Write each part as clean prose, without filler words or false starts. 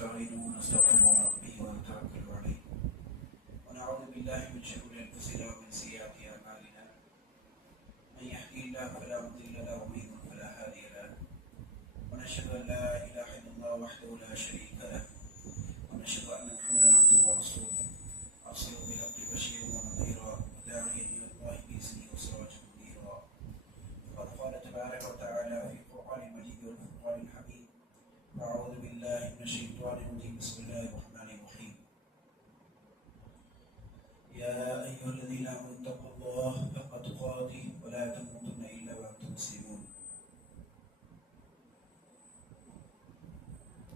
ونستعينه ونستغفره ونؤمن ونتوكل عليه ونعوذ بالله من شرور انفسنا ومن سيئات اعمالنا من يهدي الله فلا مضل له ومن يضلل فلا هادي له ونشهد ان لا اله الا الله وحده لا شريك له ونشهد ان محمدا عبده ورسوله ارسله بالحق بشيرا ونذيرا وداعيا الى الله باذنه وسراجا منيرا وقد قال تبارك وتعالى في القران المجيد والفرقان الحميد أعوذ بالله من الشيطان الرجيم بسم الله الرحمن الرحيم يا أيها الذين آمنوا اتقوا الله حق تقاته ولا تموتن إلا وأنتم مسلمون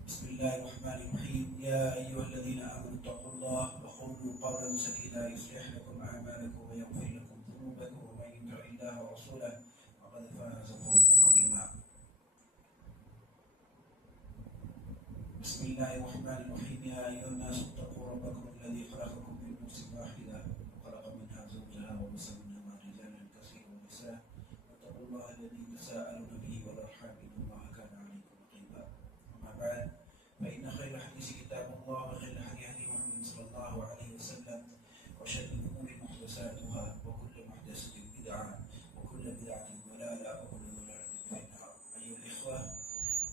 بسم الله الرحمن الرحيم يا أيها الذين آمنوا اتقوا الله وقولوا قولا سديدا يصلح لكم أعمالكم ويغفر لكم ذنوبكم ومن يطع الله ورسوله فقد فاز فوزا عظيما بسم الله الرحمن الرحيم يا أيها الناس اتقوا ربكم الذي خلقكم من نفس واحدة وخلق منها زوجها وبث منهما رجالا كثيرا ونساء واتقوا الله الذي تساءلون به والأرحام إن الله كان عليكم رقيبا أما بعد فإن خير الحديث كتاب الله وخير الهدي هدي محمد صلى الله عليه وسلم وشر الأمور محدثاتها وكل محدثة بدعة وكل بدعة ضلالة وكل ضلالة في النار أيها الإخوة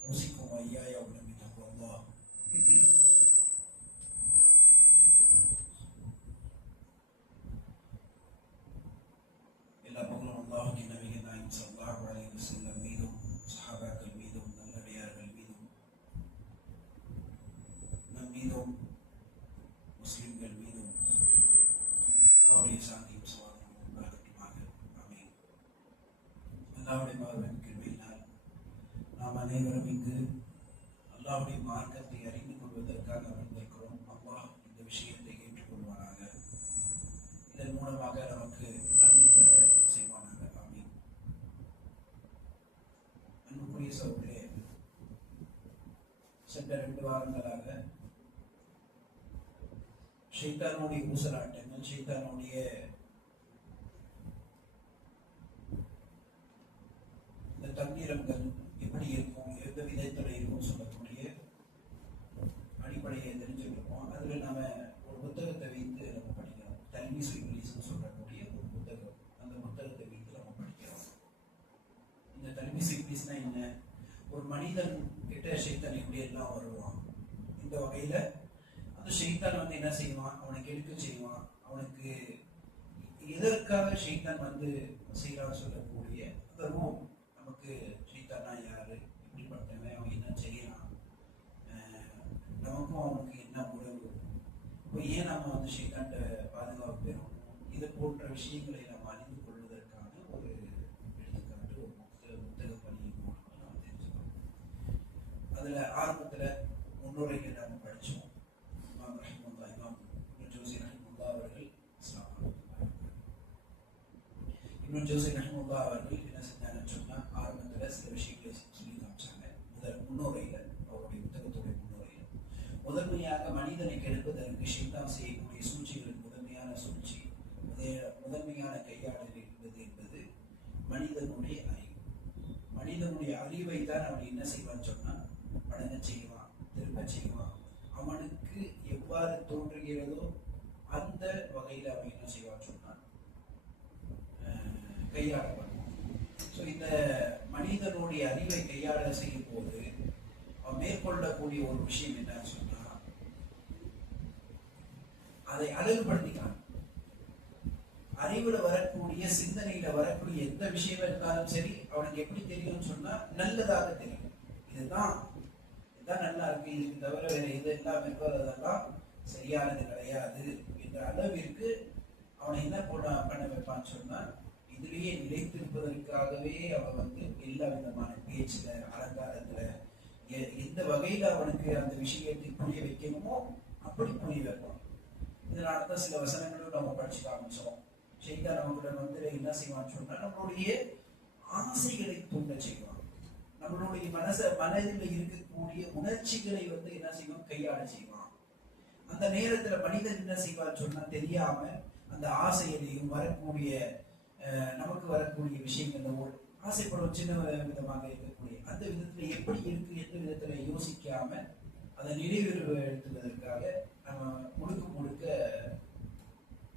أوصيكم وإياي أولا بتقوى الله எல்லா புகழும் அல்லாஹ்வுடைய நபிகள் நாயகம் ஸல்லல்லாஹு அலைஹி வஸல்லம் மீதும் சஹாபாக்கள் மீதும் நல்லடியார்கள் மீதும் நம் மீதும் முஸ்லிம்கள் மீதும் அல்லாஹ்வுடைய சாந்தியும் சமாதானமும் உண்டாகட்டுமாக ஆமீன். அல்லாஹ்வுடைய மாபெரும் கிருபையினால் நாம் அனைவரும் இங்கு அல்லாஹ்வுடைய மார்க்கத்தை அறிந்து கொள்வதற்காக அமர்ந்திருக்கிறோம். அல்லாஹ் இந்த விஷயத்தை ஏற்றுக்கொள்வானாக, இதன் மூலமாக நமக்கு நன்மை பெற செய்வானாக ஆமீன். அன்புக்குரிய சகோதரரே, சென்ற 2 வாரங்களாக ஷைத்தானுடைய ஊசலாட்டங்கள், ஷைத்தானுடைய இந்த தந்திரங்கள் எப்படி இருக்கும், எந்த விதத்தில் இருக்கும் சொல்லக்கூடிய அடிப்படையை தெரிஞ்சுருக்கோம். அதில் நாம ஒரு புத்தகத்தை வைத்து நம்ம படிக்கிறோம். தல்பீஸ் இப்லீஸ்னு சொல்லக்கூடிய ஒரு புத்தகம், அந்த புத்தகத்தை வைத்து நம்ம படிக்கிறோம். இந்த தல்பீஸ் இப்லீஸ்னா என்ன? ஒரு மனிதன் கிட்ட ஷைத்தான் எப்படி எல்லாம் வருவான், இந்த வகையில அந்த ஷைத்தான் வந்து என்ன செய்வான், அவனுக்கு எடுக்க செய்வான். அவனுக்கு எதற்காக ஷைத்தான் வந்து செய்யறான்னு சொல்லக்கூடிய அந்த ரூம், நமக்கு ஷைத்தானா யாரு, எப்படிப்பட்டவன், அவன் என்ன செய்யறான், நமக்கும் அவனுக்கு என்ன உறவு, இப்போ ஏன் நம்ம வந்து ஷைத்தான்கிட்ட பாதுகாப்பு பெறணும், இது போன்ற விஷயங்களை நம்ம அறிந்து கொள்வதற்கான ஒரு எடுத்துக்காட்டு ஒரு புத்தக பணியின் மூலமாக நம்ம தெரிஞ்சுக்கணும். அதுல ஆரம்பத்துல முன்னுரைகள் நம்ம படிச்சோம். இமாம் ரஹிமஹுல்லா, இமாம் இப்னு ஜௌஸி ரஹிமஹுல்லா அவர்கள், இப்னு ஜௌஸி ரஹிமஹுல்லா அவர்கள் என்ன செஞ்சாங்கன்னு சொன்னா, ஆரம்பத்துல சில விஷயங்களை சொல்லி காமிச்சாங்க. முன்னுரையில, அவருடைய புத்தகத்துடைய முன்னுரையில முதன்மையாக மனிதனை கெடுப்பதற்கு ஷைத்தான் செய்யக்கூடிய சூழ்ச்சிகளின் முதன்மையான சூழ்ச்சி, முதன்மையான கையாடல் என்பது மனிதனுடைய அறிவு. மனிதனுடைய அறிவை தான் அவன் என்ன செய்வான்னு சொன்னா வணங்க செய்வான், திரும்ப செய்வான். அவனுக்கு எவ்வாறு தோன்றுகிறதோ அந்த வகையில் அவன் என்ன செய்வான்னு சொன்னான் கையாள பண்ணுவான். ஸோ இந்த மனிதனுடைய அறிவை கையாள செய்யும் போது அவன் மேற்கொள்ளக்கூடிய ஒரு விஷயம் என்னன்னு சொன்னா, அதை அழகுபடுத்திக்கலாம். அறிவுல வரக்கூடிய, சிந்தனையில வரக்கூடிய எந்த விஷயம் இருந்தாலும் சரி, அவனுக்கு எப்படி தெரியும்னு சொன்னா நல்லதாக தெரியும். இதுதான் நல்லா இருக்கு, இதுக்கு தவிர வேற எது எல்லாம் இருக்கோ அதெல்லாம் சரியானது கிடையாது என்ற அளவிற்கு அவனை என்ன பண்ண வைப்பான்னு சொன்னா, இதுலயே நிலைத்திருப்பதற்காகவே அவன் வந்து எல்லா விதமான பேச்சுல, அலங்காரத்துல, எந்த வகையில அவனுக்கு அந்த விஷயத்தை புரிய வைக்கணுமோ அப்படி புரிய வைப்பான். இதனாலதான் சில வசனங்களும் நம்ம படிச்சு காமிச்சோம். ஷைத்தான் நமக்கு வந்து என்ன செய்வான்னு சொன்னா, நம்மளுடைய ஆசைகளை தூண்ட செய்வான். நம்மளுடைய மனதில் இருக்கக்கூடிய உணர்ச்சிகளை வந்து என்ன செய்வான், கையாள செய்வான். அந்த நேரத்துல மனிதன் என்ன செய்வான்னு சொன்னா, தெரியாம அந்த ஆசையிலையும் வரக்கூடிய நமக்கு வரக்கூடிய விஷயங்கள், ஆசைப்படும் சின்ன விதமாக இருக்கக்கூடிய அந்த விதத்துல எப்படி இருக்கு, எந்த விதத்துல யோசிக்காம அதை நிறைவேற்றுவதற்காக நம்ம முழுக்க முழுக்க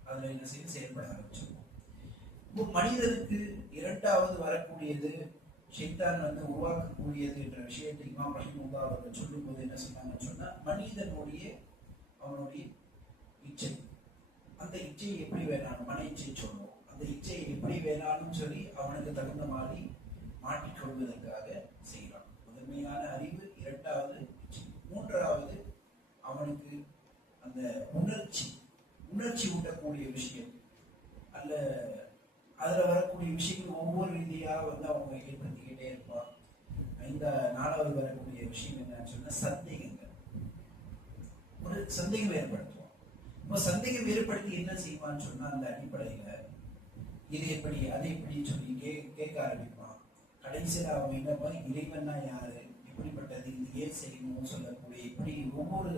அதுல என்ன செய்ய செயல்பட ஆரம்பிச்சிருக்கோம். இப்போ மனிதனுக்கு இரண்டாவது வரக்கூடியது ஷைத்தான் உருவாக்கக்கூடியது என்ற விஷயத்தை இமாம் ரஹிமஹுல்லாஹ் அவர்கள் சொல்லும் போது என்ன சொன்னாங்கன்னு சொன்னா, மனிதனுடைய அவனுடைய இச்சை, அந்த இச்சையை எப்படி வேணாலும் மன இச்சை சொல்லுவோம், அந்த இச்சையை எப்படி வேணாலும் சொல்லி அவனுக்கு தகுந்த மாதிரி மாற்றிக்கொள்வதற்காக செய்யலாம். முதன்மையான அறிவு, இரண்டாவது இச்சை, மூன்றாவது அவனுக்கு அந்த உணர்ச்சி ஊட்டக்கூடிய விஷயம் அல்ல, அதுல வரக்கூடிய விஷயங்கள் ஒவ்வொரு ரீதியாக அவங்க ஏற்படுத்திக்கிட்டே இருப்பான். இந்த நாலாவது வரக்கூடிய விஷயம் என்னன்னு சொன்னா சந்தேகங்கள், ஒரு சந்தேகம் ஏற்படுத்துவான். இப்போ சந்தேகம் ஏற்படுத்தி என்ன செய்வான்னு சொன்னா, அந்த அடிப்படையில இது எப்படி அது எப்படின்னு சொல்லி கேட்க ஆரம்பிப்பான். கடைசியில் அவங்க என்னப்பா, இறைவன்னா யாரு, எப்படிப்பட்டது, இது ஏன் செய்யணும்னு சொல்லக்கூடிய இப்படி ஒவ்வொரு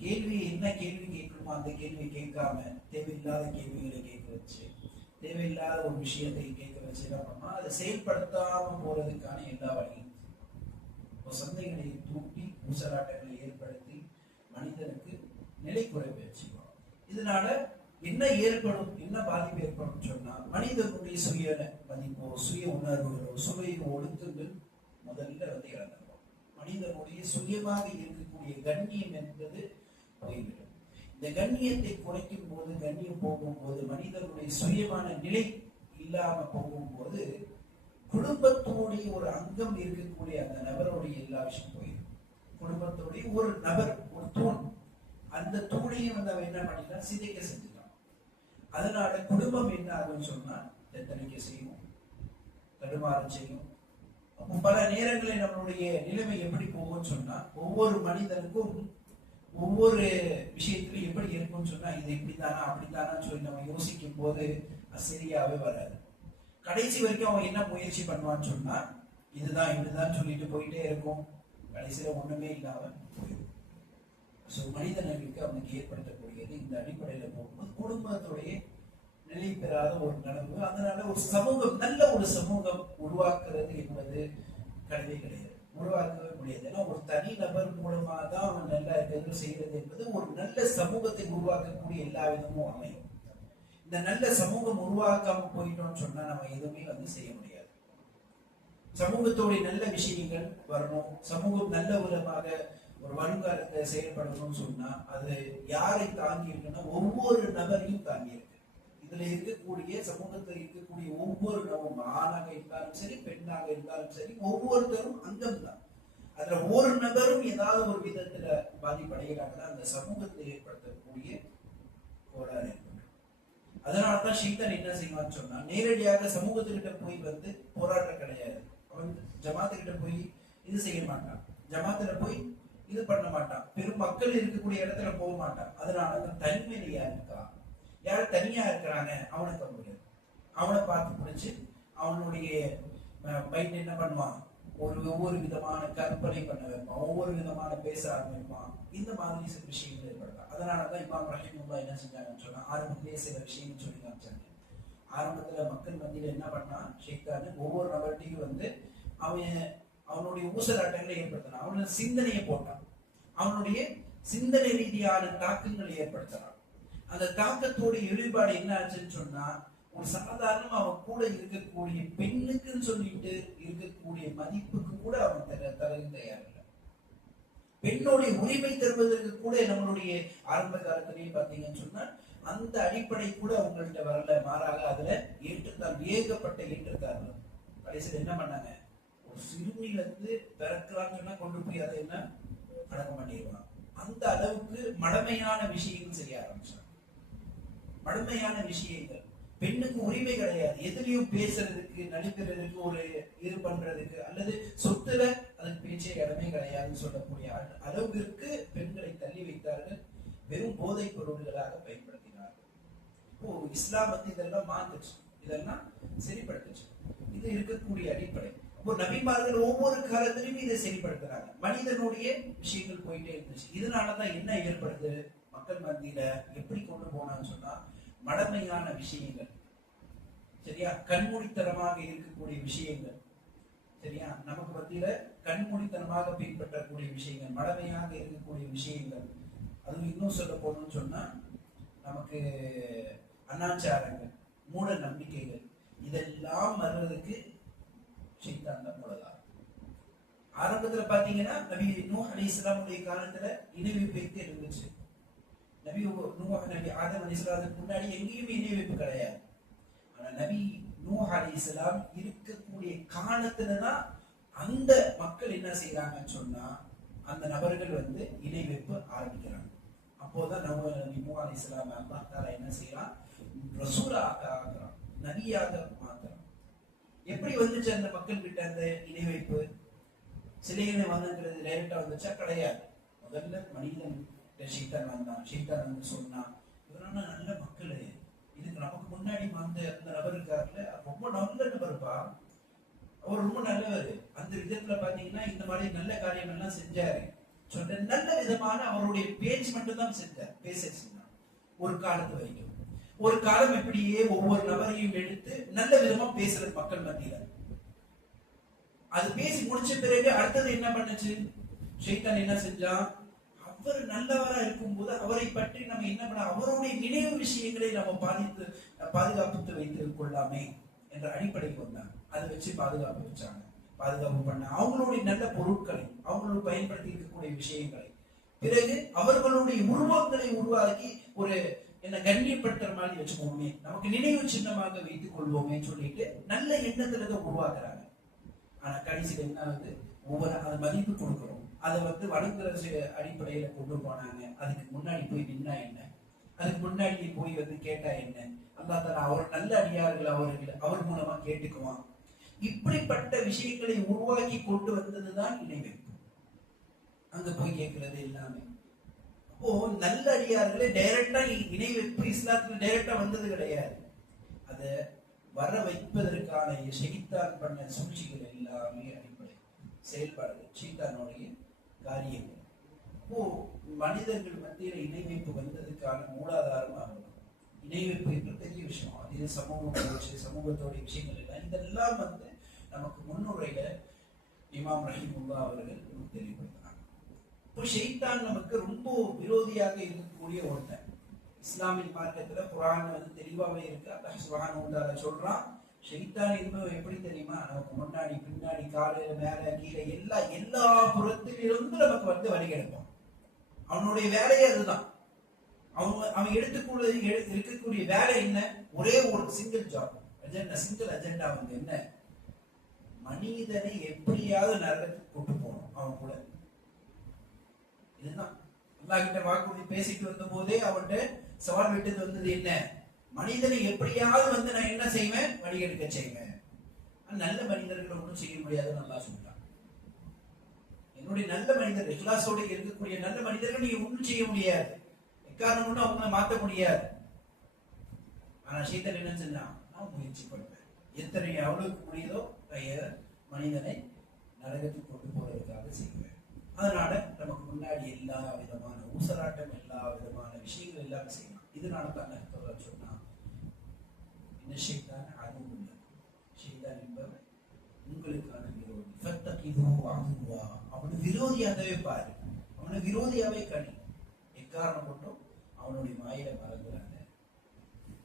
கேள்வி, என்ன கேள்வி கேட்கணுமோ அந்த கேள்வி கேட்காம தேவையில்லாத கேள்விகளை கேட்க வச்சு, தேவையில்லாத ஒரு விஷயத்தை கேட்க வச்சு என்ன பண்ணா, அதை செயல்படுத்தாம போறதுக்கான எல்லா வழியும் சந்தைகளை தூட்டி ஊசலாட்டங்களை ஏற்படுத்தி மனிதனுக்கு நிலை குறைவு வச்சுக்கணும். இதனால என்ன ஏற்படும், என்ன பாதிப்பு ஏற்படும் சொன்னா, மனிதனுடைய சுய மதிப்போ, சுய உணர்வுகளோ, சுய ஒழுக்கங்கள் முதல்ல இழந்துடும். மனிதனுடைய சுயமாக இருக்கக்கூடிய கண்ணியம் என்பது போய்விடும். இந்த கண்ணியத்தை குறைக்கும் போது, கண்ணியம் போகும்போது, மனிதனுடைய சுயமான நிலை இல்லாம போகும்போது, குடும்பத்தோடைய ஒரு அங்கம் இருக்கக்கூடிய அந்த நபருடைய எல்லா விஷயம் போயிடும். குடும்பத்தோடைய ஒரு நபர், ஒரு தூண், அந்த தூணையும் அவன் என்ன பண்ணிட்டான், சிதைக்க செஞ்சுட்டான். அதனால குடும்பம் என்ன ஆகும்னு சொன்னா, தத்தளிக்க செய்யும், தடுமாற செய்யும். பல நேரங்களில் நம்மளுடைய நிலைமை எப்படி போகும்னு சொன்னா, ஒவ்வொரு மனிதனுக்கும் ஒவ்வொரு விஷயத்திலும் எப்படி இருக்கும்னு சொன்னா, இது இப்படித்தானா அப்படித்தானான்னு சொல்லி நம்ம யோசிக்கும் போது அது சரியாவே வராது. கடைசி வரைக்கும் அவன் என்ன முயற்சி பண்ணுவான்னு சொன்னா, இதுதான் இப்படிதான் சொல்லிட்டு போயிட்டே இருக்கும், கடைசியில ஒண்ணுமே இல்லாம போயிடும். ஸோ மனிதனுக்கு அவனுக்கு ஏற்படுத்தக்கூடியது இந்த அடிப்படையில போகும்போது குடும்பத்துடைய நிலை பெறாத ஒரு நனவு. அதனால ஒரு சமூகம், நல்ல ஒரு சமூகம் உருவாக்குறது என்பது கிடையாது, உருவாக்கவே முடியாது. ஏன்னா ஒரு தனி நபர் மூலமா தான் அவன் நல்லா இருக்கிறது செய்யறது என்பது ஒரு நல்ல சமூகத்தை உருவாக்கக்கூடிய எல்லா விதமும் அமையும். இந்த நல்ல சமூகம் உருவாக்காம போயிட்டோம்னு சொன்னா நம்ம எதுவுமே செய்ய முடியாது. சமூகத்தோடைய நல்ல விஷயங்கள் வரணும், சமூகம் நல்ல விதமாக ஒரு வருங்காலத்தை செயல்படணும்னு சொன்னா அது யாரை தாங்கி இருக்குன்னா ஒவ்வொரு நபரையும் தாங்கி இருக்கு. இதுல இருக்கக்கூடிய சமூகத்தில் இருக்கக்கூடிய ஒவ்வொரு நபரும், ஆணாக இருந்தாலும் சரி, பெண்ணாக இருந்தாலும் சரி, ஒவ்வொருத்தரும் அங்கம் தான். அதுல ஒரு நபரும் ஏதாவது ஒரு விதத்துல பாதிப்படைகிறாங்கன்னா அந்த சமூகத்தை ஏற்படுத்தக்கூடிய கோளாறு ஏற்படும். அதனாலதான் ஷைத்தான் என்ன செய்வான்னு சொன்னா, நேரடியாக சமூகத்துக்கிட்ட போய் போராட்டம் கிடையாது. அவன் ஜமாத்துக்கிட்ட போய் இது செய்ய மாட்டான், ஜமாத்துல போய் இது பண்ண மாட்டான், பெரும் மக்கள் இருக்கக்கூடிய இடத்துல போக மாட்டான். அதனாலதான் தனிமையிலையா இருக்கா, யாரும் தனியா இருக்கிறாங்க அவனுக்கு முடியாது. அவனை பார்த்து பிடிச்சு அவனுடைய மைண்ட் என்ன பண்ணுவான், ஒவ்வொரு விதமான கற்பனை பண்ண வைப்பான், ஒவ்வொரு விதமான பேச ஆரம்பிப்பான். இந்த மாதிரி சில விஷயங்கள் ஏற்படலாம். அதனாலதான் இமாம் ரஹிமஹுல்லாஹ் என்ன செஞ்சாங்கன்னு சொன்னா, ஆரம்பத்திலேயே சில விஷயங்கள் சொல்லி காமிச்சாங்க. ஆரம்பத்துல மக்கள் மத்தியில என்ன பண்ணா, ஷைத்தான் ஒவ்வொரு நபர்கிட்டையும் அவனுடைய ஊசலாட்டங்களை ஏற்படுத்தினான், அவனோட சிந்தனையை போட்டான், அவனுடைய சிந்தனை ரீதியான தாக்கங்களை ஏற்படுத்தினான். அந்த தாக்கத்தோட ஈடுபாடு என்ன ஆச்சுன்னு சொன்னா, ஒரு சாதாரணமா அவன் கூட இருக்கக்கூடிய பெண்ணுக்குன்னு சொல்லிட்டு இருக்கக்கூடிய மதிப்புக்கு கூட அவன் தயாரில்லை. பெண்ணுடைய உரிமை தருவதற்கு கூட நம்மளுடைய ஆரம்ப காலத்திலேயே பாத்தீங்கன்னு சொன்னா அந்த அடிப்படை கூட அவங்கள்ட்ட வரல. மாறாக அதுல ஏகப்பட்ட ஏற்றுத்தார்கள். கடைசியில் என்ன பண்ணாங்க, ஒரு சிறுமி பிறக்கலான்னு சொன்னா கொண்டு போய் அதை என்ன அடக்கம் பண்ணிடுவாங்க. அந்த அளவுக்கு மடமையான விஷயங்கள் செய்ய ஆரம்பிச்சாங்க. மடமையான விஷயங்கள், பெண்ணுக்கு உரிமை கிடையாது, எதுலையும் பேசுறதுக்கு, நடிக்கிறதுக்கு, ஒரு இது பண்றதுக்கு, அல்லது சொத்துல அதுக்கு பேச்சே இடமே கிடையாதுன்னு சொல்லக்கூடிய அளவிற்கு பெண்களை தள்ளி வைத்தார்கள், வெறும் போதைப் பொருள்களாக பயன்படுத்தினார்கள். இப்போ இஸ்லாம் இதெல்லாம் மாத்துச்சு, இதெல்லாம் சரிப்படுத்துச்சு. இது இருக்கக்கூடிய அடிப்படை. இப்போ நபிமார்கள் ஒவ்வொரு காலத்திலும் இதை சரிப்படுத்துறாங்க. மனிதனுடைய விஷயங்கள் போயிட்டே இருந்துச்சு. இதனாலதான் என்ன ஏற்படுது, மக்கள் மத்தியில எப்படி கொண்டு போனான்னு சொன்னா, மடமையான விஷயங்கள், சரியா, கண்மூடித்தனமாக இருக்கக்கூடிய விஷயங்கள், சரியா? நமக்கு மத்தியில கண்மூடித்தனமாக பின்பற்றக்கூடிய விஷயங்கள், மடமையாக இருக்கக்கூடிய விஷயங்கள், அதுவும் இன்னும் சொல்ல போகணும்னு சொன்னா நமக்கு அனாச்சாரங்கள், மூட நம்பிக்கைகள், இதெல்லாம் வர்றதுக்கு ஷைத்தான் தான் மூலதா. ஆரம்பத்துல பாத்தீங்கன்னா நபி நூஹ் அலைஹிஸ்ஸலாமுடைய காலத்துல இணை வைப்பு இருந்துச்சு. நபி ஆதம் அலைஹிஸ்ஸலாமுக்கு முன்னாடி எங்கேயுமே இணை வைப்பு கிடையாது. ஆனா நபி நூஹ் அலைஹிஸ்ஸலாம் இருக்கக்கூடிய காலத்துலதான் அந்த மக்கள் என்ன செய்யறாங்கன்னு சொன்னா அந்த நபர்கள் இணை வைப்பு ஆரம்பிக்கிறாங்க. அப்போதான் நபி நூஹ் அலைஹிஸ்ஸலாம் அல்லாஹ் தஆலா என்ன செய்யறான், ரசூலாக ஆக்குறான், நபியாக மாத்துறான். எப்படி வந்துச்சு அந்த மக்கள் கிட்ட அந்த இணை வைப்பு? சிலைகளை வணங்குறது டைரக்டா வந்துச்சா? கிடையாது. முதல்ல மனிதன் ஷைத்தான் வந்தான். ஷைத்தான் சொன்னான், இவரான நல்ல மக்கள், இதுக்கு நமக்கு முன்னாடி வந்த அந்த நபர் இருக்காருல ரொம்ப நல்ல நபருப்பா, அவர் ரொம்ப நல்லவர், அந்த விதத்துல பாத்தீங்கன்னா இந்த மாதிரி நல்ல காரியம் எல்லாம் செஞ்சாரு சொல்ற நல்ல விதமான அவருடைய பேச்சு மட்டும் தான் செஞ்சார், பேச செஞ்சார். ஒரு காலத்து வரைக்கும் ஒரு காலம் எப்படியே ஒவ்வொரு நபரையும் எடுத்து நல்ல விதமா பேசுறது மக்கள் மத்தியில. அது பேசி முடிச்ச பிறகு அடுத்தது என்ன பண்ணுச்சு? ஷைத்தான் என்ன செஞ்சான், அவர் நல்லவரா இருக்கும் போது அவரை பற்றி நம்ம என்ன பண்ண, அவருடைய நினைவு விஷயங்களை நம்ம பாதுகாப்பு வைத்துக் கொள்ளாமே என்ற அடிப்படைக்கு வந்தாங்க. அதை வச்சு பாதுகாப்பு வச்சாங்க, பாதுகாப்பு பண்ண அவங்களுடைய நல்ல பொருட்களை, அவங்களோட பயன்படுத்தி இருக்கக்கூடிய விஷயங்களை, பிறகு அவர்களுடைய உருவங்களை உருவாக்கி ஒரு என்ன கண்ணியப்படுத்துற மாதிரி வச்சுக்கோமே, நமக்கு நினைவு சின்னமாக வைத்துக் கொள்வோமே சொல்லிட்டு நல்ல எண்ணத்துல தான் உருவாக்குறாங்க. ஆனா கடைசியில என்ன ஒவ்வொரு அதை மதிப்பு கொடுக்கிறோம், அதை வணங்குற அடிப்படையில கொண்டு போனாங்க. அதுக்கு முன்னாடி போய் நின்னா என்ன, அதுக்கு முன்னாடி போய் கேட்டா என்ன, அல்லாஹ் தஆலா அவர் நல்ல அடியார்கள் அவர் மூலமா கேட்டுக்குவான். இப்படிப்பட்ட விஷயங்களை உருவாக்கி கொண்டு வந்ததுதான் இணை வைப்பு. அங்க போய் கேட்கிறது எல்லாமே. அப்போ நல்ல அடியார்களே டைரக்டா இணை வைப்பு இஸ்லாத்துல டைரக்டா வந்தது கிடையாது. அத வர வைப்பதற்கான ஷைத்தான் பண்ண சூழ்ச்சிகள் எல்லாமே அடிப்படை செயல்பாடுகள், ஷைத்தானுடைய காரியங்கள். அப்போ மனிதர்கள் மத்தியில இணை வைப்பு வந்ததுக்கான மூலாதாரமாக இணை வைப்பு என்று பெரிய விஷயம். அது சமூகத்தோடைய விஷயங்கள் எல்லாம் இதெல்லாம் நமக்கு முன்னுரையில இமாம் ரஹிமுல்லா அவர்கள் தெளிவுபடுத்தினாங்க. இப்போ ஷைத்தான் நமக்கு ரொம்ப விரோதியாக இருக்கக்கூடிய ஒன்று. இஸ்லாமிய மார்க்கத்துல குர்ஆன் தெளிவாவே இருக்கு. அல்லாஹ் சுப்ஹானஹு வ தஆலா சொல்றான், ஷைத்தான் எப்படி தெரியுமா, நமக்கு முன்னாடி பின்னாடி காலையில மேல கீழே எல்லா புறத்திலிருந்து நமக்கு வழி கிடைப்பான். அவனுடைய வேலையே அதுதான். அவன் இருக்கக்கூடிய வேலை என்ன, ஒரே ஒரு single job agenda, single agenda என்ன, மனிதனை எப்படியாவது நரகத்துக்கு கொண்டு போகணும் அவன் கூட. இதுதான் அல்லாஹ் கிட்ட வாக்குறுதி பேசிட்டு வந்த போதே அவன்கிட்ட சவால் விட்டது என்ன, மனிதனை எப்படியாவது நான் என்ன செய்வேன், வழிகெடுக்க செய்வேன். நல்ல மனிதர்கள் ஒன்றும் செய்ய முடியாதுன்னு அல்லாஹ் சொல்றான். என்னுடைய நல்ல மனிதர்கள், இக்லாஸோட இருக்கக்கூடிய நல்ல மனிதர்கள் நீங்க ஒன்றும் செய்ய முடியாது, எக்காரணம் ஒன்றும் அவங்களை மாற்ற முடியாது. ஆனா ஷைத்தான் என்ன செஞ்சான், நான் முயற்சி பண்ணுவேன், எத்தனை எவ்வளவுக்கு முடியுதோ மனிதனை நரகத்துக்கு கொண்டு போறதுக்காக செய்வேன். அதனால நமக்கு முன்னாடி எல்லா விதமான ஊசலாட்டம், எல்லா விதமான விஷயங்கள் எல்லாமே செய்யலாம். இதனால தான் சொன்னா இந்த ஷைத்தான் அதுவும் ஷைத்தான் என்பவர் உங்களுக்கான விரோதி, அவனு விரோதியாகவே பாரு, அவனை விரோதியாவே கணி, எக்காரணம் கொண்டும் அவனுடைய மாயில மறந்துறாங்க.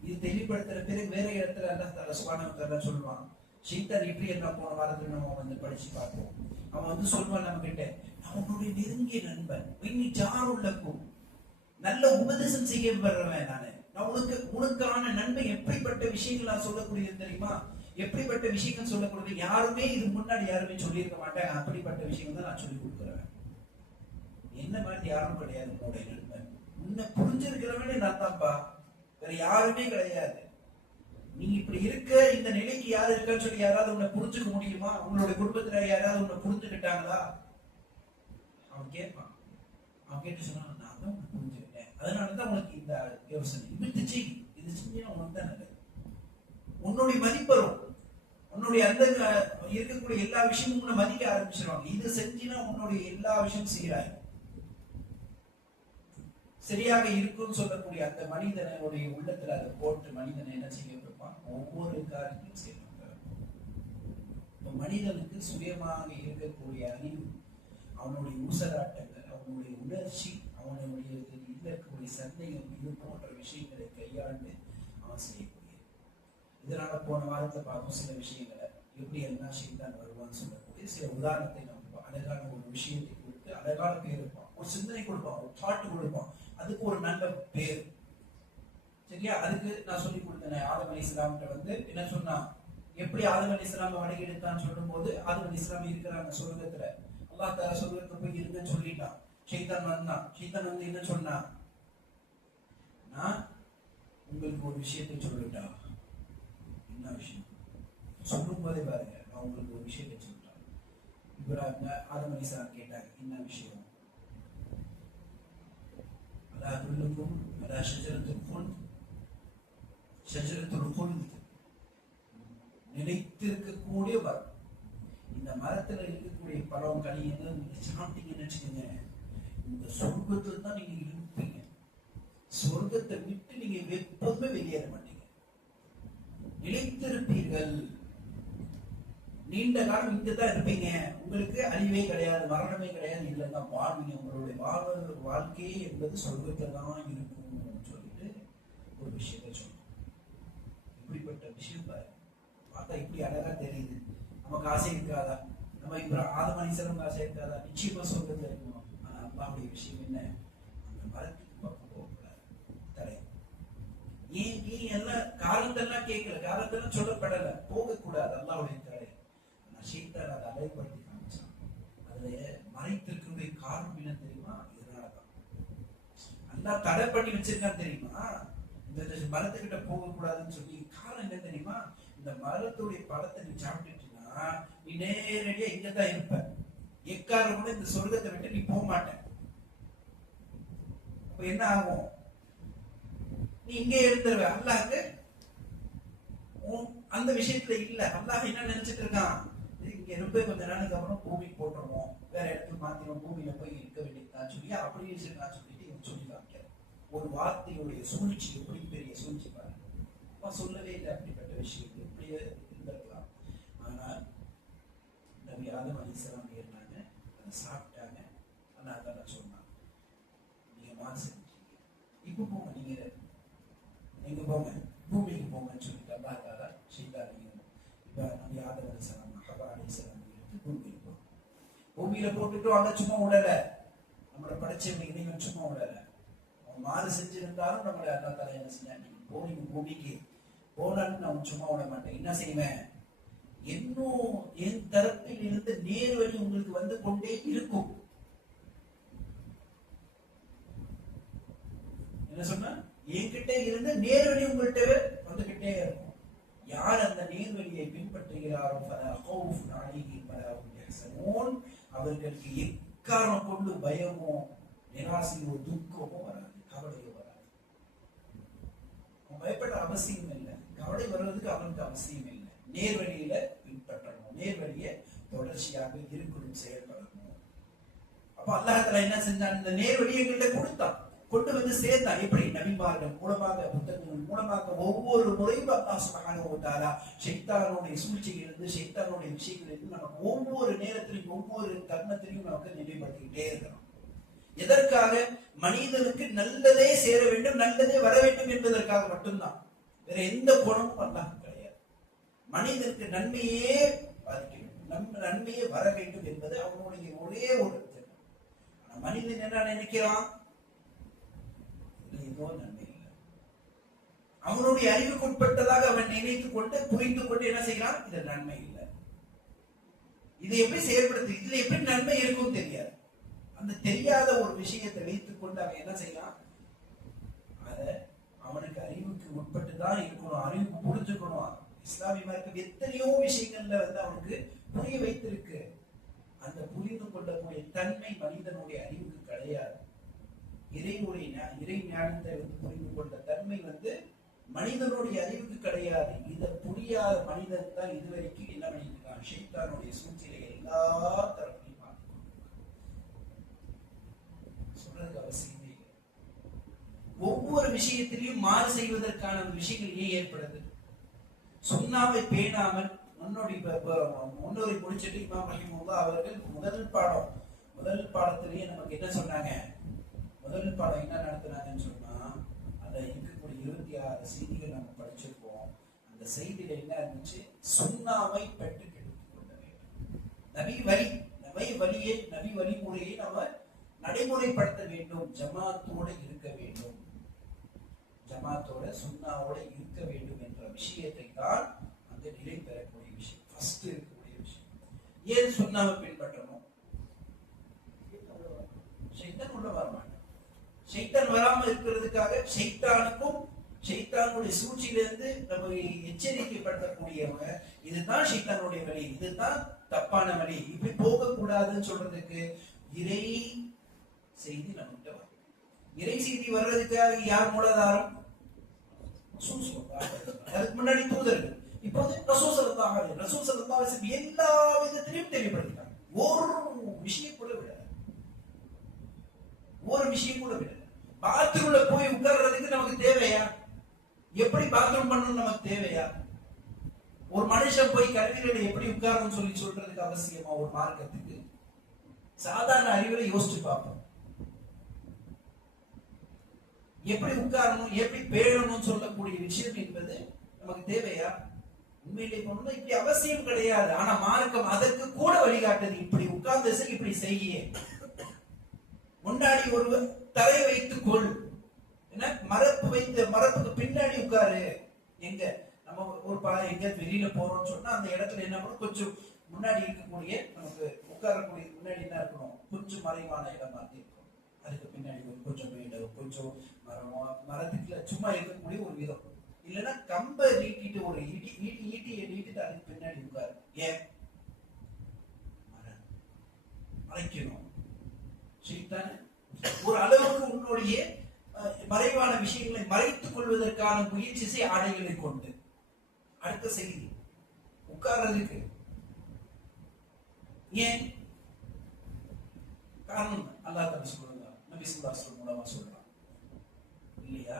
இது தெளிவுபடுத்துற பிறகு வேற இடத்துல அல்லாஹ் சுப்ஹானஹு வ தஆலா சொல்லுவான், ஷைத்தான் இப்படி என்ன போன வாரத்துல நம்ம படிச்சு பார்ப்போம். அவன் சொல்லுவான் நம்ம கிட்ட, அவனுடைய நெருங்கிய நண்பன், ஜாருள்ளக்கும் நல்ல உபதேசம் செய்ய வர்றவன் நான் உனக்கான நண்பன். எப்படிப்பட்ட விஷயங்கள் நான் சொல்லக்கூடியது தெரியுமா, எப்படிப்பட்ட விஷயங்கள் சொல்லக்கூடியது யாருமே இது முன்னாடி யாருமே சொல்லியிருக்க மாட்டாங்க. அப்படிப்பட்ட விஷயங்கள் தான் நான் சொல்லி கொடுக்குறேன். என்ன மாதிரி யாரும் கிடையாது உன்னுடைய நண்பன், உன்னை புரிஞ்சிருக்கிறவனே நான் தான்ப்பா, வேற யாருமே கிடையாது. நீ இப்படி இருக்க இந்த நிலைக்கு யாரு இருக்கான்னு சொல்லி யாராவது உன்னை புரிஞ்சுக்க முடியுமா? உங்களுடைய குடும்பத்துல யாராவது உன்னை புரிஞ்சுக்கிட்டாங்களா? அவன் கேட்பான். அவன் கேட்டு சொன்னா, நான் தான் உன்னை புரிஞ்சுக்கிட்டேன், அதனாலதான் உனக்கு இந்த யோசனை, இது செஞ்சா உனக்கு தான் நல்லது, உன்னுடைய மதிப்பெறும், உன்னுடைய அந்த இருக்கக்கூடிய எல்லா விஷயமும் உன்னை மதிக்க ஆரம்பிச்சிருவாங்க. இது செஞ்சினா உன்னுடைய எல்லா விஷயமும் செய்யறாங்க சரியாக இருக்குன்னு சொல்லக்கூடிய அந்த மனிதனுடைய உள்ளத்துல அதை போட்டு மனிதனை என்ன செய்ய வைப்பான், ஒவ்வொரு காரியத்தையும் செய்வாங்க. மனிதனுக்கு சுயமாக இருக்கக்கூடிய அறிவு, அவனுடைய ஊசலாட்டங்கள், அவனுடைய உணர்ச்சி, அவனுடைய இருக்கக்கூடிய சந்தேகம், இது போன்ற விஷயங்களை கையாண்டு அவன் செய்யக்கூடியது. இதனால போன வாரத்தை பார்ப்போம் சில விஷயங்களை எப்படி எல்லாம் ஷைத்தான் வருவான்னு சொல்லக்கூடிய சில உதாரணத்தை நம்ம அழகான ஒரு விஷயத்தை கொடுத்து அழகான பேர் இருப்பான், ஒரு சிந்தனை கொடுப்பான், ஒரு தாட் கொடுப்பான், அதுக்கு ஒரு நல்ல பேர். சரியா? அதுக்கு நான் சொல்லி கொடுத்தேன். ஆதம் அலைஹிஸ்ஸலாம் என்ன சொன்னா, எப்படி ஆதம் அலைஹிஸ்ஸலாம் வடகி எடுத்தான்னு சொல்லும் போது ஆதம் அலைஹிஸ்ஸலாம் இருக்கிறாங்க சொர்க்கத்துல. அல்லாஹ் தஆலா சொர்க்கத்துல போய் இருங்கன்னு சொல்லிட்டான். ஷைத்தான் வந்தான். ஷைத்தான் என்ன சொன்னா, நான் உங்களுக்கு ஒரு விஷயத்தை சொல்லட்டா? என்ன விஷயம்? சொல்லும் போதே பாருங்க, நான் உங்களுக்கு ஒரு விஷயத்தை சொல்றேன். இப்ராஹிம் ஆதம் அலைஹிஸ்ஸலாம் கேட்டாங்க, என்ன விஷயம்? அலா துல்லுக்கும் அலா ஷஜரத்துல் குல்த், ஷஜரத்துல் குல்த், நிலைத்திருக்கக்கூடிய மரம். இந்த மரத்துல இருக்கக்கூடிய பழம் கனியெல்லாம் நீங்க சாப்பிட்டீங்கன்னு வச்சுக்கோங்க, இந்த சொர்க்கத்துல தான் நீங்க இருப்பீங்க. சொர்க்கத்தை விட்டு நீங்க எப்போதுமே வெளியேற மாட்டீங்க, நிலைத்திருப்பீர்கள். நீண்ட காலம் இங்கதான் இருப்பீங்க, உங்களுக்கு அழிவே கிடையாது, மரணமே கிடையாது, இதுலதான் வாழ்வீங்க. உங்களுடைய வாழ்க்கையே என்பது சொர்க்கத்துல தான் இருக்கும் சொல்லிட்டு ஒரு விஷயத்தை சொன்னோம். இப்படிப்பட்ட விஷயம் பாரு, பார்த்தா இப்படி அழகா தெரியுது. நமக்கு ஆசை இருக்காதா? நம்ம இப்ப ஆதம் அலைஹிஸ்ஸலாம் ஆசை இருக்காதா? நிச்சயமா சொர்க்கத்துல இருக்கணும். ஆனா அல்லாஹ்வுடைய விஷயம் என்ன? அந்த மரத்துக்கு பக்கம் போகக்கூடாது, தடை. ஏன் எல்லாம் காரணத்தெல்லாம் கேட்கல, காரணத்தெல்லாம் சொல்லப்படல, போகக்கூடாது, அல்லாஹ்வுடைய தடை. ஆனா ஷைத்தான் அதை அலைப்படுத்தி காமிச்சான். அதுல மறைத்திருக்கக்கூடிய காரணம் என்ன தெரியுமா? இதனாலதான் அல்லாஹ் தடை பண்ணி வச்சிருக்கான் தெரியுமா? இந்த மரத்துக்கிட்ட போகக்கூடாதுன்னு சொல்லி காரணம் என்ன தெரியுமா? இந்த மரத்துடைய பழத்தை நீ சாப்பிட்டுட்டீங்கன்னா நீ நேரடியா இங்கதான் இருப்ப, எக்காரணம் கூட இந்த சொர்க்கத்தை விட்டு நீ போக மாட்ட. அப்ப என்ன ஆகும்? நீ இங்கே இருந்துருவ. அல்லாஹ்க்கு அந்த விஷயத்துல இல்ல. அல்லாஹ் என்ன நினைச்சிட்டு இருக்கான், இங்க இருப்ப கொஞ்ச நாளுக்கு அப்புறம் பூமிக்கு போட்டுருவோம், வேற இடத்துக்கு மாத்திரம், பூமியில போய் இருக்க வேண்டியதுதான் சொல்லி அப்படி நான் சொல்லிட்டு இவன் சொல்லி காமிக்கிறேன். ஒரு வார்த்தையுடைய சூழ்ச்சி எப்படி பெரிய சூழ்ச்சி பாருங்க. சொல்லவே இல்லை அப்படிப்பட்ட விஷயம், எப்படியே இருந்திருக்கலாம். ஆனால் நபி ஆதம் அலைஹிஸ்ஸலாம் ஏறினாங்க, அதை சாப்பிட்டாங்க. ஆனா அதான் சொன்னான், நீங்க மாறு செஞ்சீங்க, இப்ப போங்க, நீங்க எங்க போங்க, பூமிக்கு போங்கன்னு சொல்லிட்டு அல்லாஹ் தஆலா ஷைத்தானையும் இப்ப நபி ஆதம் அலைஹிஸ்ஸலாம் ஹவ்வா அலைஹிஸ்ஸலாம் எடுத்து பூமிக்கு போங்க. பூமியில போட்டுட்டு அங்க சும்மா விடல, நம்மளை படைச்சவங்க இதையும் சும்மா விடல. அவன் மாறு செஞ்சிருந்தாலும் நம்மளை அல்லாஹ் தஆலா என்ன செஞ்சாங்க, நீங்க போனீங்க பூமிக்கு, போனாலும் நான் சும்மா விட மாட்டேன். என்ன செய்வேன்? இன்னும் என் தரப்பில் இருந்து நேர்வழி உங்களுக்கு வந்து கொண்டே இருக்கும். என்ன சொன்ன? என்கிட்ட இருந்து நேர்வழி உங்கள்கிட்ட வந்துகிட்டே இருக்கும். யார் அந்த நேர்வழியை பின்பற்றுகிறாரோ அவர்களுக்கு எக்காரணம் கொண்டு பயமோ நிராசையோ துக்கமோ வராது, கவலையோ வராது. பயப்பட அவசியம் இல்லை, கவலை வருவதற்கு அவனுக்கு அவசியம் இல்லை. நேர்வழியில பின்பற்றணும், நேர்வழியை தொடர்ச்சியாக இருக்கணும், செயல்படணும். அப்ப அல்லாஹ் தஆலா என்ன செஞ்சான்? இந்த நேர்வழியை எங்கள்கிட்ட கொடுத்தான், கொண்டு வந்து சேர்த்தான். எப்படி? நபிமார்கள் மூலமாக, புத்தகங்கள் மூலமாக. ஒவ்வொரு முறையும் அல்லாஹ் சுப்ஹானஹு வ தஆலா ஷைத்தானுடைய சூழ்ச்சியிலிருந்து, ஷைத்தானுடைய விஷயங்களிலிருந்து நமக்கு ஒவ்வொரு நேரத்திலும், ஒவ்வொரு தருணத்திலையும் நமக்கு நினைவுபடுத்திக்கிட்டே இருக்கணும். எதற்காக? மனிதனுக்கு நல்லதே சேர வேண்டும், நல்லதே வர வேண்டும் என்பதற்காக மட்டும்தான். வேற எந்த குணமும் அல்லாஹ் கிடையாது. மனிதனுக்கு நன்மையே பாதிக்க வேண்டும், நன்மையே வர வேண்டும் என்பது அவனுடைய ஒரே ஒரு திட்டம். ஆனா மனிதன் என்ன நினைக்கிறான்? ஏதோ நன்மை இல்லை, அவனுடைய அறிவுக்கு உட்பட்டதாக அவன் நினைத்துக் கொண்டு, புரிந்து கொண்டு என்ன செய்யறான்? இது நன்மை இல்லை, இதை எப்படி செயல்படுத்து, இதுல எப்படி நன்மை இருக்கும் தெரியாது. அந்த தெரியாத ஒரு விஷயத்தை வைத்துக் கொண்டு அவன் என்ன செய்யலாம்? அத அவனுக்கு அறிவுக்கு உட்பட்டுதான் இருக்கணும், அறிவுக்கு புரிஞ்சுக்கணும். இஸ்லாமிய மார்க்கம் எத்தனையோ விஷயங்கள்ல அவனுக்கு புரிய வைத்திருக்கு. அந்த புரிந்து கொள்ளக்கூடிய தன்மை மனிதனுடைய அறிவுக்கு கிடையாது. இறை ஞானத்தை புரிந்து கொண்ட தன்மை மனிதனுடைய அறிவுக்கு கிடையாது. இதை புரியாத மனிதன் தான் இதுவரைக்கும் என்ன பண்ணிருக்கான்? ஷைத்தானுடைய சூழ்ச்சியில எல்லா தரப்பையும் சொல்றதுக்கு அவசியமே இல்லை. ஒவ்வொரு விஷயத்திலையும் மாறு செய்வதற்கான விஷயங்கள் ஏன் ஏற்படுது? சுண்ணாவை பேணாமல் முன்னோரை முடிச்சிட்டு இமாம் ரஹிமஹுல்லாஹ் அவர்கள் முதல் பாடத்திலேயே நமக்கு என்ன சொன்னாங்க? முதல் பாடம் என்ன நடத்தினாங்கன்னு சொன்னா, அந்த இருக்கக்கூடிய 26 செய்திகள் நம்ம படிச்சிருப்போம். அந்த செய்தியில என்ன இருந்துச்சு? சுன்னாவை பெற்று கெடுத்துக் கொள்ள வேண்டும். நபி வழிமுறையை நம்ம நடைமுறைப்படுத்த வேண்டும். ஜமாத்தோட இருக்க வேண்டும், ஜமாத்தோட சுன்னாவோட இருக்க வேண்டும் என்ற விஷயத்தை தான் அந்த நிலை பெறக்கூடிய விஷயம். ஃபர்ஸ்ட் இருக்கக்கூடிய விஷயம். ஏன் சுன்னாவை பின்பற்றணும்? ஷைத்தான் உள்ள வரமாட்டான். ஷைத்தான் வராம இருக்கிறதுக்காக ஷைத்தானுடைய சூழ்ச்சியிலிருந்து நம்ம எச்சரிக்கைப்படுத்தக்கூடியவங்க, இதுதான் ஷைத்தானுடைய வழி, இதுதான் தப்பான வழி, இப்படி போக கூடாதுன்னு சொல்றதுக்கு இறை செய்தி நம்மகிட்ட வரும். இறை செய்தி வர்றதுக்காக யார் மூலதாரம்? அதுக்கு முன்னாடி தூதர்கள், இப்போது ரசூல் ஸல்லல்லாஹு அலைஹி வஸல்லம் எல்லா விதத்திலையும் தெளிவுபடுத்திட்டாங்க. ஒரு விஷயம் கூட விட பாத்ரூம்ல போய் உட்கார்றதுக்கு நமக்கு தேவையா? எப்படி பாத்ரூம் பண்ணணும் நமக்கு தேவையா? ஒரு மனுஷன் போய் கல்வியில எப்படி உட்காரணும்னு சொல்றதுக்கு அவசியமா? ஒரு மார்க்கத்துக்கு சாதாரண அறிவுரை யோசிச்சு பார்ப்போம். எப்படி உட்காரணும், எப்படி பேழணும் சொல்லக்கூடிய விஷயம் என்பது நமக்கு தேவையா? உண்மையிலே கொண்டு இப்படி அவசியம் கிடையாது. ஆனா மார்க்கம் அதற்கு கூட வழிகாட்டுது. இப்படி உட்கார்ந்து இப்படி செய்ய, முன்னாடி ஒரு தலை வைத்துக் கொள், மரப்புக்கு பின்னாடி உட்காரு. எங்க நம்ம எங்க வெளியில போறோம்னு சொன்னா அந்த இடத்துல என்ன பண்ணும்? கொஞ்சம் முன்னாடி இருக்கக்கூடிய நமக்கு உட்காரக்கூடிய முன்னாடி என்ன இருக்கணும்? கொஞ்சம் மறைவான இடமா இருக்கும். அதுக்கு பின்னாடி கொஞ்சம் வீடு, கொஞ்சம் மரத்துக்குள்ள சும்மா இருக்கக்கூடிய ஒரு விதம். இல்லைன்னா கம்பை நீட்டிட்டு ஒரு ஈட்டியை நீட்டிட்டு அதுக்கு பின்னாடி உட்காரு. ஏன்? மறைக்கணும். ஒரு அளவுக்கு உன்னுடைய மறைவான விஷயங்களை மறைத்துக் கொள்வதற்கான முயற்சி செய், ஆடைகளை கொண்டு. அடுத்த செய்தி, உட்கார்றதுக்கு ஏன் காரணம் அல்லாஹ் தஆலா சொல்றாங்க, நபி ஸல்லல்லாஹு அலைஹி வஸல்லம் மூலமா சொல்றாங்க இல்லையா?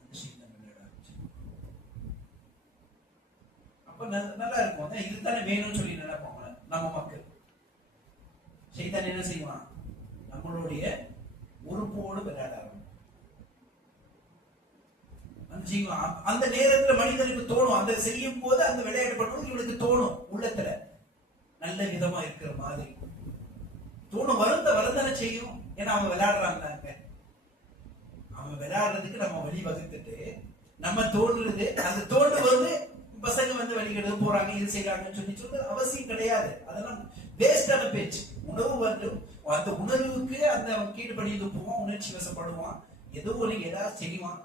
அந்த ஷைத்தான் விளையாட ஆரம்பிச்சு. அப்ப நல்லா இருக்கும். இதுதானே வேணும்னு சொல்லி நினைப்பாங்க நம்ம மக்கள். ஷைத்தான் என்ன செய்வான்? நம்மளுடைய உறுப்போடு விளையாட ஆரம்பிக்கும். அந்த நேரத்துல மனிதனுக்கு தோணும், அந்த செய்யும் போது அந்த விளையாட்டு பண்ணும்போது இவனுக்கு தோணும், உள்ளத்துல நல்ல விதமா இருக்கிற மாதிரி தோணும். வருந்தன செய்யும். ஏன்னா அவன் விளையாடுறாங்க. அவன் விளையாடுறதுக்கு நம்ம வழி வகுத்துட்டு நம்ம தோன்றுறது, அந்த தோன்று வந்து பசங்க வந்து வழிகெடுத்து போறாங்க, இது செய்யறாங்கன்னு சொல்றது அவசியம் கிடையாது. அதெல்லாம் வேஸ்டான பேச்சு. உணவு வந்து அந்த உணர்வுக்கு அந்த கீழ்படிந்து போவான், உணர்ச்சி வசப்படுவான், ஏதாவது செய்வான்,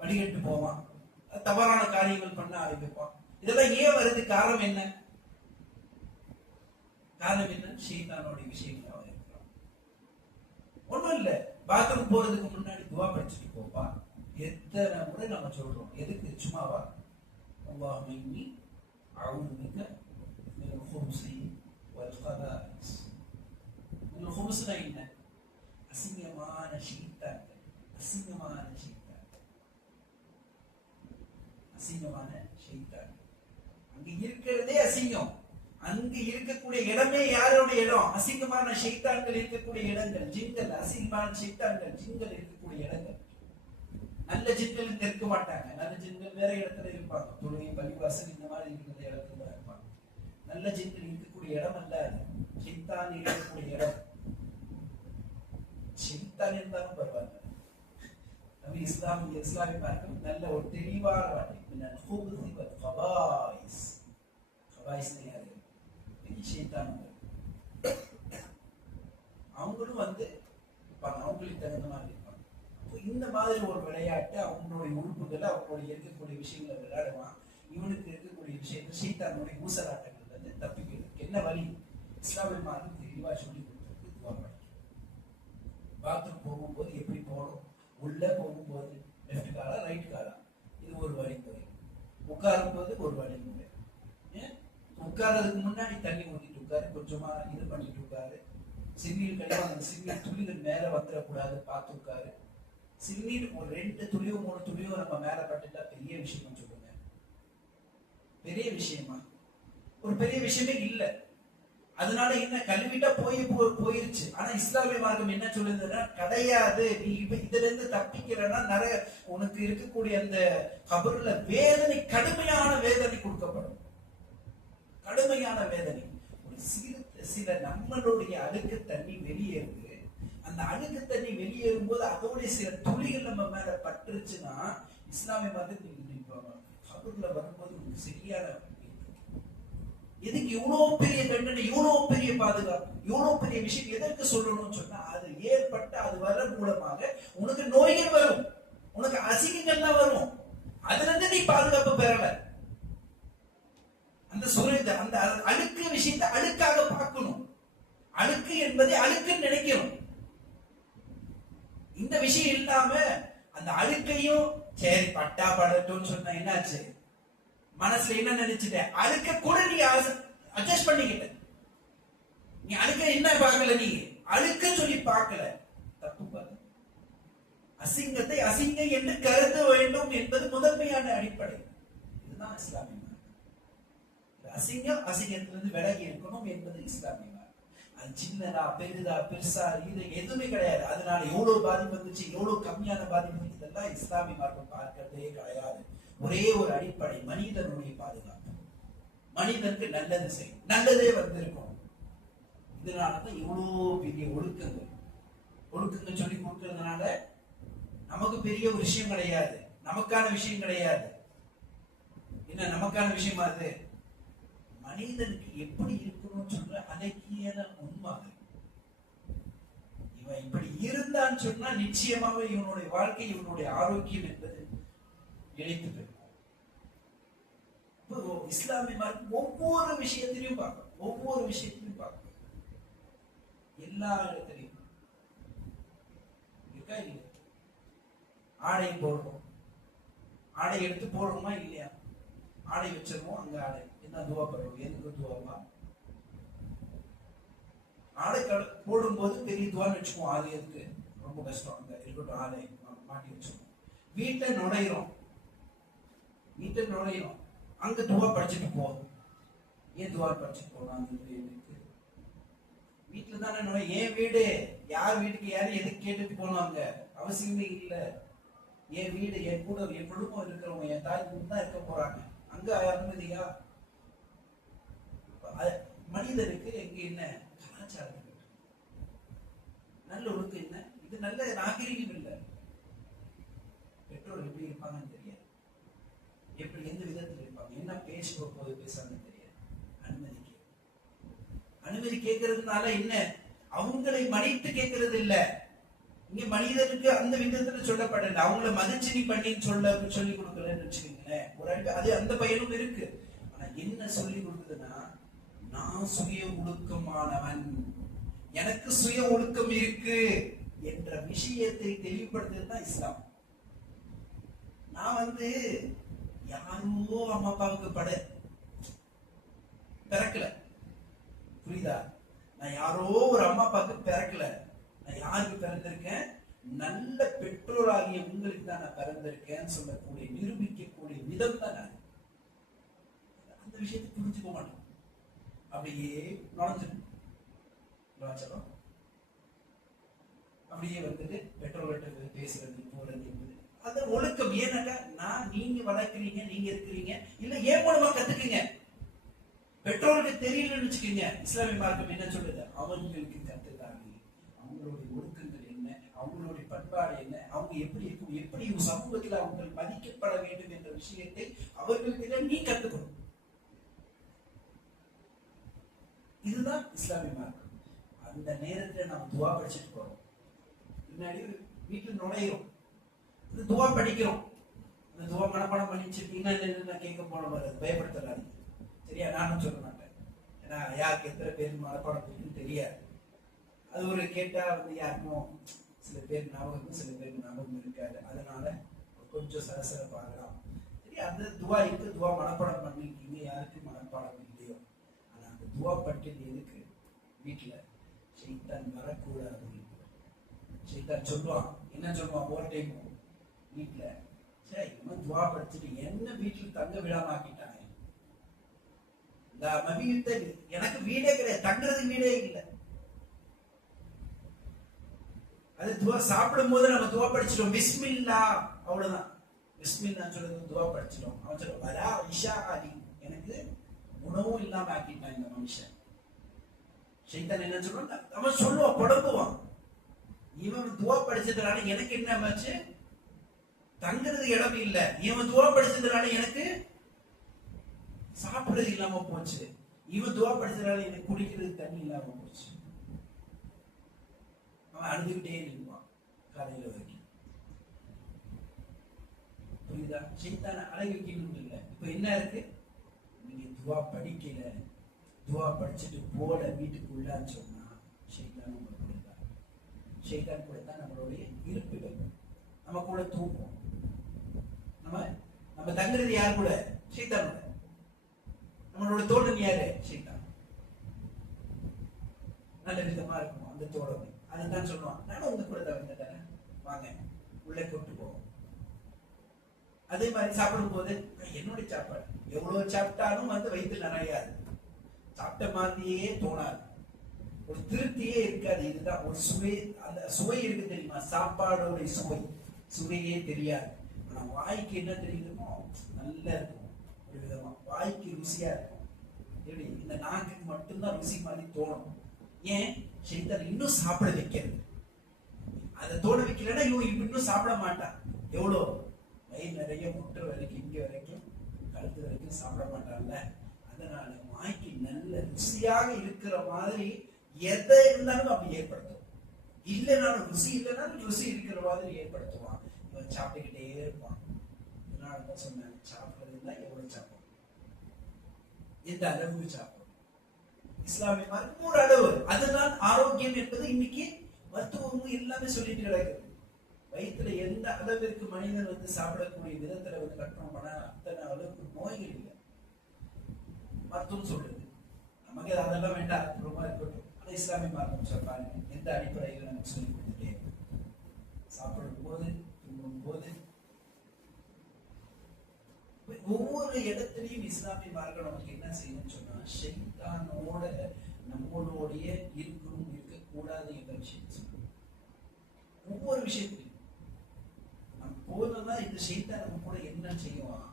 வழிகட்டு போவான், தவறான காரியங்கள் பண்ண ஆரம்பிப்பான். இதெல்லாம் ஏன் வருது? காரணம் என்ன? ஷைத்தானுடைய விஷயங்கள் அவன் இருக்கிறான். ஒண்ணும் இல்ல, பாத்ரூம் போறதுக்கு முன்னாடி துவா படிச்சுட்டு போப்பா. எத்தனை முறை நம்ம சொல்றோம்? எதுக்கு? சும்மாவா? அல்லாஹும்ம இன்னி அஊது பிக மினல் குப்ஸி வல் கபாயிஸ். மினல் குப்ஸ்னா என்ன? அசிங்கமான ஷைத்தான். அங்க இருக்கிறதே அசிங்கம். அங்கு இருக்கக்கூடிய இடமே யாருடைய இடம்? அசிங்கமான ஷைத்தான்கள் இருக்கக்கூடிய இடங்கள், ஜின்கள். அசிங்கமான ஷைத்தான்கள், ஜின்கள் இருக்கக்கூடிய இடங்கள். நல்ல ஜின்கள் இங்க இருக்க மாட்டாங்க. நல்ல ஜின்கள் வேற இடத்துல இருப்பாங்க. தொழுகை, பள்ளிவாசல் இந்த மாதிரி இருக்கிற இடத்துல இருப்பாங்க. நல்ல ஜின்கள் இருக்கக்கூடிய இடம் அல்ல அது. ஷைத்தான் இருக்கக்கூடிய இடம். ஷைத்தான் இருந்தாலும் பரவாயில்ல. நம்ம இஸ்லாமிய மார்க்கம் நல்ல ஒரு தெளிவான வார்த்தை. அவங்களும் வந்து அவங்களுக்கு தகுந்த மாதிரி இருப்பாங்க. இந்த மாதிரி ஒரு விளையாட்டு அவங்களுடைய உறுப்புகளை, அவங்களுடைய இருக்கக்கூடிய விஷயங்களை விளையாடுவான். இவனுக்கு இருக்கக்கூடிய விஷயத்தை ஷைத்தானுடைய ஊசலாட்டங்கள் வந்து தப்பிக்கிறதுக்கு என்ன வழி? இஸ்லாமிய மார்க்கம் தெளிவா சொல்லி கொடுத்துருக்கு. துவா படிக்கும். பாத்ரூம் போகும்போது எப்படி போகணும்? உள்ள போகும்போது லெஃப்ட் காலா ரைட் காலா, இது ஒரு வழிமுறை. உட்காரும் போது ஒரு வழிமுறை. உட்கார்றதுக்கு முன்னாடி தண்ணி ஊற்றிட்டு உட்காரு, கொஞ்சமா இது பண்ணிட்டு உட்காரு. சிறுநீர் கழிவு அந்த சிறுநீர் துளிகள் மேல வந்துடக்கூடாது, பார்த்து உட்காரு. சிறுநீர் ஒரு 2 துளியோ 3 துளியோ நம்ம மேல பட்டுட்டா பெரிய விஷயம் சொல்லுங்க. பெரிய விஷயமா? ஒரு பெரிய விஷயமே இல்ல. அதனால என்ன, கல்விட்டா போயிருச்சு. ஆனா இஸ்லாமிய மார்க்கம் என்ன சொல்லுதுன்னா, கிடையாது. நீ இதுல இருந்து தப்பிக்கிறன்னா நிறைய உனக்கு இருக்கக்கூடிய அந்த கபர்ல வேதனை, கடுமையான வேதனை கொடுக்கப்படும். கடுமையான வேதனை. ஒரு சில நம்மளுடைய அழுக்கு தண்ணி வெளியேறுது. அந்த அழுக்கு தண்ணி வெளியேறும் போது அதோடைய சில துளிகள் நம்ம மேல பட்டுருச்சுன்னா, இஸ்லாமிய மதத்தில் கபர்ல வரும்போது உங்களுக்கு சரியான, எதுக்கு இவ்வளவு பெரிய தண்டனை, இவ்வளவு பெரிய பாதுகாப்பு, இவ்வளவு பெரிய விஷயம் எதற்கு சொல்லணும்னு சொன்னா, அது ஏற்பட்ட அது வர மூலமாக உனக்கு நோய்கள் வரும், உனக்கு அசிங்கங்கள்லாம் வரும். அதுல இருந்து நீ பாதுகாப்பு பெறல. அந்த சொல்ற அந்த அழுக்கு விஷயத்தை அழுக்காக பார்க்கணும். அழுக்கு என்பதை அழுக்குன்னு நினைக்கணும். இந்த விஷயம் இல்லாம அந்த அழுக்கையும் சரி பட்டா படட்டும் சொன்ன என்னாச்சு, மனசுல என்ன நினைச்சிட்ட, அழுக்க கூட நீ அட்ஜஸ்ட் பண்ணிக்கிட்ட. நீ அழுக்க என்ன பார்க்கல, நீ அழுக்க சொல்லி பார்க்கல. தப்பு பாரு. அசிங்கத்தை அசிங்கம் என்று கருத வேண்டும் என்பது முதன்மையான அடிப்படை. இதுதான் இஸ்லாமிய மார்க்கம். அசிங்கம் அசிங்கத்திலிருந்து விலகி இருக்கணும் என்பது இஸ்லாமிய மார்க்கம். அது சின்னதா பெரிதா பெருசா இது எதுவுமே கிடையாது. அதனால எவ்வளவு பாதிப்பு வந்துச்சு, எவ்வளவு கம்மியான பாதிப்பு, இதெல்லாம் இஸ்லாமிய மார்க்கம் பார்க்கிறதே கிடையாது. ஒரே ஒரு அடிப்படை, மனிதனுடைய பாதுகாப்பு. மனிதனுக்கு நல்லது செய்யும், நல்லதே வந்திருக்கும். இதனாலதான் இவ்வளவு பெரிய ஒழுக்கங்கள் சொல்லி கொடுக்கறதுனால நமக்கு பெரிய ஒரு விஷயம் கிடையாது, நமக்கான விஷயம் கிடையாது. என்ன நமக்கான விஷயமா அது? மனிதனுக்கு எப்படி இருக்கணும்னு சொல்ற அழகிய உண்மை. இவன் இப்படி இருந்தான்னு சொன்னா நிச்சயமாக இவனுடைய வாழ்க்கை, இவனுடைய ஆரோக்கியம் என்பது நிலைத்து பெறும். இஸ்லாமிய மார்க்கம் ஒவ்வொரு விஷயத்திலையும் பார்க்கணும், ஒவ்வொரு விஷயத்திலையும் பார்க்கணும். எல்லா இடத்திலையும் இருக்கா இல்லையா? ஆடை போடுறோம், ஆடை எடுத்து போடுறோமா இல்லையா? ஆடை வச்சிருவோம், அங்க ஆடை என்ன துவா பண்ணுவோம், எதுக்கு துவாவா? ஆடை போடும்போது பெரிய துவான்னு வச்சுக்குவோம், அது எதுக்கு, ரொம்ப கஷ்டம், அங்க இருக்கட்டும், ஆடை மாட்டி வச்சுக்கோம். வீட்டை நுழையிறோம், அங்க துவா படிச்சுட்டு போதும். ஏன் துவா படிச்சுட்டு போனோம்? வீட்டுல தானே, ஏன் வீடு, யார் வீட்டுக்கு யாரும் எதுக்கு கேட்டுட்டு போனோம்? அங்க அவசியமே இல்ல. என் வீடு, என் கூட என் குடும்பம் இருக்கிறவங்க, என் தாய் தான் இருக்க போறாங்க. அங்க அனுமதியா? மனிதனுக்கு எங்க என்ன கலாச்சாரம், நல்ல ஒழுக்கம் என்ன, இது நல்ல நாகரிகம் இல்லை. பெற்றோர் எப்படி இருப்பாங்கன்னு தெரியாது, எப்படி எந்த விதத்தில் இருப்பாங்க, என்ன பேசுவோம் போது பேசாமன்னு தெரியாது. அனுமதி கேட்கறதுனால என்ன, அவங்களை மன்னித்து கேட்கறது இல்ல. இங்க மனிதனுக்கு அந்த விதத்துல சொல்லப்படல, அவங்கள மதிச்சு நீ பண்ணின்னு சொல்லி கொடுக்கலன்னு வச்சுக்கீங்களேன். ஒரு அது அந்த பயனும் இருக்கு. ஆனா என்ன சொல்லி கொடுக்குதுன்னா, நான் சுய ஒழுக்கமானவன், எனக்கு சுய ஒழுக்கம் இருக்கு என்ற விஷயத்தை தெளிவுபடுத்துறதுதான் இஸ்லாம். நான் யாரோ அம்மா அப்பாவுக்கு பிறக்கல, புரியுதா? நான் யாரோ ஒரு அம்மா அப்பாவுக்கு பிறக்கல. நான் யாருக்கு பிறந்திருக்கேன்? நல்ல பெற்றோராகிய உங்களுக்கு தான் நான் பிறந்திருக்கேன்னு சொல்லக்கூடிய, நிரூபிக்கக்கூடிய விதம் தான் நான். அந்த விஷயத்தை புரிஞ்சுக்க மாட்டோம், அப்படியே நுழைஞ்சிடும். அப்படியே பெற்றோர்கிட்ட பேசுறது போறது, அந்த ஒழுக்கம். ஏன்னாக்கா நீங்க வளர்க்குறீங்க, நீங்க இருக்கிறீங்க, இல்ல ஏன் மூலமா கத்துக்குங்க. பெற்றோருக்கு தெரியலன்னு வச்சுக்கோங்க. இஸ்லாமிய மார்க்கம் என்ன சொல்லுது? அவங்களுக்கு கத்துத்தாங்க, அவங்களுடைய ஒழுக்கங்கள் என்ன, அவங்களுடைய பண்பாடு என்ன, அவங்க எப்படி இருக்கும், எப்படி சமூகத்தில் அவங்க மதிக்கப்பட வேண்டும் என்ற விஷயத்தை அவர்களுக்கு நீ கத்துக்கணும். இதுதான் இஸ்லாமிய மார்க்கம். அந்த நேரத்தில் நாம் துவா படிச்சுட்டு போறோம், முன்னாடி வீட்டில் நுழையிறோம், துவா படிக்கிறோம். இந்த துவா மனப்பாடம் பண்ணிச்சிருக்கீங்கன்னா கேட்க போன பயப்படுத்துறாங்க, சரியா? நானும் சொல்ல மாட்டேன், ஏன்னா யாருக்கு எத்தனை பேர் மனப்பாடம் இருக்குன்னு தெரியாது. அது ஒரு கேட்டா யாருக்கும் சில பேர் ஞாபகம், சில பேருக்கு ஞாபகம் இருக்காது. அதனால கொஞ்சம் சரசரப்பாகலாம். சரி, அந்த துவா இருக்கு, துவா மனப்பாடம் பண்ணிருக்கீங்க, யாருக்கு மனப்பாடம் இல்லையோ. ஆனா அந்த துவா படிக்கிறது எதுக்கு? வீட்டுல சைத்தான் வரக்கூடாது. சைத்தான் சொல்லுவான், என்ன சொல்லுவான்? ஒரு டைம் வீட்டுல, சரி இவன் துவா படிச்சுட்டு என்ன வீட்டுல தங்க விடாம ஆக்கிட்டாங்க, எனக்கு வீடே கிடையாது, தங்குறதுக்கு வீடே இல்லை. அது துவா சாப்பிடும் போது நம்ம துவா படிச்சிட்டோம், பிஸ்மில்லா, அவ்வளவுதான். பிஸ்மில்லா சொல்றது துவா படிச்சிட்டோம். அவன் சொல்ல வரா இஷா அலி, எனக்கு உணவும் இல்லாம ஆக்கிட்டான் இந்த மனுஷன். ஷைத்தான் என்ன சொல்றான், அவன் சொல்லுவான், புடம்புவான். இவன் துவா படிச்சதுனால எனக்கு என்ன ஆச்சு, தங்குறது இடம் இல்ல. இவன் துவா படிச்சதுனால எனக்கு சாப்பிடுறது இல்லாம போச்சு. இவன் துவா படிச்சதுனால எனக்கு குடிக்கிறது தண்ணி இல்லாம போச்சு. அவன் அழுதுகிட்டே இருப்பான் காலையில வரைக்கும். புரியுதா? ஷைத்தான அழகிக்கணும் இல்ல. இப்ப என்ன இருக்கு, நீங்க துவா படிக்கல, துவா படிச்சுட்டு போல வீட்டுக்குள்ளான்னு சொன்னா ஷைத்தான் உங்களை கொடுத்தார். ஷைத்தான் கொடுத்தா நம்மளுடைய இருப்பிடம், நம்ம கூட தூக்கம். நம்ம தங்குறது யார் கூட? ஷைத்தானோட. நம்மளோட தோழன் யாரு? ஷைத்தான். நல்ல விதமா இருக்கும் அந்த தோழன். அதுதான் சொல்லுவான், நானும் உங்க கூட தவிர்த்துட்டேன், வாங்க உள்ள கொண்டு போவோம். அதே மாதிரி சாப்பிடும் போது என்னுடைய சாப்பாடு எவ்வளவு சாப்பிட்டாலும் வந்து வயிற்று நிறையாது, சாப்பிட்ட மாதிரியே தோணாது, ஒரு திருப்தியே இருக்காது. இதுதான் ஒரு சுவை, அந்த சுவை இருக்கு தெரியுமா? சாப்பாடோட சுவையே தெரியாது. ஆனா வாய்க்கு என்ன தெரியுமோ நல்லா இருக்கும், ஒரு விதமா வாய்க்கு ருசியா இருக்கும். எப்படி இந்த நாக்குக்கு மட்டும்தான் ருசி மாதிரி தோணும். ஏன்? ஷைத்தான் இன்னும் சாப்பிட வைக்கிறது. அதை தோட வைக்கலன்னா இவன் இன்னும் சாப்பிட மாட்டான். எவ்வளோ வயிறு நிறைய முட்டை வரைக்கும், இங்க வரைக்கும், கழுத்து வரைக்கும் சாப்பிட மாட்டான்ல. அதனால வாய்க்கு நல்ல ருசியாக இருக்கிற மாதிரி எதை இருந்தாலும் அப்படி ஏற்படுத்தும். இல்லைனாலும் ருசி இல்லைனாலும் ருசி இருக்கிற மாதிரி ஏற்படுத்துவான். இவன் சாப்பிட்டுக்கிட்டே இருப்பான். அதனாலதான் சொன்னாங்க, சாப்பிடுறதுன்னா எவ்வளவு சாப்பிடும், எந்த அளவுக்கு சாப்பிடும். இஸ்லாமிய மார்க்கம் ஒரு அளவு, அதுதான் ஆரோக்கியம் என்பது இன்னைக்கு மருத்துவமும் எல்லாமே சொல்லிட்டு கிடக்குது. வயிற்றுல எந்த அளவிற்கு மனிதன் வந்து சாப்பிடக்கூடிய விதத்துல வந்து கட்டணம் பண்ண அத்தனை அளவுக்கு நோய்கள் இல்லை மருத்துவம் சொல்றது. நமக்கு அதெல்லாம் வேண்டாம், ரொம்ப இருக்கட்டும். ஆனா இஸ்லாமிய மார்க்கம் சொல்றாங்க எந்த அடிப்படையில் நமக்கு சொல்லி கொடுத்துட்டே சாப்பிடும் போது, தூங்கும் போது, ஒவ்வொரு இடத்துலையும் இஸ்லாமிய மார்க்கம் நமக்கு என்ன செய்யணும்னு சொன்னா, ஷைத்தானோட நம்மளுடைய இருக்கணும், இருக்கக்கூடாது என்ற விஷயம் சொல்லணும். ஒவ்வொரு விஷயத்திலையும் நம்ம போனோம்னா இந்த ஷைத்தான் நம்ம கூட என்ன செய்வான்,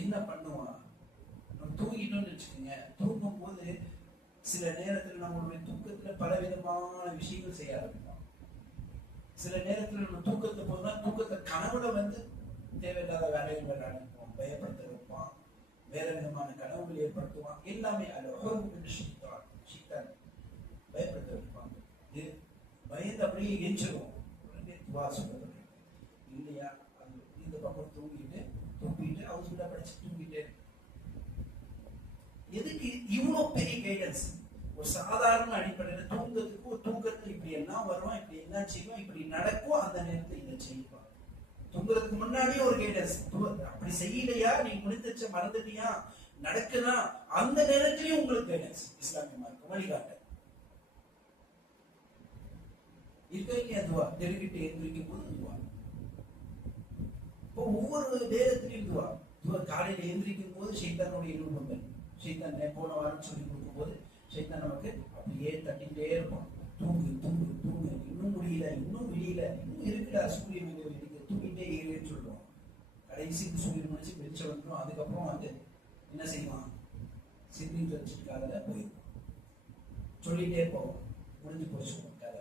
என்ன பண்ணுவான். நம்ம தூங்கிட்டோம்னு வச்சுக்கோங்க, தூங்கும் போது சில நேரத்துல நம்மளுடைய தூக்கத்துல பல விதமான விஷயங்கள் செய்ய ஆரம்பிப்பான். சில நேரத்துல நம்ம தூக்கத்தை போதுனா தூக்கத்தை கனவுல வந்து தேவையில்லாத வேலைகள் ஆரம்பிப்பான், பயப்படுத்த வைப்பான், வேற விதமான கனவுகள் ஏற்படுத்துவான். எல்லாமே பயப்படுத்த வைப்பாங்க. பயந்து அப்படியே எஞ்சிருவோம். உடனே துவா சொல்றது இல்லையா, அது இந்த பக்கம் தூங்கிட்டு அவங்க படிச்சு தூங்கிட்டே. எதுக்கு இவ்வளவு பெரிய கைடன்ஸ்? ஒரு சாதாரண அடிப்படையில தூங்கத்துக்கு, ஒரு தூக்கத்துல இப்படி எல்லாம் வருவான், இப்படி என்ன செய்வோம், இப்படி நடக்கும், அந்த நேரத்தில் இதை செய்வான். தூங்குறதுக்கு முன்னாடியே ஒரு கைடன்ஸ். அப்படி செய்யலையா, நீ முடிஞ்ச மறந்துட்டியா, நடக்குதா, அந்த நேரத்திலயும் உங்களுக்கு கைடன்ஸ். இஸ்லாமிய மார்க்கம் வழிகாட்ட இருக்க. துவா தெரிவிட்டு எழுந்திருக்கும் போது துவா. இப்போ ஒவ்வொரு நேரத்திலையும் துவா. காலையில எழுந்திருக்கும் போது ஷைத்தானுடைய ரூபங்கள், ஷைத்தான் போன வாரம் சொல்லி கொடுக்கும் போது ஷைத்தான் நமக்கு அப்படியே தட்டிக்கிட்டே இருப்பான். தூங்கு தூங்கு தூங்கு, இன்னும் முடியல, இன்னும் விடியல, இன்னும் இருக்குடா, சூரியன் தூங்கிட்டே ஏறின்னு சொல்லுவோம். கடைசிக்கு சூரியன் முடிச்சு வெளிச்சம் வந்துடும். அதுக்கப்புறம் வந்து என்ன செய்வான், சிந்தி வச்சுட்டு கதை போயிடும், சொல்லிட்டே போவோம், முடிஞ்சு போச்சு கதை.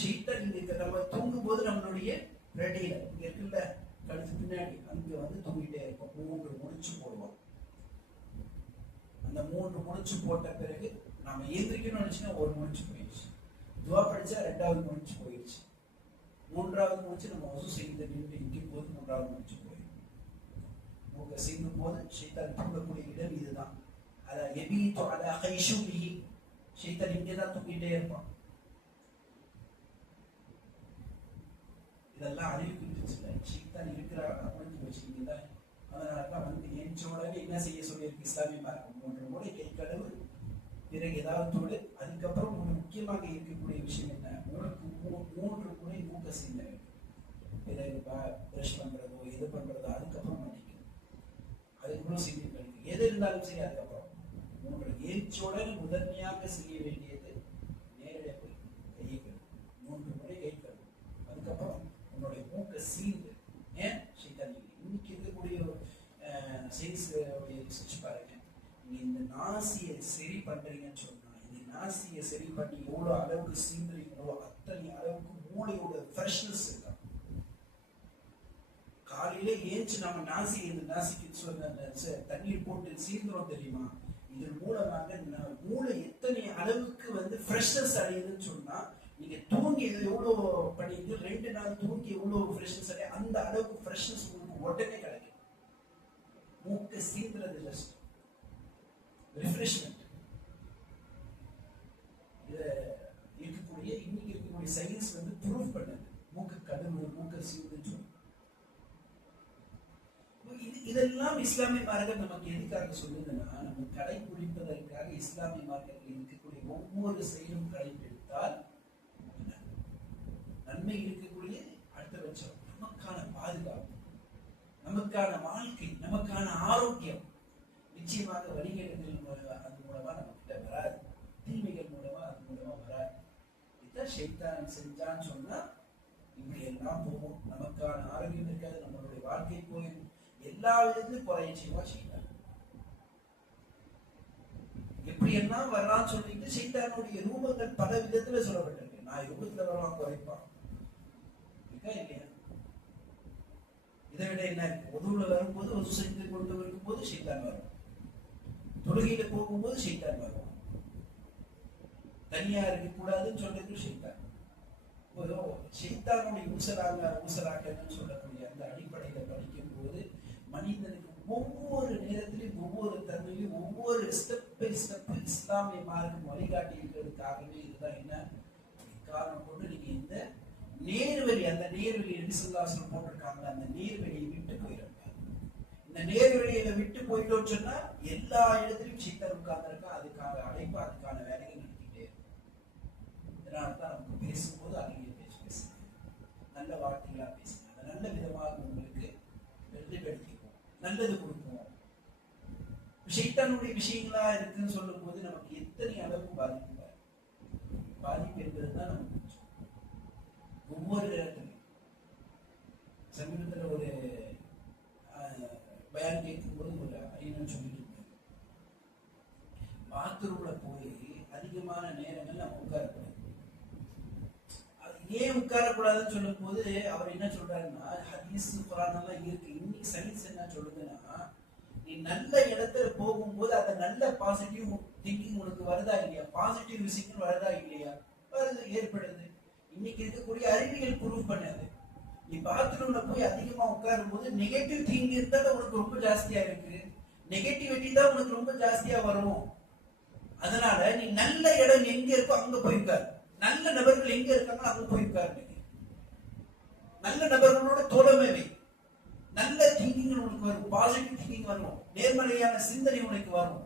ஷைத்தான் இங்க நம்ம தூங்கும் போது நம்மளுடைய ரெடியில இங்க இருக்குல்ல, கழுத்து பின்னாடி அங்க வந்து தூங்கிட்டே இருக்கும். 3 முடிச்சு போடுவோம். அந்த 3 முடிச்சு போட்ட பிறகு நம்ம எந்திரிக்கணும்னு நினைச்சுன்னா ஒரு முடிச்சு போயிடுச்சு. துவா படிச்சா 2வது முடிச்சு போயிடுச்சு. 3வது முடிச்சு நம்ம வசூ செய்து நிற்கும் போது 3வது முடிச்சு போயிடும். மூக்க செய்யும் போது ஷைத்தான் தூங்கக்கூடிய இடம் இதுதான். ஷைத்தான் இங்கேதான் தூங்கிட்டே இருப்பான். இதெல்லாம் அறிவு குறிப்பிச்சுல ஷைத்தான் இருக்கிறார் அப்படின்னு வச்சுக்கிட்டீங்களா. அதனாலதான் வந்து எஞ்சோடனே என்ன செய்ய சொல்லியிருக்கு இஸ்லாமிய மார்க்கம். 3 முறை கை கழுவு, பிறகு ஏதாவது தோடு, அதுக்கப்புறம் ஒரு முக்கியமாக இருக்கக்கூடிய விஷயம் என்ன, 3 முறை மூக்க செய்ய வேண்டும். பிறகு பிரஷ் பண்றதோ இது பண்றதோ அதுக்கப்புறம் பண்ணிக்கணும். அதுக்குள்ள செய்தி கழிக்கும். எது இருந்தாலும் சரி, அதுக்கப்புறம் உங்களுடைய ஏச்சோடன் முதன்மையாக செய்ய வேண்டியது நேரடியாக போய் கையை கழுவு, 3 முறை கை கழுவு. அதுக்கப்புறம் உன்னுடைய மூக்கை சீந்து ஏன் சைத்தான் இன்னைக்கு இருக்கக்கூடிய ரிசர்ச் பாருங்க. நீங்க இந்த நாசியை சரி பண்றீங்கன்னு சொன்னா, இந்த நாசியை சரி பண்ணி எவ்வளவு அளவுக்கு சீந்துறீங்களோ அத்தனை அளவுக்கு மூளையோட ஃப்ரெஷ்னஸ் இருக்கா. காலையில ஏஞ்சி நம்ம நாசிக்கு தண்ணீர் போட்டு சீந்துறோம் தெரியுமா? இதன் மூலமாக மூளை எத்தனை அளவுக்கு வந்து ஃப்ரெஷ்னஸ் அடையுதுன்னு சொன்னா, நீங்க தூங்கி எவ்வளவு பண்ணிட்டு 2 நாள் தூங்கி எவ்வளவு ஃப்ரெஷ்னஸ் அடைய அந்த அளவுக்கு ஃப்ரெஷ்னஸ் உங்களுக்கு உடனே கிடைக்கும். மூக்கை சீந்துறது ஜஸ்ட் ரிஃப்ரெஷ்மெண்ட். இன்னைக்கு இருக்கக்கூடிய சயின்ஸ் வந்து ப்ரூவ் பண்ணது. மூக்கு கடுமை, மூக்கை சீந்துன்னு சொல்லி இதெல்லாம் இஸ்லாமிய மார்க்கம் நமக்கு எதுக்காக சொல்லுதுன்னா, நம்ம கடைபிடிப்பதற்காக இஸ்லாமிய மார்க்கத்தில் இருக்கக்கூடிய ஒவ்வொரு செயலும் கடைபிடித்தால் நன்மை இருக்கக்கூடிய அடுத்தபட்சம் நமக்கான பாதுகாப்பு, நமக்கான வாழ்க்கை, நமக்கான ஆரோக்கியம் நிச்சயமாக வழிகேடுகள் அது மூலமா நம்ம கிட்ட வராது, தீமைகள் மூலமா அது மூலமா வராது. இதான் ஷைத்தான் செஞ்சான்னு சொன்னா இப்படி எல்லாம் போகும், நமக்கான ஆரோக்கியம் இருக்காது, நம்மளுடைய வாழ்க்கை போயிடும், எல்லா விதத்திலும் குறையச்சியமா செய்யலாம். எப்படி எல்லாம் வரலான்னு சொல்லிட்டு ஷைத்தானுடைய ரூபங்கள் பல விதத்துல சொல்லப்பட்டிருக்கு. நான் ரூபத்துல வரலாம் குறைப்பான் இல்லையா? இதை விட என்ன இருக்கு? உதவுல வரும்போது உதவு செஞ்சு கொண்டு வரும்போது ஷைத்தான் வரும், தொழுகையில போகும்போது ஷைத்தான் வரும், தனியா இருக்க கூடாதுன்னு சொல்றது ஷைத்தான். ஷைத்தானுடைய ஊசலாக்கன்னு சொல்லக்கூடிய அந்த அடிப்படையில படிக்கும் போது மனிதனுக்கு ஒவ்வொரு நேரத்திலும் ஒவ்வொரு தன்மையிலும் ஒவ்வொரு ஸ்டெப் பை ஸ்டெப் இஸ்லாமிய மார்க்கம் வழிகாட்டி இருக்கிறதுக்காகவே இதுதான் என்ன காரணம் கொண்டு நீங்க இந்த நேர்வழி, அந்த நேர்வழி எடிசல்லாசனம் போட்டிருக்காங்க, அந்த நேர்வழியை விட்டு போயிடுங்க. இந்த நேர்வழியில விட்டு போயிட்டோம்னு சொன்னா எல்லா இடத்துலயும் சீத்தர் உட்கார்ந்துருக்கா, அதுக்கான அழைப்பு, அதுக்கான வேலைகள் நடத்திட்டே இருக்கும். இதனால்தான் நமக்கு பேசும்போது அறிவியல் பேசுங்க, நல்ல வார்த்தைகளா பேசுங்க, அந்த நல்ல விதமாக உங்களுக்கு பிரதிபலிக்கும், நல்லது கொடுக்கும். ஷைத்தானுடைய விஷயங்களா இருக்குன்னு சொல்லும் போது நமக்கு எத்தனை அளவுக்கு பாதிப்பு என்பதுதான் நமக்கு ஒவ்வொரு இடத்துலையும். சமீபத்தில் ஒரு பயான் கேட்கும் போது ஒரு ஐயன் சொல்லிட்டு இருக்காரு, பாத்ரூம்ல போய் அதிகமான நேரங்கள் நம்ம உட்காரக்கூடாது. ஏன் உட்காரக்கூடாதுன்னு சொல்லும் போது அவர் என்ன சொல்றாருன்னா, ஹதீஸ் குர்ஆன் எல்லாம் இருக்கு. இன்னைக்கு சயின்ஸ் என்ன சொல்லுதுன்னா, நீ நல்ல இடத்துல போகும்போது அந்த நல்ல பாசிட்டிவ் திங்கிங் உனக்கு வருதா இல்லையா, பாசிட்டிவ் விஷயங்கள் வருதா இல்லையா, வருது, ஏற்படுது. இன்னைக்கு இருக்கக்கூடிய அறிவியல் ப்ரூவ் பண்ணது. நீ பாத்ரூம்ல போய் அதிகமா உட்காரும் போது நெகட்டிவ் திங்கிங் இருந்தா உனக்கு ரொம்ப ஜாஸ்தியா இருக்கு, நெகட்டிவிட்டி தான் உனக்கு ரொம்ப ஜாஸ்தியா வரும். அதனால நீ நல்ல இடம் எங்க இருக்கோ அங்க போய் உட்காரு, நல்ல நபர்கள் எங்க இருக்காங்க அங்க போய் உட்காரு, நல்ல நபர்களோட தோழமை, நல்ல திங்கிங் உனக்கு வரும், பாசிட்டிவ் திங்கிங் வரும், நேர்மறையான சிந்தனை உனக்கு வரும்,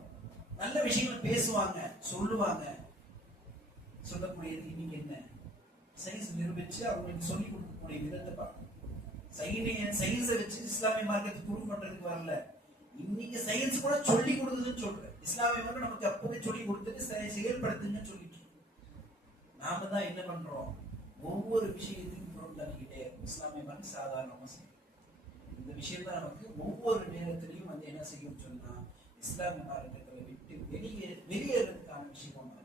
நல்ல விஷயங்கள் பேசுவாங்க, சொல்லுவாங்க. சொல்லக்கூடியது இன்னைக்கு என்ன சயின்ஸ் நிரூபிச்சு அவங்களுக்கு சொல்லி கொடுக்கக்கூடிய விதத்தை பார்க்கணும். சயின்ஸை வச்சு இஸ்லாமிய மார்க்கத்தை ப்ரூவ் பண்றதுக்கு வரல, இன்னைக்கு சயின்ஸ் கூட சொல்லி கொடுக்குதுன்னு சொல்றேன். இஸ்லாமிய மார்க்கம் நமக்கு அப்பவே சொல்லி கொடுத்துட்டு செயல்படுத்துங்கன்னு சொல்லிட்டு நாம தான் என்ன பண்றோம், ஒவ்வொரு விஷயத்தையும் ப்ரூவ் பண்ணிக்கிட்டே இஸ்லாமிய மார்க்கம் சாதாரணமா செய்யும். இந்த விஷயம் தான் நமக்கு ஒவ்வொரு நேரத்திலையும் வந்து என்ன செய்யும் சொன்னா, இஸ்லாமிய மார்க்கத்தை விட்டு வெளியேறதுக்கான விஷயமா இருக்கும்.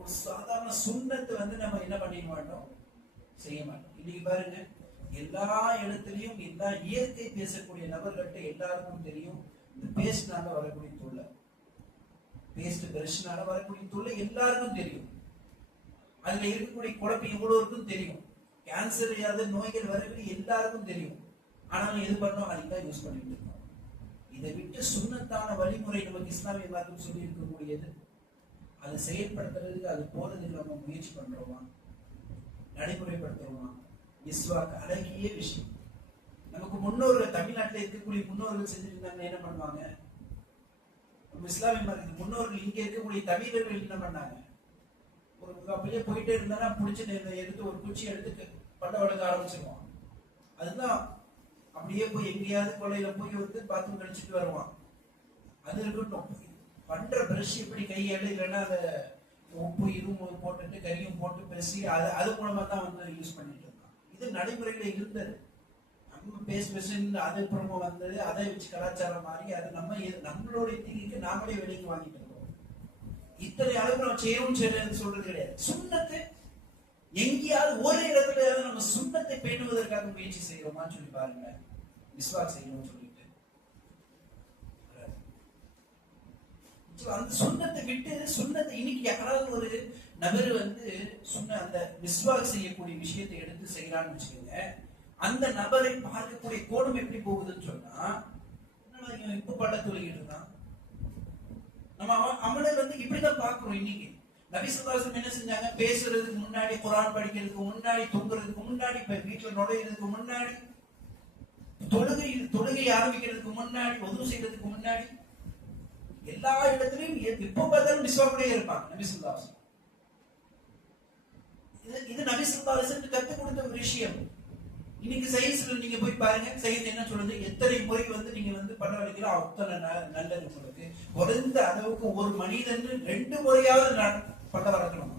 ஒரு சாதாரண சுண்ணத்தை வந்து நம்ம என்ன பண்ணிட மாட்டோம், செய்ய மாட்டோம். இன்னைக்கு பாருங்க, எல்லா இடத்துலயும் எல்லா இயற்கை பேசக்கூடிய நபர்கள்ட்ட எல்லாருக்கும் தெரியும் இந்த பேஸ்ட்னால வரக்கூடிய தொல்லை, பேஸ்ட் பிரஷ்னால வரக்கூடிய தொல்லை எல்லாருக்கும் தெரியும். அதுல இருக்கக்கூடிய குழப்பம் எவ்வளவுக்கும் தெரியும், கேன்சர் ஏதாவது நோய்கள் வரக்கூடிய எல்லாருக்கும் தெரியும். ஆனாலும் எது பண்ணோம், அதுதான் யூஸ் பண்ணிட்டு இருக்கோம். இதை விட்டு சுண்ணத்தான வழிமுறை நமக்கு இஸ்லாமிய மார்க்கம் சொல்லி இருக்கக்கூடியது, அதை செயல்படுத்துறதுக்கு அது போறதுக்கு நம்ம முயற்சி பண்றோமா, நடைமுறைப்படுத்துறோமா? மிஸ்வாக் அழகிய விஷயம். நமக்கு முன்னோர்கள், தமிழ்நாட்டில் இருக்கக்கூடிய முன்னோர்கள் செஞ்சிருந்தாங்க, என்ன பண்ணுவாங்க, இஸ்லாமிய மார்க்கத்துக்கு முன்னோர்கள் இங்க இருக்கக்கூடிய தமிழர்கள் என்ன பண்ணாங்க, ஒரு அப்படியே போயிட்டே இருந்தா பிடிச்சி எடுத்து ஒரு குச்சி எடுத்து பல்ல வளர்க்க ஆரம்பிச்சிருவோம். அதுதான் அப்படியே போய் எங்கேயாவது கொலையில போய் வந்து பாத்ரூம் கழிச்சுட்டு வருவான். அது இருக்கட்டும், பண்ற பிரஷ் எப்படி கையால இல்லைன்னா அதை உப்பு இதுவும் போட்டுட்டு கறியும் போட்டு பேசி அது மூலமா தான் வந்து யூஸ் பண்ணிட்டு இருந்தான். இது நடைமுறையில இருந்தது. நம்ம பேசுன்னு அது அப்புறமா வந்தது, அதை வச்சு கலாச்சாரம் மாறி அது நம்மளுடைய தீங்குக்கு நாமளே விலைக்கு வாங்கிட்டு இருக்கோம். இத்தனை அளவு நம்ம செய்யணும்னு சொல்றது கிடையாது. சுண்ணத்தை எங்கேயாவது ஒரு இடத்துல நம்ம சுண்ணத்தை பேணுவதற்காக முயற்சி செய்யறோமான்னு சொல்லி பாருங்க. மிஸ்வாக் செய்யணும்னு சொல்லிட்டு அந்த சுண்ணத்தை விட்டு சுண்ணத்தை இன்னைக்கு யாராவது ஒரு நபர் வந்து அந்த மிஸ்வாக் செய்யக்கூடிய விஷயத்தை எடுத்து செய்யறான்னு வச்சுக்கோங்க, அந்த நபரை பார்க்கக்கூடிய கோணம் எப்படி போகுதுன்னு சொன்னா, இப்ப பட்ட தொழிகிட்டு இருக்கான், நம்ம அவனை வந்து இப்படிதான் பாக்குறோம். இன்னைக்கு நபி ஸல்லல்லாஹு அலைஹி வஸல்லம் என்ன செஞ்சாங்க? பேசுறதுக்கு முன்னாடி, குர்ஆன் படிக்கிறதுக்கு முன்னாடி, தூங்குறதுக்கு முன்னாடி, இப்ப வீட்டுல நுழையிறதுக்கு முன்னாடி, தொழுகை ஆரம்பிக்கிறதுக்கு முன்னாடி, wudu செய்யறதுக்கு முன்னாடி, எல்லா இடத்துலயும் எப்போ பார்த்தாலும் மிஸ்வாக்குடைய இருப்பாங்க நபி ஸல்லல்லாஹு அலைஹி வஸல்லம். இது நபி ஸல்லல்லாஹு அலைஹி வஸல்லம் கற்றுக் கொடுத்த ஒரு விஷயம். இன்னைக்கு சயின்ஸ்ல நீங்க போய் பாருங்க, சயின்ஸ் என்ன சொல்லுது, எத்தனை முறை வந்து நீங்க வந்து பண்ண வைக்கலாம் அத்தனை நல்லது உங்களுக்கு. குறைந்த அளவுக்கு ஒரு மனிதன் 2 முறையாவது பண்ண வளர்க்கணும்.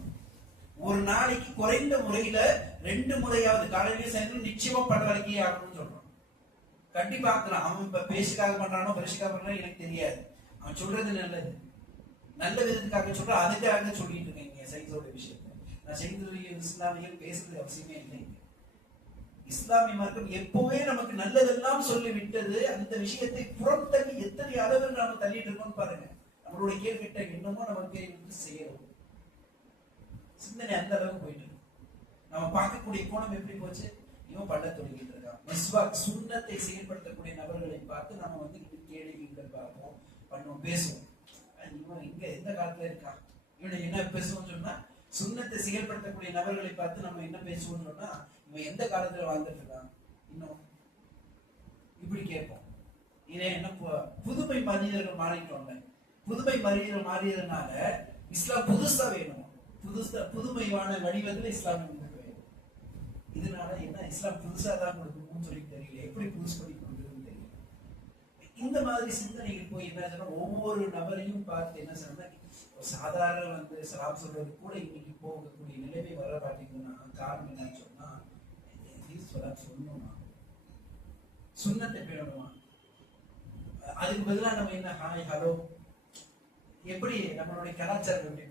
ஒரு நாளைக்கு குறைந்த முறையில 2 முறையாவது காலையிலேயே சாயந்தரம் நிச்சயமா பண்ண வளர்க்கே ஆகணும்னு சொல்றான். கண்டிப்பா ஆக்கலாம். அவன் இப்ப பேசுக்காக பண்றானோ பரிசுக்காக பண்றானோ எனக்கு தெரியாது. அவன் சொல்றது நல்லது, நல்ல விதத்துக்காக சொல்றான், அதுக்காக சொல்லிட்டு இருக்கேன் சயின்ஸோட விஷயத்த. நான் சயின்ஸ் இஸ்லாமியம் பேசுறது அவசியமே இல்லை. இஸ்லாமிய மார்க்கம் எப்பவுமே நமக்கு நல்லதெல்லாம் சொல்லி விட்டது. அந்த விஷயத்தை புறம் தள்ளி எத்தனை அளவில் நாம தள்ளிட்டு இருக்கோம் பாருங்க. நம்மளுடைய கேள்விட்ட என்னமோ நமக்கு செய்யறோம். சிந்தனை அந்த அளவுக்கு போயிட்டு இருக்கு. நம்ம பார்க்கக்கூடிய கோணம் எப்படி போச்சு? இவன் பள்ள தொழில்கிட்டு இருக்கான். மிஸ்வாக் சுண்ணத்தை செயல்படுத்தக்கூடிய நபர்களை பார்த்து நம்ம வந்து கேள்விகள் பார்ப்போம், பண்ணுவோம், பேசுவோம். இவன் இங்க எந்த காலத்துல இருக்கான், இவனை என்ன பேசுவோம்னு சொன்னா, சுண்ணத்தை செயல்படுத்தக்கூடிய நபர்களை பார்த்து நம்ம என்ன பேசுவோம்னு சொன்னா, இவன் எந்த காலத்துல வாழ்ந்துட்டு இருக்கான் இன்னும் இப்படி கேட்போம். என்ன புதுமை மனிதர்கள் மாறிட்டோம்ல, புதுமை மனிதர்கள் மாறியதுனால இஸ்லாம் புதுசா வேணும், புதுமையான வடிவத்தில் இஸ்லாம் வேணும். இதனால என்ன, இஸ்லாம் புதுசா தான் கொடுக்கணும்னு சொல்லி தெரியல, எப்படி புதுசு பண்ணி கொடுக்குறதுன்னு தெரியல. இந்த மாதிரி சிந்தனைகள் போய் என்ன சொன்னா, ஒவ்வொரு நபரையும் பார்த்து என்ன சொன்னா, சாதாரண வந்து சலாம் சொல்றது கூட இன்னைக்கு போகக்கூடிய நிலைமை வர மாட்டேங்குதுன்னா காரணம் என்னன்னு சொன்னா, சொல்லணுமா, சுண்ணத்தை பேணணுமா, அதுக்கு பதிலாக நம்ம என்ன ஹாய் ஹலோ, எப்படி நம்மளுடைய கலாச்சாரம் எப்படி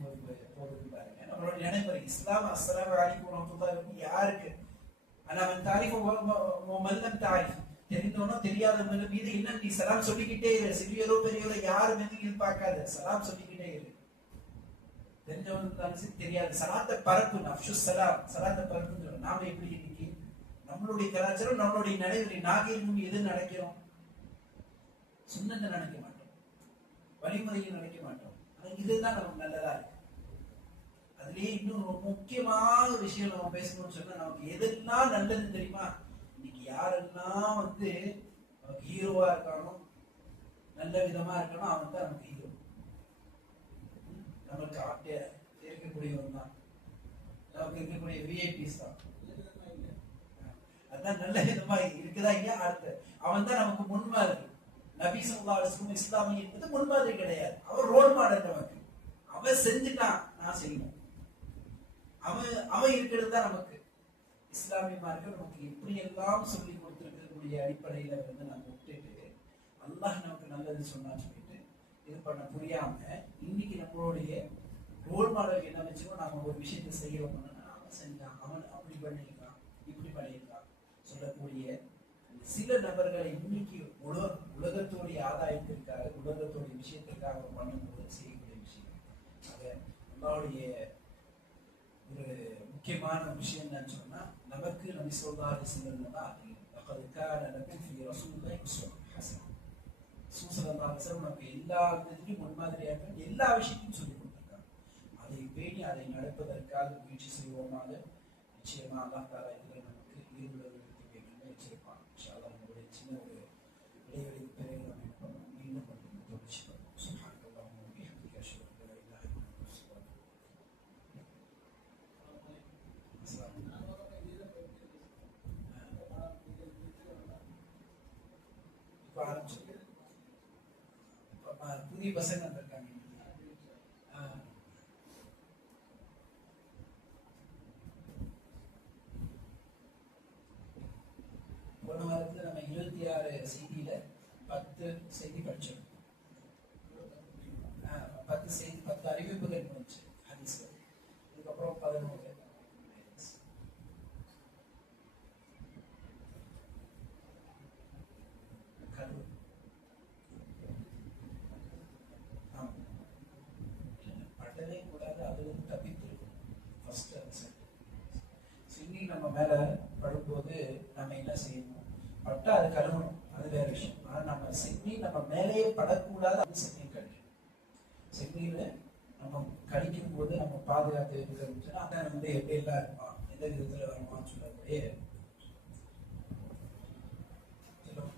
போகுது பாருங்க. நம்மளோட நடைமுறை இஸ்லாம் அஸ்ஸலாமு அலைக்கும் வரஹ்மத்துல்லாஹி யாருக்கு அவன் தாரிஃப் மல்லம் தாரிஃப், தெரிந்தோனோ தெரியாத மீது என்ன நீ சலாம் சொல்லிக்கிட்டே இரு, சிறியரோ பெரியவரோ யாரு மீது பார்க்காத, சலாம் சொல்லிக்கிட்டே இரு. தெரிஞ்சவன் தெரியாது, சலாத்தை பரப்பு, அஃஷு சலாம், சலாத்தை பரப்புன்னு சொல்றோம். நாம எப்படி இன்னைக்கு நம்மளுடைய கலாச்சாரம், நம்மளுடைய நடைமுறை நாகரிகம் எது நடக்கிறோம்? சுண்ணத்தை நினைக்க மாட்டோம், வழிமுறையை நினைக்க மாட்டோம். ஆனா இதுதான் நமக்கு நல்லதா இருக்கு. அதுலயே இன்னும் முக்கியமான விஷயம் நம்ம பேசணும்னு சொன்னா, நமக்கு எதெல்லாம் நல்லது தெரியுமா? இன்னைக்கு யாரெல்லாம் வந்து நமக்கு ஹீரோவா இருக்கானோ, நல்ல விதமா இருக்கானோ, அவன் தான் நமக்கு ஹீரோ. நமக்கு இருக்கக்கூடியவன் தான், நமக்கு இருக்கக்கூடிய விஐபிஸ் தான். அதான் நல்ல விதமா இருக்குதா இல்லையா? அடுத்து அவன் தான் நமக்கு முன்மாதிரி. நபி ஸல்லல்லாஹு அலைஹி வஸல்லம் இஸ்லாமிய என்பது முன்மாதிரி கிடையாது, அவர் ரோல் மாடல். நமக்கு அவன் செஞ்சுட்டான், நான் செய்யணும். அவன் இருக்கிறது தான் நமக்கு இஸ்லாமிய மார்க்கம். நமக்கு எப்படி எல்லாம் சொல்லி கொடுத்திருக்கக்கூடிய அடிப்படையில வந்து நம்ம விட்டுட்டு அல்லாஹ் நமக்கு நல்லது சொன்னான்னு சொல்லிட்டு இது பண்ண புரியாம இன்னைக்கு நம்மளுடைய ரோல் மாடல் என்ன வச்சுக்கோ, நாம ஒரு விஷயத்தை செய்யறோம்னா அவன் செஞ்சான், அவன் அப்படி பண்ணியிருக்கான், இப்படி பண்ணியிருக்கான் சொல்லக்கூடிய சில நபர்களை இன்னைக்கு உலகத்தோடைய ஆதாயத்திற்காக, உலகத்தோடைய விஷயத்திற்காக பண்ணும்போது செய்யக்கூடிய விஷயம். ஆக நம்மளுடைய ஒரு முக்கியமான விஷயம் என்னன்னு சொன்னா, நமக்கு நபி ஸல்லல்லாஹு அலைஹி வஸல்லம் தான் லகத் கான லகும் ஃபீ ரசூலில்லாஹி உஸ்வத்துன் ஹஸனா. ஸல்லல்லாஹு அலைஹி வஸல்லம் நமக்கு எல்லா விதத்திலும் முன்மாதிரியாக எல்லா விஷயத்தையும் சொல்லிக் கொடுத்திருக்காங்க. அதை பேணி அதை நடப்பதற்காக முயற்சி செய்வோமாக நிச்சயமா அல்லாஹ் தஆலா இதில் நமக்கு ஈடுபடுவதற்கு நிச்சயிப்பான். இன்ஷா அல்லாஹ் நம்மளுடைய சின்ன ஒரு இடைவெளிக்கு பிறகு நம்ம என்ன பண்ணுவோம், மீண்டும் தொடர்ச்சி பண்ணுவோம். சுப்ஹானல்லாஹி வ பிஹம்திஹி அஷ்ஹது அல்லா இலாஹா இல்லா அன்த அஸ்தக்ஃபிருக்க வ அத்தூபு இலைக். பசங்க வந்திருக்காங்க. போன வாரத்துல நம்ம 26 செய்தியில 10 செய்தி படிச்சோம். 10 செய்தி 10 அறிவிப்புகள் இருந்துச்சு ஹதீஸ்ல. இதுக்கப்புறம் 11 படவே கூடாது, அது தப்பித்திருக்கும். ஃபர்ஸ்ட் சின்னி நம்ம மேல படும்போது நம்ம என்ன செய்யணும்? பட்டா அது கழுவணும், அது வேற விஷயம். ஆனா நம்ம சின்னி நம்ம மேலேயே படக்கூடாது, அது சின்னி கழிக்கும். சின்னியில நம்ம கழிக்கும் போது நம்ம பாதுகாத்து இருக்கிறோம்னா அதான் வந்து எப்படி எல்லாம் இருப்பான், எந்த விதத்துல வருமானு சொல்லக்கூடிய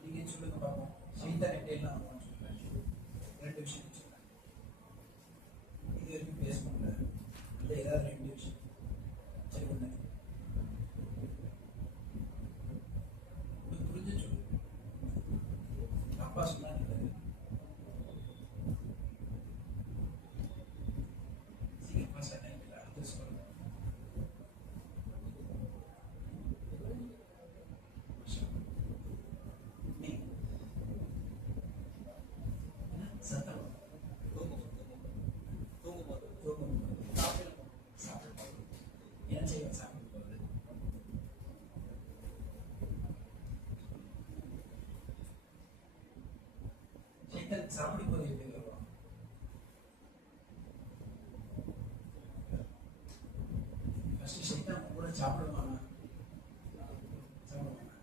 நீங்க சொல்லுங்க பார்ப்போம். சைத்தான் எல்லாம் வருமானு சொல்லுங்க. 2 விஷயம் சொல்லுங்க. இது வரைக்கும் பேச முடியல, இல்லை ஏதாவது 2 விஷயம். சரி, ஒண்ணு புரிஞ்சு சொல்லு. அப்பா சொன்னா சீக்கிரமா சொன்னீங்களா? அடுத்து சொல்லுங்க. சத்தம் என்ன செய்வோம்? சாப்பிடும் போது சைத்தான் சாப்பிடும் போது எப்படி வருவான்? ஃபர்ஸ்ட் சைத்தான் கூட சாப்பிடுவானா? சாப்பிடுவானா?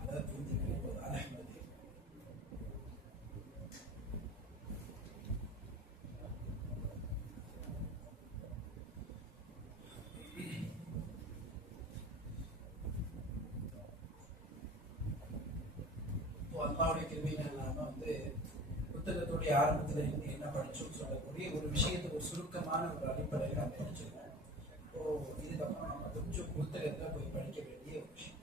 அதாவது புரிஞ்சுக்கிட்டே போதும். அலஹ்மது அல்லாவுடைய கிருபையினால நாம வந்து புத்தகத்துடைய ஆரம்பத்துல இருந்து என்ன படிச்சோம்னு சொல்லக்கூடிய ஒரு விஷயத்தை ஒரு சுருக்கமான ஒரு அடிப்படையில் நம்ம படிச்சிருக்கோம். இப்போ இதுக்கப்புறம் நம்ம கொஞ்சம் புத்தகத்துல போய் படிக்க வேண்டிய ஒரு விஷயம்.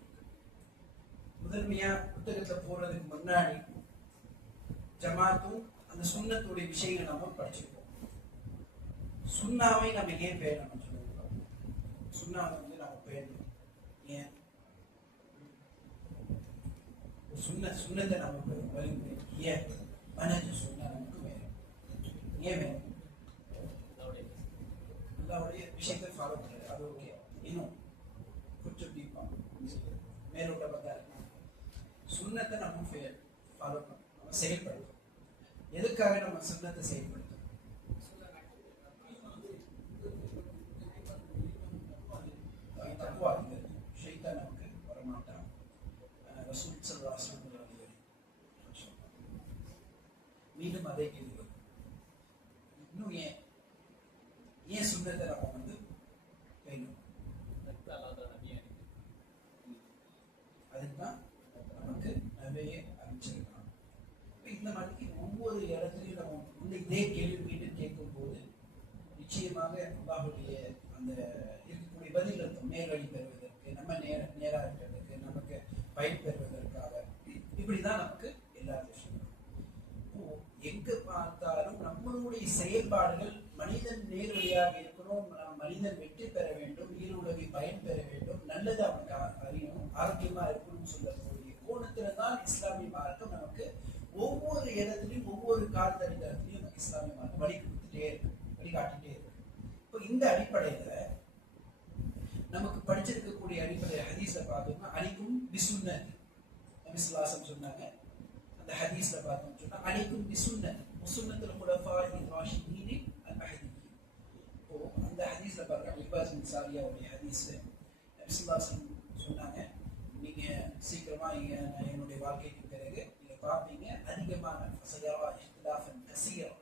முதன்மையா புத்தகத்துல போறதுக்கு முன்னாடி ஜமாத்தும் அந்த சுன்னத்துடைய விஷயங்களை நம்ம படிச்சிருக்கோம். சுன்னாவை நம்ம ஏன் பேரணும்னு சொல்லுவோம். சுன்னாவை வந்து நம்ம பேரணும் ஏன்? சுன்னத்தை நமக்கு ஏன் மனது சுன்னா நமக்கு வேணும். ஏன் வேணும்? அல்லாவுடைய விஷயத்தை ஃபாலோ பண்ணுறது, அது ஓகே. இன்னும் கொஞ்சம் டீப்பா மேலோட்ட பார்த்தா சுன்னத்தை நம்ம ஃபாலோ பண்ணணும், நம்ம செயல்படுத்தணும். எதுக்காக நம்ம சுன்னத்தை செயல்படுத்தணும்? தக்குவா இருக்கிறது. ஷைத்தான் நமக்கு வரமாட்டான். ரசூல் ஸல்லல்லாஹு அலைஹி வஸல்லம் மீண்டும் அதே கேள்வி. இன்னும் ஏன் சுன்னத்தை நம்ம வந்து வேணும்? அதுதான் நமக்கு நபியே அறிவிச்சிருக்கான். இந்த மாதிரி ஒவ்வொரு இடத்துலையும் நம்ம இதே கேள்வி மீண்டும் கேட்கும் போது நிச்சயமாக அல்லாஹ்வுடைய அந்த இருக்கக்கூடிய பதில்களுக்கு நேர்வழி பெறுவதற்கு, நம்ம நேரா இருக்கிறதுக்கு, நமக்கு பயன் பெறுவதற்காக இப்படிதான் நமக்கு எல்லா விஷயங்களும். எங்க பார்த்தாலும் நம்மளுடைய செயல்பாடுகள் மனிதன் நேர்வழியாக இருக்கணும், மனிதன் வெற்றி பெற வேண்டும், ஈருலகை பயன் பெற வேண்டும், நல்லது அவனுக்கு அறியணும், ஆரோக்கியமா இருக்கணும்னு சொல்லக்கூடிய கோணத்துல தான் இஸ்லாமிய மார்க்கம் நமக்கு ஒவ்வொரு இடத்துலையும் ஒவ்வொரு காலத்தடித்தரத்திலையும் நமக்கு இஸ்லாமிய மார்க்கம் வழி கொடுத்துட்டே இருக்கு, வழிகாட்டிட்டே இருக்கு. இப்போ இந்த அடிப்படையில நமக்கு படிச்சிருக்கக்கூடிய அடிப்படை ஹதீஸை பார்த்தோம்னா அலிக்கும் பிசுன்னத். நபி ஸல்லல்லாஹு அலைஹி வஸல்லம் சொன்னாங்க, அந்த ஹதீஸ்ல பார்த்தோம்னு சொன்னா அலிக்கும் பிசுன்னத் முசுன்னத்துல் குலஃபாஇர் ராஷிதீன் அல் மஹ்தியின். இப்போ அந்த ஹதீஸ்ல பாருங்க, இபாஸ் பின் சாரியாவுடைய ஹதீஸ். நபி ஸல்லல்லாஹு அலைஹி வஸல்லம் சொன்னாங்க, நீங்க சீக்கிரமா என்னுடைய வாழ்க்கைக்கு பிறகு நீங்க பார்ப்பீங்க அதிகமான ஃபஸயரா இஹ்திலாஃபன் கஸீரா,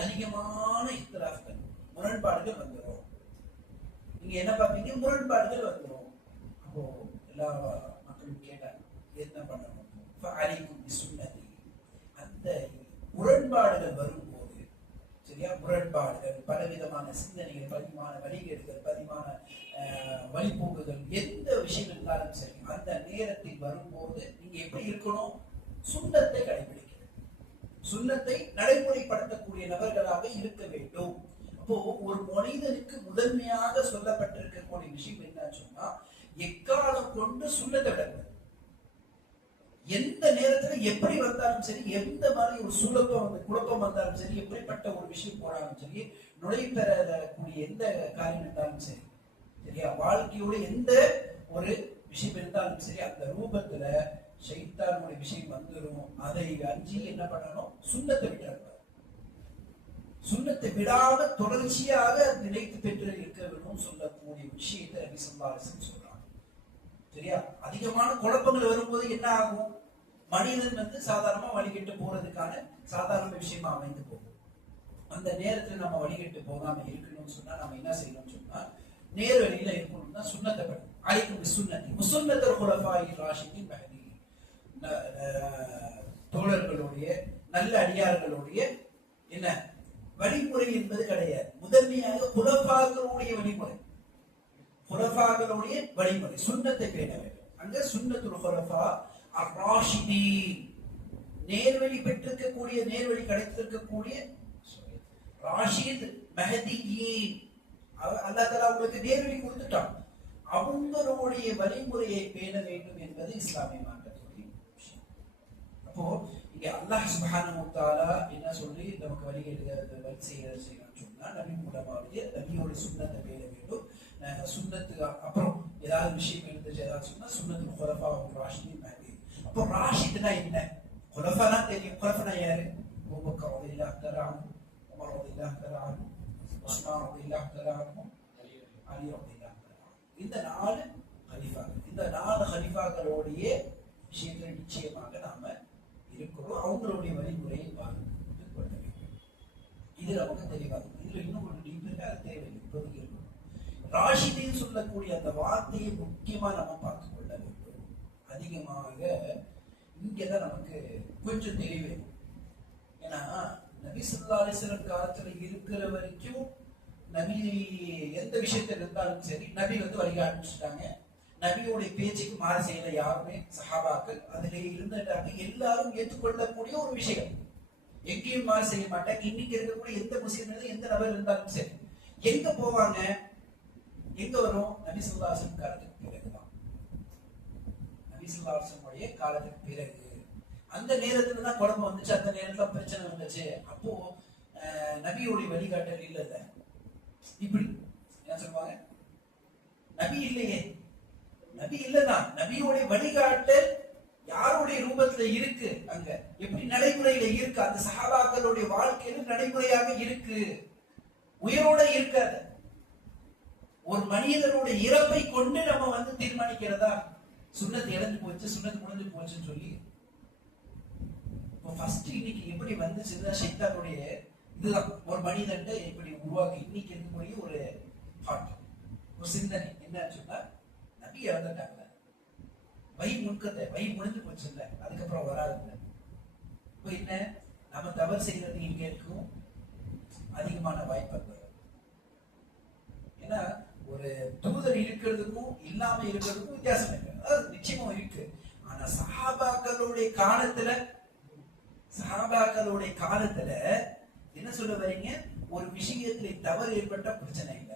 அதிகமான இஹ்திலாஃப்கள், முரண்பாடுகள் வந்துடும். நீங்க என்ன பார்ப்பீங்க? முரண்பாடுகள் வந்துடும். அப்போ எல்லா மக்களும் கேட்டாங்க, என்ன பண்ணணும்? ஃபஅலைக்கும் பிசுன்னதி. அந்த முரண்பாடுகள் வரும்போது, சரியா, முரண்பாடுகள், பலவிதமான சிந்தனைகள், பலவிதமான வழிகேடுகள், பலவிதமான வழிபோக்குகள், எந்த விஷயம் இருந்தாலும் சரி, அந்த நேரத்தில் வரும்போது நீங்க எப்படி இருக்கணும்? சுன்னத்தை கடைபிடிக்கணும். சுன்னத்தை நடைமுறைப்படுத்தக்கூடிய நபர்களாக இருக்க வேண்டும். அப்போ ஒரு மனிதனுக்கு முதன்மையாக சொல்லப்பட்டிருக்கக்கூடிய விஷயம் என்ன சொன்னா, எக்காலம் கொண்டு சுன்னத்தை விடக்கூடாது. எந்த நேரத்துல எப்படி வந்தாலும் சரி, எந்த மாதிரி ஒரு குழப்பம் வந்தாலும் சரி, எப்படிப்பட்ட ஒரு விஷயம் போனாலும் சரி, நுழைபெறக்கூடிய எந்த காரியம் இருந்தாலும் சரி, சரியா, வாழ்க்கையோட எந்த ஒரு விஷயம் இருந்தாலும் சரி, அந்த ரூபத்துல ஷைத்தானுடைய விஷயம் வந்துடும். அதை அஞ்சி என்ன பண்ணணும், சுன்னத்தை விட்டுறக்கூடாது. சுன்னத்தை விடாம தொடர்ச்சியாக நிலைத்து பெற்று இருக்க வேண்டும் சொல்லக்கூடிய விஷயத்தை நபி ஸல்லல்லாஹு அலைஹி வஸல்லம் சொல்றாங்க. சரியா, அதிகமான குழப்பங்கள் வரும்போது என்ன ஆகும், மனிதன் சாதாரணமா வழிகட்டு போறதுக்கான சாதாரண விஷயமா அமைந்து போகும். அந்த நேரத்துல நம்ம வழிகட்டு போகாம இருக்கணும்னு சொன்னா நம்ம என்ன செய்யணும்னு சொன்னா, நேர் வழியில இருக்கணும்னா சுன்னத்தை படி அழைக்கும் சுன்னத்தி முசுன்னத்தர் குலஃபாயி ராஷிதின் மஹதி, தோழர்களுடைய நல்ல அடியார்களுடைய என்ன வழிமுறை என்பது கிடையாது. முதன்மையாக குலஃபாக்களுடைய வழிமுறை, குலஃபாக்களுடைய வழிமுறை சுன்னத்தை பேண வேண்டும். அங்க சுன்னத்துல் குலஃபா அர்-ராஷிதீன், நேர்வழி பெற்றிருக்கக்கூடிய, நேர்வழி கிடைத்திருக்கக்கூடிய ராஷித் மஹதியீன், அல்லாஹ் தஆலா உங்களுக்கு நேர்வழி கொடுத்துட்டான், அவங்களுடைய வழிமுறையை பேண வேண்டும் என்பது இஸ்லாமிய மார்க்கத்துடைய விஷயம். அப்போ இங்க அல்லாஹ் சுப்ஹானஹு வ தஆலா என்ன சொல்லி நமக்கு வழி செய்யணும்னு சொன்னா, நபி மூலமாவே நபியோட சுன்னத்தை பேண வேண்டும். சுன்னத்துக்கு அப்புறம் ஏதாவது விஷயம் இருந்துச்சு, ஏதாவது சொன்னா சுன்னத்துல் குலஃபா ராஷிதீன் மஹதி. அப்போ ராஷித்னா என்ன, குலஃபானா தெரியும். குலஃபானா யாரு, அபூபக்கர் ரலியல்லாஹு தஆலா அன்ஹு, உமர் ரலியல்லாஹு தஆலா அன்ஹு, உஸ்மான் ரலியல்லாஹு தஆலா அன்ஹு, அலி ரலியல்லாஹு தஆலா அன்ஹு. இந்த 4 கலீஃபாக்கள், இந்த 4 கலீஃபாக்களுடைய விஷயத்துல நிச்சயமாக நாம இருக்கிறோம். அவங்களுடைய வழிமுறையை வாழ்ந்து கொள்ள வேண்டும். இது நமக்கு தெளிவாகும். இதுல இன்னும் ஒரு டீப் இருக்கு, அது தேவையில்லை, இப்போதைக்கு இருக்கணும். ராஷிதீன் சொல்லக்கூடிய அந்த வார்த்தையை முக்கியமா நம்ம பார்த்து கொள்ள வேண்டும். அதிகமாக இங்கதான் நமக்கு கொஞ்சம் தெளிவு. ஏன்னா நபி ஸல்லல்லாஹு அலைஹி வஸல்லம் காலத்துல இருக்கிற வரைக்கும் நபி எந்த விஷயத்துல இருந்தாலும் சரி, நபி வழிகாட்டிட்டாங்க. நபியோடைய பேச்சுக்கு மாறு செய்யல யாருமே சஹாபாக்கள், அதுல இருந்துட்டாங்க. எல்லாரும் ஏற்றுக்கொள்ளக்கூடிய ஒரு விஷயம், எங்கேயும் மாறு செய்ய மாட்டாங்க. இன்னைக்கு இருக்கக்கூடிய எந்த முஸ்லிம் எந்த நபர் இருந்தாலும் சரி, எங்க போவாங்க, எங்க வரும், நபி ஸல்லல்லாஹு அலைஹி வஸல்லம் காலத்துக்கு பிறகுதான். நபி ஸல்லல்லாஹு அலைஹி வஸல்லம் காலத்துக்கு பிறகு அந்த நேரத்துல தான் குழப்பம் வந்துச்சு, அந்த நேரத்துல பிரச்சனை வந்துச்சு. அப்போ நபியோடைய வழிகாட்டல் இல்ல. இப்படி என்ன சொல்லுவாங்க, நபி இல்லையே, நபி இல்லதான். நபியோடைய வழிகாட்டல் யாருடைய ரூபத்துல இருக்கு, அங்க எப்படி நடைமுறையில இருக்கு, அந்த சஹாபாக்களுடைய வாழ்க்கையில நடைமுறையாக இருக்கு, உயிரோட இருக்காது. ஒரு மனிதனுடைய இறப்பை கொண்டு நம்ம தீர்மானிக்கிறதா, சுன்னத்து இழந்து போச்சு, சுன்னத்து முடிஞ்சு போச்சுன்னு சொல்லி. இப்போ ஃபர்ஸ்ட் இன்னைக்கு எப்படி வந்துச்சுன்னா, ஷைத்தானுடைய இதுதான் ஒரு மனிதன் இப்படி உருவாக்கி இன்னைக்கு இருக்கக்கூடிய ஒரு தாட், ஒரு சிந்தனை என்னன்னு சொன்னா, நபி இறந்துட்டாங்க, வழி முடிஞ்சு போச்சு இல்ல, அதுக்கப்புறம் வராது. இப்போ என்ன, நம்ம தவறு செய்யறது இங்க இருக்கும் அதிகமான வாய்ப்பு. ஏன்னா ஒரு தூதர் இருக்கிறதுக்கும் இல்லாம இருக்கிறதுக்கும் வித்தியாசம் இருக்கு, அதாவது நிச்சயமா இருக்கு. ஆனா சஹாபாக்களுடைய காலத்துல என்ன சொல்ல வரீங்க, ஒரு விஷயத்துல தவறு ஏற்பட்ட பிரச்சனை இல்ல,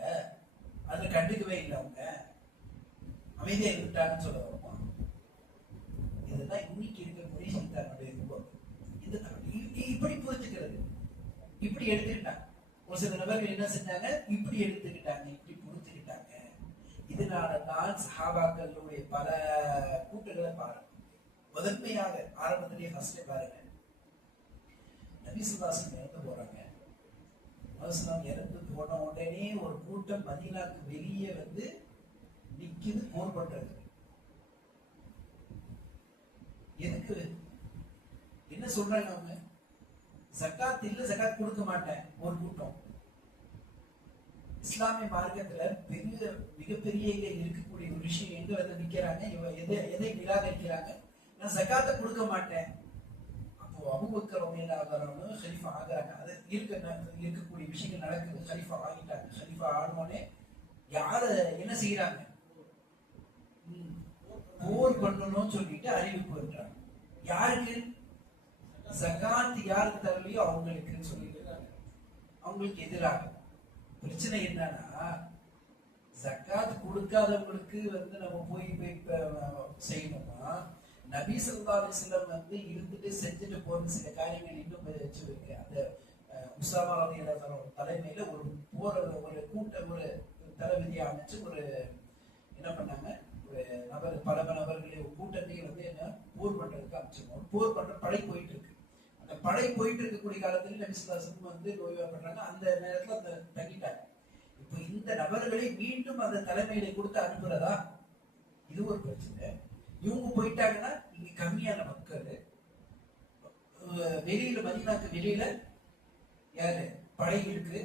அதுல கண்டுக்கவே இல்லை, அவங்க அமைதியா இருந்துட்டாங்கன்னு சொல்ல வருமா. இதுதான் இன்னைக்கு இருக்கக்கூடிய சைத்தானுடைய ரூபம். இப்படி புரிஞ்சுக்கிறது, இப்படி எடுத்துக்கிட்டாங்க. ஒரு சில நபர்கள் என்ன செஞ்சாங்க, இப்படி எடுத்துக்கிட்டாங்க, இப்படி புரிஞ்சுக்கிட்டாங்க. இதனாலதான் சஹாபாக்களுடைய பல கூட்டுகளை பாருங்க. முதன்மையாக ஆரம்பத்திலேயே ஃபர்ஸ்ட் பாருங்க, நபி ஸல்லல்லாஹு அலைஹி வஸல்லம் இறந்து போறாங்க. இறந்து போன உடனே ஒரு கூட்டம் மதீனாக்கு வெளியே நிக்குது, போர் பண்றது. எதுக்கு, என்ன சொல்றாங்க அவங்க, ஜகாத் இல்ல, ஜகாத் கொடுக்க மாட்டேன் ஒரு கூட்டம். இஸ்லாமிய மார்க்கத்துல மிகப்பெரிய இருக்கக்கூடிய ஒரு விஷயம் எங்க நிக்கிறாங்க, எதை நிராகரிக்கிறாங்க, நான் ஜகாத்தை கொடுக்க மாட்டேன். அப்போ அபூபக்கர் ரலியல்லாஹு அன்ஹு கலீஃபா ஆகுறாங்க. அது இருக்கக்கூடிய விஷயங்கள் நடக்குது, கலீஃபா ஆகிட்டாங்க. கலீஃபா ஆனோடனே யார என்ன செய்யறாங்க, போர் பண்ணணும்னு சொல்லிட்டு அறிவிப்பு பண்றாங்க. யாருக்கு, ஜகாத் யாருக்கு தரலையோ அவங்களுக்குன்னு சொல்லிட்டு அவங்களுக்கு எதிராக. பிரச்சனை என்னன்னா, ஜகாத் கொடுக்காதவங்களுக்கு நம்ம போய் செய்யணுமா? நபி ஸல்லல்லாஹு அலைஹி வஸல்லம் இருந்துட்டு செஞ்சுட்டு போற சில காரியங்கள் இன்னும் வச்சிருக்கு. அந்த உஸாமா ரலியல்லாஹு அன்ஹு தலைமையில ஒரு போற ஒரு ஒரு தளபதியை அமைச்சு என்ன பண்ணாங்க, ஒரு பல நபர்களை கூட்டத்தையும் என்ன போர் பண்றதுக்கு அமைச்சிருக்கோம். போர் பண்ற படை போயிட்டு இருக்கு. அந்த படை போயிட்டு இருக்கக்கூடிய காலத்துல நபி ஸல்லல்லாஹு அலைஹி வஸல்லம் நோய்வாய்ப்படுறாங்க. அந்த நேரத்துல அந்த தங்கிட்டாங்க. இப்போ இந்த நபர்களை மீண்டும் அந்த தலைமையில கொடுத்து அனுப்புறதா? இது ஒரு பிரச்சனை. இவங்க போயிட்டாங்கன்னா இங்க கம்மியான மக்கள், வெளியில மதீனாக்கு வெளியில யாரு படை இருக்கு,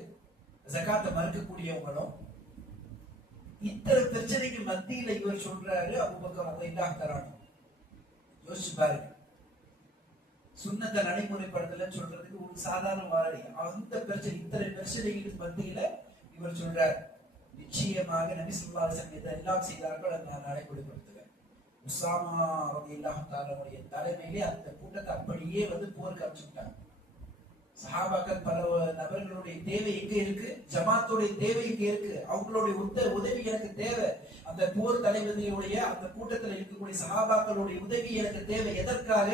ஜகாத்தை மறுக்கக்கூடியவங்களும். இத்தனை பிரச்சனைக்கு மத்தியில இவர் சொல்றாரு அபூபக்கர் ரலியல்லாஹு தஆலா. யோசிச்சு பாருங்க, சுன்னத்தை நடைமுறைப்படுத்தலன்னு சொல்றதுக்கு ஒரு சாதாரண வார்த்தை. அந்த பிரச்சனை, இத்தனை பிரச்சனைகளுக்கு மத்தியில இவர் சொல்றார், நிச்சயமாக நபி ஸல்லல்லாஹு அலைஹி வஸல்லம் இதெல்லாம் செய்தார்கள், அதை நான் நடைமுறைப்படுத்துவேன். உஸாமா ரலியல்லாஹு தஆலாவுடைய தலைமையிலே அந்த கூட்டத்தை அப்படியே போருக்கு அனுப்பிச்சுட்டாங்க. சஹாபாக்கள் பல நபர்களுடைய தேவை எங்க இருக்கு? ஜமாத்துடைய தேவை எங்க இருக்கு? அவங்களுடைய உதவி எனக்கு தேவை. அந்த போர் தலைவர்களுடைய அந்த கூட்டத்தில் இருக்கக்கூடிய சஹாபாக்களுடைய உதவி எனக்கு தேவை. எதற்காக?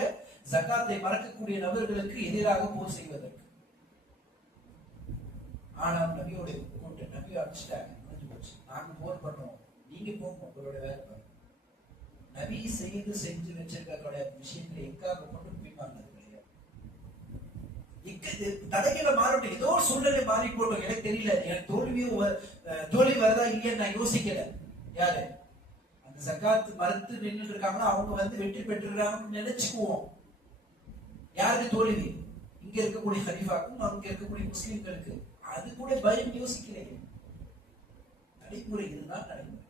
ஜகாத்தை மறக்கக்கூடிய நபர்களுக்கு எதிராக போர் செய்வதற்கு. ஆனால் நபியோடைய கூட்டம், நபியை அடிச்சுட்டாங்க, முடிஞ்சு போச்சு. நாங்க போர் பண்ணுவோம், நீங்க போங்க, உங்களோட வேலை பாருங்க. நபி செஞ்சு வச்சிருக்க விஷயத்துல எக்காக கொண்டு பின்வாங்கினது கிடையாது. தடைகளை மாறட்டும், ஏதோ ஒரு சூழ்நிலை மாறி போட்டோம், எனக்கு தெரியல, எனக்கு தோல்வி வரதா இல்லையா நான் யோசிக்கல. யாரு அந்த ஜகாத் மறுத்து நின்று இருக்காங்களோ அவங்க வெற்றி பெற்றுறாங்கன்னு நினைச்சுக்குவோம். யாருக்கு தோல்வி? இங்க இருக்கக்கூடிய ஹலீஃபாக்கும் அங்க இருக்கக்கூடிய முஸ்லிம்களுக்கு. அது கூட பயம் யோசிக்கிறேன். நடைமுறை இதுதான் நடைமுறை.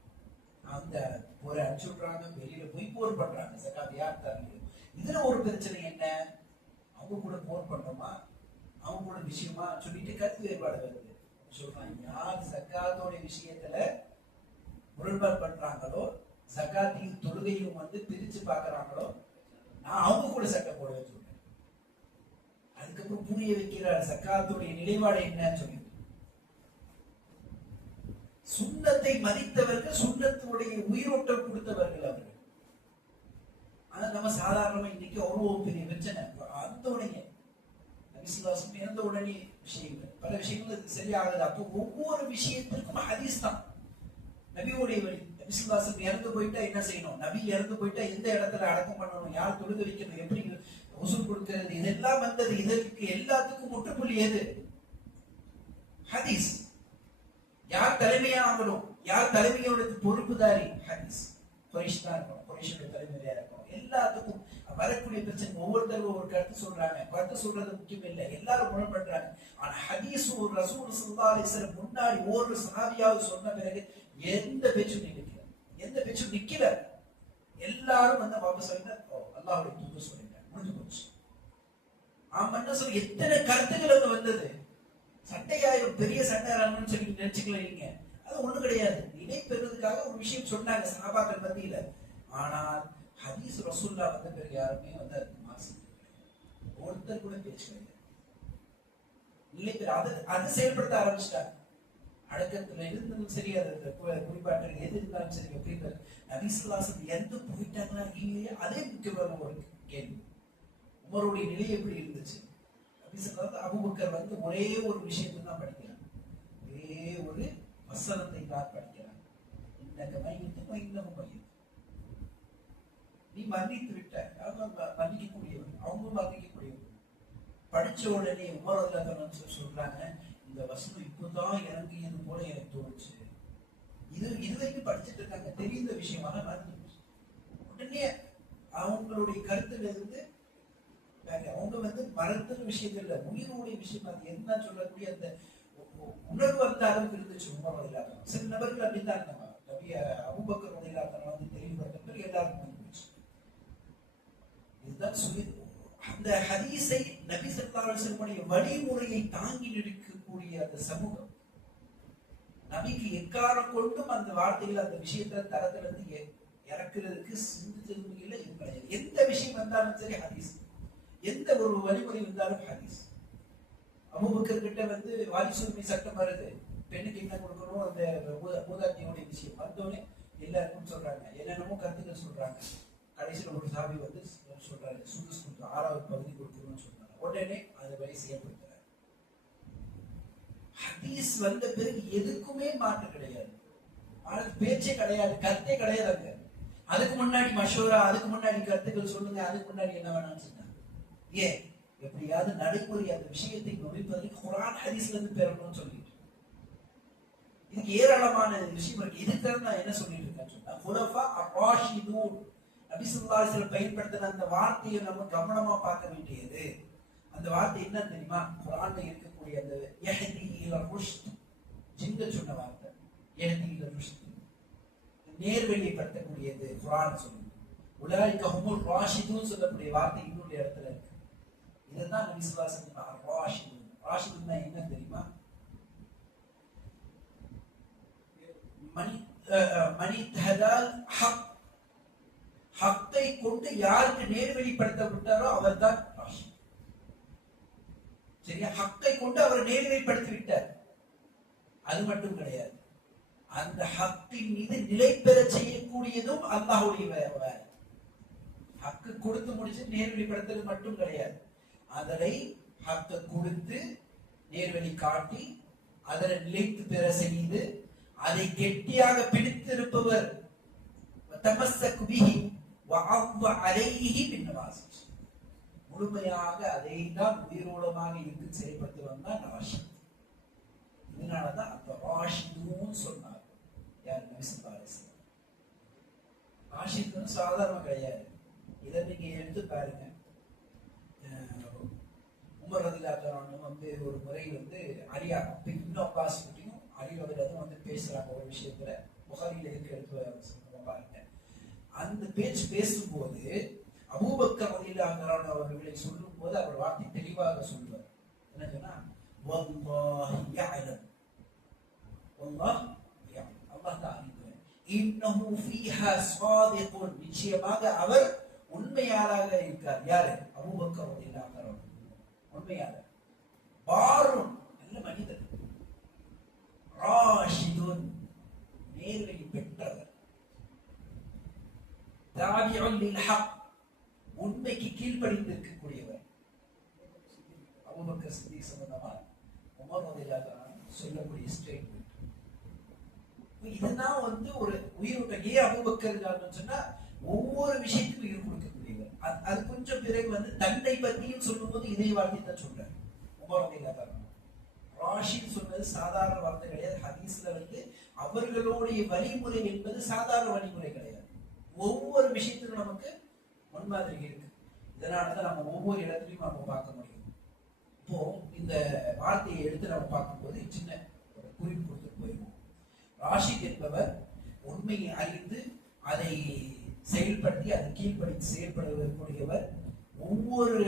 அந்த போரை அடிச்சு விடுறாங்க, வெளியில போய் போர் பண்றாங்க. ஜகாத் யார் தரலையோ. இதுல ஒரு பிரச்சனை என்ன? அவங்க கூட போர் பண்றோமா, அவங்க கூட விஷயமா சொல்லிட்டு கருத்து வேறுபாடு வருது. சொல்றாங்க, யார் ஜகாத்தோட விஷயத்துல முரண்பாடு பண்றாங்களோ, ஜகாத்தையும் தொழுகையும் பிரிச்சு பாக்குறாங்களோ, நான் அவங்க கூட சட்டம் போடுவேன் சொல்றேன். அதுக்கப்புறம் புரிய வைக்கிறார் ஜகாத்துடைய நிலைப்பாடு என்னன்னு சொல்லி. சுன்னத்தை மதித்தவர்கள், சுன்னத்துடைய உயிரோட்டம் கொடுத்தவர்கள் அவர்கள். ஆனா நம்ம சாதாரணமா இன்னைக்கு அவ்வளவு பெரிய பிரச்சனை. அந்த உடனே நபிசுல்லாசம் இறந்த உடனே விஷயங்கள், பல விஷயங்கள் சரியாகுது. அப்போ ஒவ்வொரு விஷயத்திற்கும் ஹதீஸ் தான் நபியுடைய வழி. நபிசுல்லாசம் இறந்து போயிட்டா என்ன செய்யணும், நபி இறந்து போயிட்டா எந்த இடத்துல அடக்கம் பண்ணணும், யார் தொழுக வைக்கணும், எப்படி உசூல் கொடுக்கிறது, இதெல்லாம் வந்தது. இதற்கு எல்லாத்துக்கும் முற்றுப்புள்ளி எது? ஹதீஸ். யார் தலைமையா ஆகணும், யார் தலைமையோட பொறுப்புதாரி? ஹதீஸ். குறைஷ் தான் இருக்கணும், குறைஷோட தலைமையா இருக்கணும். எல்லாத்துக்கும் வரக்கூடிய பிரச்சனை ஒவ்வொருத்தரும் ஒவ்வொரு கருத்து சொல்றாங்க. கருத்து சொல்றது முக்கியம் இல்லை, எல்லாரும் முரண்படுறாங்க. ஆனா ஹதீஸ் ஒரு ரசூல் ஸல்லல்லாஹு அலைஹி வஸல்லம் முன்னாடி ஒரு சஹாபியாவது சொன்ன பிறகு எந்த பேச்சும் நிக்கல, எந்த பேச்சும் நிக்கல. எல்லாரும் வாபஸ் ஆகினா அல்லாஹ்வுடைய தூதர் சொல்லிட்டாங்க, முடிஞ்சு போச்சு. ஆமா, என்ன சொல்ல, எத்தனை கருத்துக்கள் வந்தது. சண்டையாயிரும், பெரிய சண்டையாரணும்னு சொல்லி நினைச்சுக்கல. அது ஒண்ணு கிடையாது. இணை பெறுவதற்காக ஒரு விஷயம் சொன்னாங்க சஹாபாக்கள் மத்தியில. ஆனால் ஹதீஸ் ரசூலுல்லாஹ் வந்த பிறகு யாருமே அதுக்கு மாசு ஒருத்தர் கூட பேச்சு கிடையாது. இல்லை, அது செயல்படுத்த ஆரம்பிச்சிட்டாங்க. அடக்கத்துல இருந்தாலும் சரி, அது குறிப்பாட்டு எது இருந்தாலும் சரி. எப்படி நபி ஸல்லல்லாஹு அலைஹி வஸல்லம் எந்த போயிட்டாங்களா இல்லையா, அதே முக்கியமான ஒரு கேள்வி. உமருடைய நிலை எப்படி இருந்துச்சு? அபூபக்கர் ஒரே ஒரு விஷயத்தை தான் படிக்கிறாங்க, ஒரே ஒரு வசனத்தை தான் படிக்கிறாங்க. இன்னக மையத்துக்கும் இன்னமும் மையம், நீ மன்னித்து விட்ட, மன்னிக்கக்கூடியவர், அவங்க மன்னிக்கக்கூடியவர். படிச்ச உடனே உமர் ரலியல்லாஹு சொல்றாங்க, இந்த வசனம் இப்போதான் இறங்கியது போல எனக்கு தோணுச்சு. இதுவரைக்கும் படிச்சுட்டு இருக்காங்க, தெரிந்த விஷயமாக மறந்து போச்சு. உடனே அவங்களுடைய கருத்துல இருந்து அவங்க மரத்தின் விஷயங்கள்ல உயிரோடைய விஷயம், அது என்ன சொல்லக்கூடிய அந்த உணர்வு அந்த அளவுக்கு இருந்துச்சு உமர் ரலியல்லாஹு அன்ஹு. சில நபர்கள் அப்படித்தான் இருந்தாங்க. நபி அபூபக்கர் ரலியல்லாஹு அன்ஹு தெளிவுபடுத்த எல்லாருக்கும் வந்துச்சு. இதுதான் சொல்லி அந்த ஹதீஸை நபி ஸல்லல்லாஹு அலைஹி வஸல்லம் வழிமுறையை தாங்கி நிற்கக்கூடிய அந்த சமூகம், நபிக்கு எக்காரம் கொண்டும் அந்த வார்த்தைகள் அந்த விஷயத்தை தரத்துல இருந்து இறக்குறதுக்கு சிந்திச்சதும் இல்லை, இது கிடையாது. எந்த விஷயம் வந்தாலும் சரி ஹதீஸ், எந்த ஒரு வழிமுறை இருந்தாலும் ஹதீஸ். அபூபக்கர் கிட்ட வந்து வாரிசு உரிமை சட்டம் வருது, பெண்ணுக்கு என்ன கொடுக்கணும், அந்த மூதாட்டியோடைய விஷயம் வந்தோடனே எல்லாருக்கும் சொல்றாங்க, என்னென்னமோ கருத்துக்கள் சொல்றாங்க. கடைசியில் ஒரு சாபி வந்து சொல்றாரு, சுதுஸ் கொடுத்து 6வது பகுதி கொடுக்கணும்னு சொல்றாங்க. உடனே அதை வழி செய்யப்படுத்துறாரு. ஹதீஸ் வந்த பிறகு எதுக்குமே மாற்று கிடையாது, பேச்சே கிடையாது, கருத்தே கிடையாது. அதுக்கு முன்னாடி மஷூரா, அதுக்கு முன்னாடி கருத்துக்கள் சொல்லுங்க, அதுக்கு முன்னாடி என்ன வேணாம்னு சொன்னாங்க. ஏன் எப்படியாவது நடைமுறை அந்த விஷயத்தை நுழைப்பதற்கு குர்ஆன் ஹதீஸ்ல இருந்து பெறணும்னு சொல்லிட்டு இதுக்கு ஏராளமான விஷயம் இருக்கு. இதுக்கு நான் என்ன சொல்லிட்டு இருக்கேன்னு சொன்னா, குலஃபா அர்-ராஷிதூன் நபி ஸல்லல்லாஹு அலைஹி வஸல்லம் பயன்படுத்தின அந்த வார்த்தையை நம்ம கவனமா பார்க்க வேண்டியது. அந்த வார்த்தை என்ன தெரியுமா? குர்ஆன்ல இருக்கக்கூடிய அந்த யஹ்தி இலா ருஷ்த், ஜிங்க சொன்ன வார்த்தை யஹ்தி இலா ருஷ்த், நேர்வழிப்படுத்தக்கூடியது குர்ஆன் சொல்லுது. உலாயிக ஹுமுர் ராஷிதூன் சொல்லக்கூடிய வார்த்தை இன்னொரு இடத்துல இருக்கு. இதுதான் நபி ஸல்லல்லாஹு அலைஹி வஸல்லம் ராஷிதூன். ராஷிதூன்னா என்ன தெரியுமா? மனி தஹதால் ஹக், ஹக்கை கொண்டு யாருக்கு நேர்வழிப்படுத்த விட்டாரோ அவர் தான் ராஷித். சரியா? ஹக்கை கொண்டு அவர் நேர்வழிப்படுத்தி விட்டார். அது மட்டும் கிடையாது, அந்த ஹக்கின் மீது நிலை பெற செய்யக்கூடியதும் அல்லாஹ்வுடைய வேலை. ஹக்கு கொடுத்து முடிச்சு நேர்வழிப்படுத்துறது மட்டும் கிடையாது, அதனை ஹக்கை கொடுத்து நேர்வழி காட்டி அதனை நிலைத்து பெற செய்து அதை கெட்டியாக பிடித்திருப்பவர் முழுமையாக அதை தான் உயிரோடமாக இருந்து செயல்படுத்துவன் தான் ராஷித். இதனாலதான் அந்த ராஷிதுன்னு சொன்னார். யார்? நபி ஸல்லல்லாஹு அலைஹி வஸல்லம். ராஷிதுன்னு சாதாரண கிடையாது. இதை நீங்க எடுத்து பாருங்க. உமர் ரலியல்லாஹு அன்ஹு வந்து ஒரு முறை வந்து அலியா இப்னு அப்பாஸ் பற்றியும் அலி ரலியல்லாஹு வந்து பேசுறாங்க ஒரு விஷயத்துல, புகாரில இருக்கு, எடுத்து பாருங்க. அந்த பேச்சு பேசும்போது அபூபக்கர் ரலியல்லாஹு அன்ஹு அவர்களை சொல்லும் போது அவர் வார்த்தை தெளிவாக சொல்லுவார். என்ன சொன்னா, வல்லாஹி யஅலம், வல்லாஹ் யஅலம், அல்லாஹ் தான் அறிவார். இன்னஹு ஃபீஹா ஸாதிகுன், நிச்சயமாக அவர் உண்மையாளராக இருக்கார். யாரு? அபூபக்கர் ரலியல்லாஹு அன்ஹு உண்மையாளர். பாரும், நல்ல மனிதர். ராஷிதுன், நேர்வழி பெற்றவர். தாபிஉன் லில் ஹக், உண்மைக்கு கீழ்ப்படிந்து இருக்கக்கூடியவர். அபூபக்கர் சித்திக் சம்பந்தமா உமர் ரலியல்லாஹு அன்ஹு சொல்லக்கூடிய ஸ்டேட்மென்ட். இதுதான் வந்து ஒரு உயிரோட்டம். ஏன் அபூபக்கர் சொன்னா, ஒவ்வொரு விஷயத்துக்கும் உயிர் கொடுக்கக்கூடியவர். அது கொஞ்சம் பிறகு வந்து தன்னை பற்றியும் சொல்லும் போது இதே வார்த்தை தான் சொல்றாரு உமர் ரலியல்லாஹு அன்ஹு. ராஷித் சொன்னது சாதாரண வார்த்தை கிடையாது. ஹதீஸ்ல வந்து அவர்களுடைய வழிமுறை என்பது சாதாரண வழிமுறை கிடையாது. ஒவ்வொரு விஷயத்திலும் நமக்கு முன்மாதிரி இருக்கு. இதனாலதான் நம்ம ஒவ்வொரு இடத்துலையும் நம்ம பார்க்க முடியும். இப்போ இந்த வார்த்தையை எடுத்து நம்ம பார்க்கும்போது சின்ன ஒரு குறிப்பு கொடுத்து போயிருவோம். ராஷித் என்பவர் உண்மையை அறிந்து அதை செயல்படுத்தி அதை கீழ்ப்படுத்தி செயல்படக்கூடியவர். ஒவ்வொரு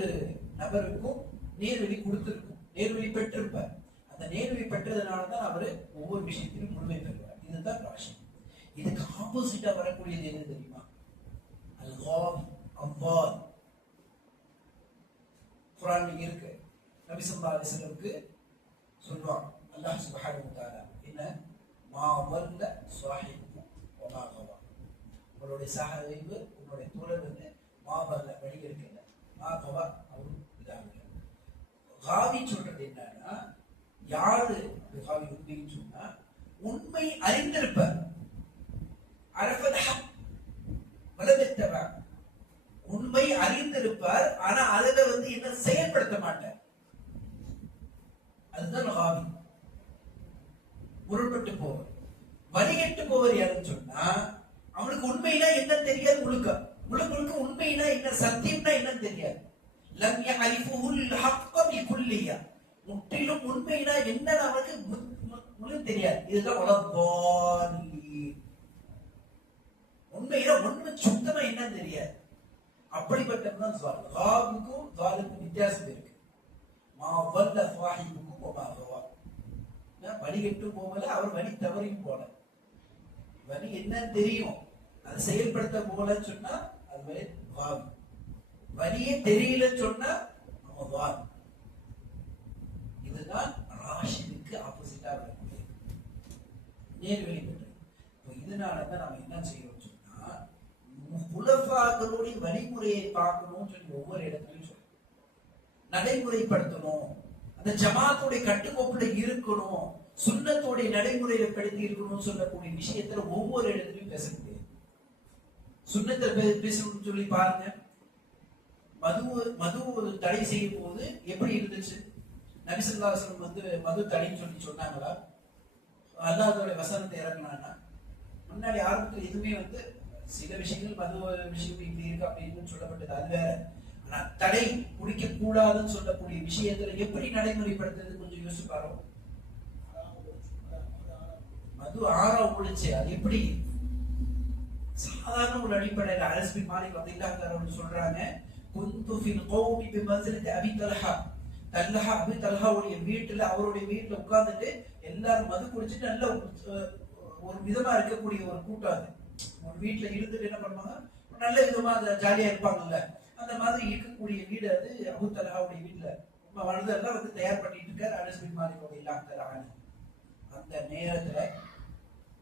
நபருக்கும் நேர்வழி கொடுத்திருக்கும், நேர்வழி பெற்றிருப்பார். அந்த நேர்வழி பெற்றதுனாலதான் அவரு ஒவ்வொரு விஷயத்திலும் முழுமை பெறுவார். இதுதான் ராஷித். இதுக்கு ஆப்போசிட்டா வரக்கூடியது என்ன தெரியுமா? அல்-காவி, அவ்வால். குர்ஆன்ல இருக்கு. நபி ஸல்லல்லாஹு அலைஹி வஸல்லும்க்கு சொல்வாங்க அல்லாஹ் சுப்ஹானஹு வ தஆலா, என்ன மா வல்ல ஸாஹிபுக்கும் வ மா கவா, உங்களுடைய சஹாபி உங்களுடைய தோழர் வந்து மா வல்ல வழி இருக்கல, மா கவா அவரு இதாக. காவி சொல்றது என்னன்னா, யாரு காவி உண்மைன்னு சொன்னா, உண்மை அறிந்திருப்பார். அரஃபல் ஹக் வலம் இத்தபா, உண்மை அறிந்திருப்பார், ஆனா அதுல வந்து என்ன செயல்படுத்த மாட்டார். அதுதான் காவி. முரண்பட்டு போவர். வழிகட்டு போவர் யாருன்னு சொன்னா, அவனுக்கு உண்மைனா என்ன தெரியாது. முழுக்க உண்மைனா என்ன, சத்தியம்னா என்னன்னு தெரியாது. லம் யஅரிஃபுல் ஹக்க பிகுல்லியா, முற்றிலும் உண்மைனா என்ன அவனுக்கு முழு தெரியாது. இதுதான் உலகோலி. உண்மையில ஒண்ணு சுத்தமா என்னன்னு தெரியாது. அப்படிப்பட்டவன் தான் காவுக்கும் காலுக்கும் வித்தியாசம் இருக்கு. மா வல்ல ஸாஹிபுக்கும் வ மா கவா, வழிகட்டு போகல, அவர் வழி தவறியும் போல. வழி என்னன்னு தெரியும், அது செயல்படுத்த போகலன்னு சொன்னா அது காவி. வழியே தெரியலன்னு சொன்னா ரமதான். இதுதான் ராஷிதுக்கு ஆப்போசிட்டா வரக்கூடிய நேர்வழி பெற்றது. இதனாலதான் நம்ம என்ன செய்யறோம் சொன்னா, குலஃபாக்களுடைய வழிமுறையை பார்க்கணும்னு சொல்லி ஒவ்வொரு இடத்துலையும் சொல்றோம். நடைமுறைப்படுத்தணும், அந்த ஜமாத்துடைய கட்டுக்கோப்புல இருக்கணும், சுன்னத்தோடைய நடைமுறையில படுத்தி இருக்கணும்னு சொல்லக்கூடிய விஷயத்துல ஒவ்வொரு இடத்துலையும் பேச முடியாது. சுன்னத்தை பேசணும்னு சொல்லி பாருங்க. மது தடை செய்யும் போது எப்படி இருந்துச்சு? நபி ஸல்லல்லாஹு அலைஹி வஸல்லம் வந்து மது தடைன்னு சொல்லி சொன்னாங்களா? அல்லாஹ்வுடைய வசனத்தை இறக்குனானா? முன்னாடி ஆரம்பத்தில் எதுவுமே வந்து சில விஷயங்கள் மது விஷயம் இப்படி இருக்கு அப்படின்னு சொல்லப்பட்டது, அது வேற. ஆனா தடை குடிக்க கூடாதுன்னு சொல்லக்கூடிய விஷயத்துல எப்படி நடைமுறைப்படுத்துறது கொஞ்சம் யோசிச்சு பாருங்க. மது ஆறா ஒழிச்சு அது எப்படி? சாதாரண ஒரு அடிப்படையில் அனஸ் பின் மாலிக் ரலியல்லாஹு அன்ஹு சொல்றாங்க, குந்து ஃபில் கௌமி பிமன்சிலத்தி அபி தல்ஹா. தல்ஹா அபி தல்ஹாவுடைய வீட்டுல, அவருடைய வீட்டுல உட்கார்ந்துட்டு எல்லாரும் மது குடிச்சிட்டு நல்ல ஒரு விதமா இருக்கக்கூடிய ஒரு கூட்டம். அது ஒரு வீட்டுல இருந்துட்டு என்ன பண்ணுவாங்க, நல்ல விதமா ஜாலியா இருப்பாங்கல்ல, அந்த மாதிரி இருக்கக்கூடிய வீடு அது அபு தல்ஹாவுடைய வீட்டுல வலதெல்லாம் வந்து தயார் பண்ணிட்டு இருக்காரு அனஸ் பின் மாலிக் ரலியல்லாஹு அன்ஹு. அந்த நேரத்துல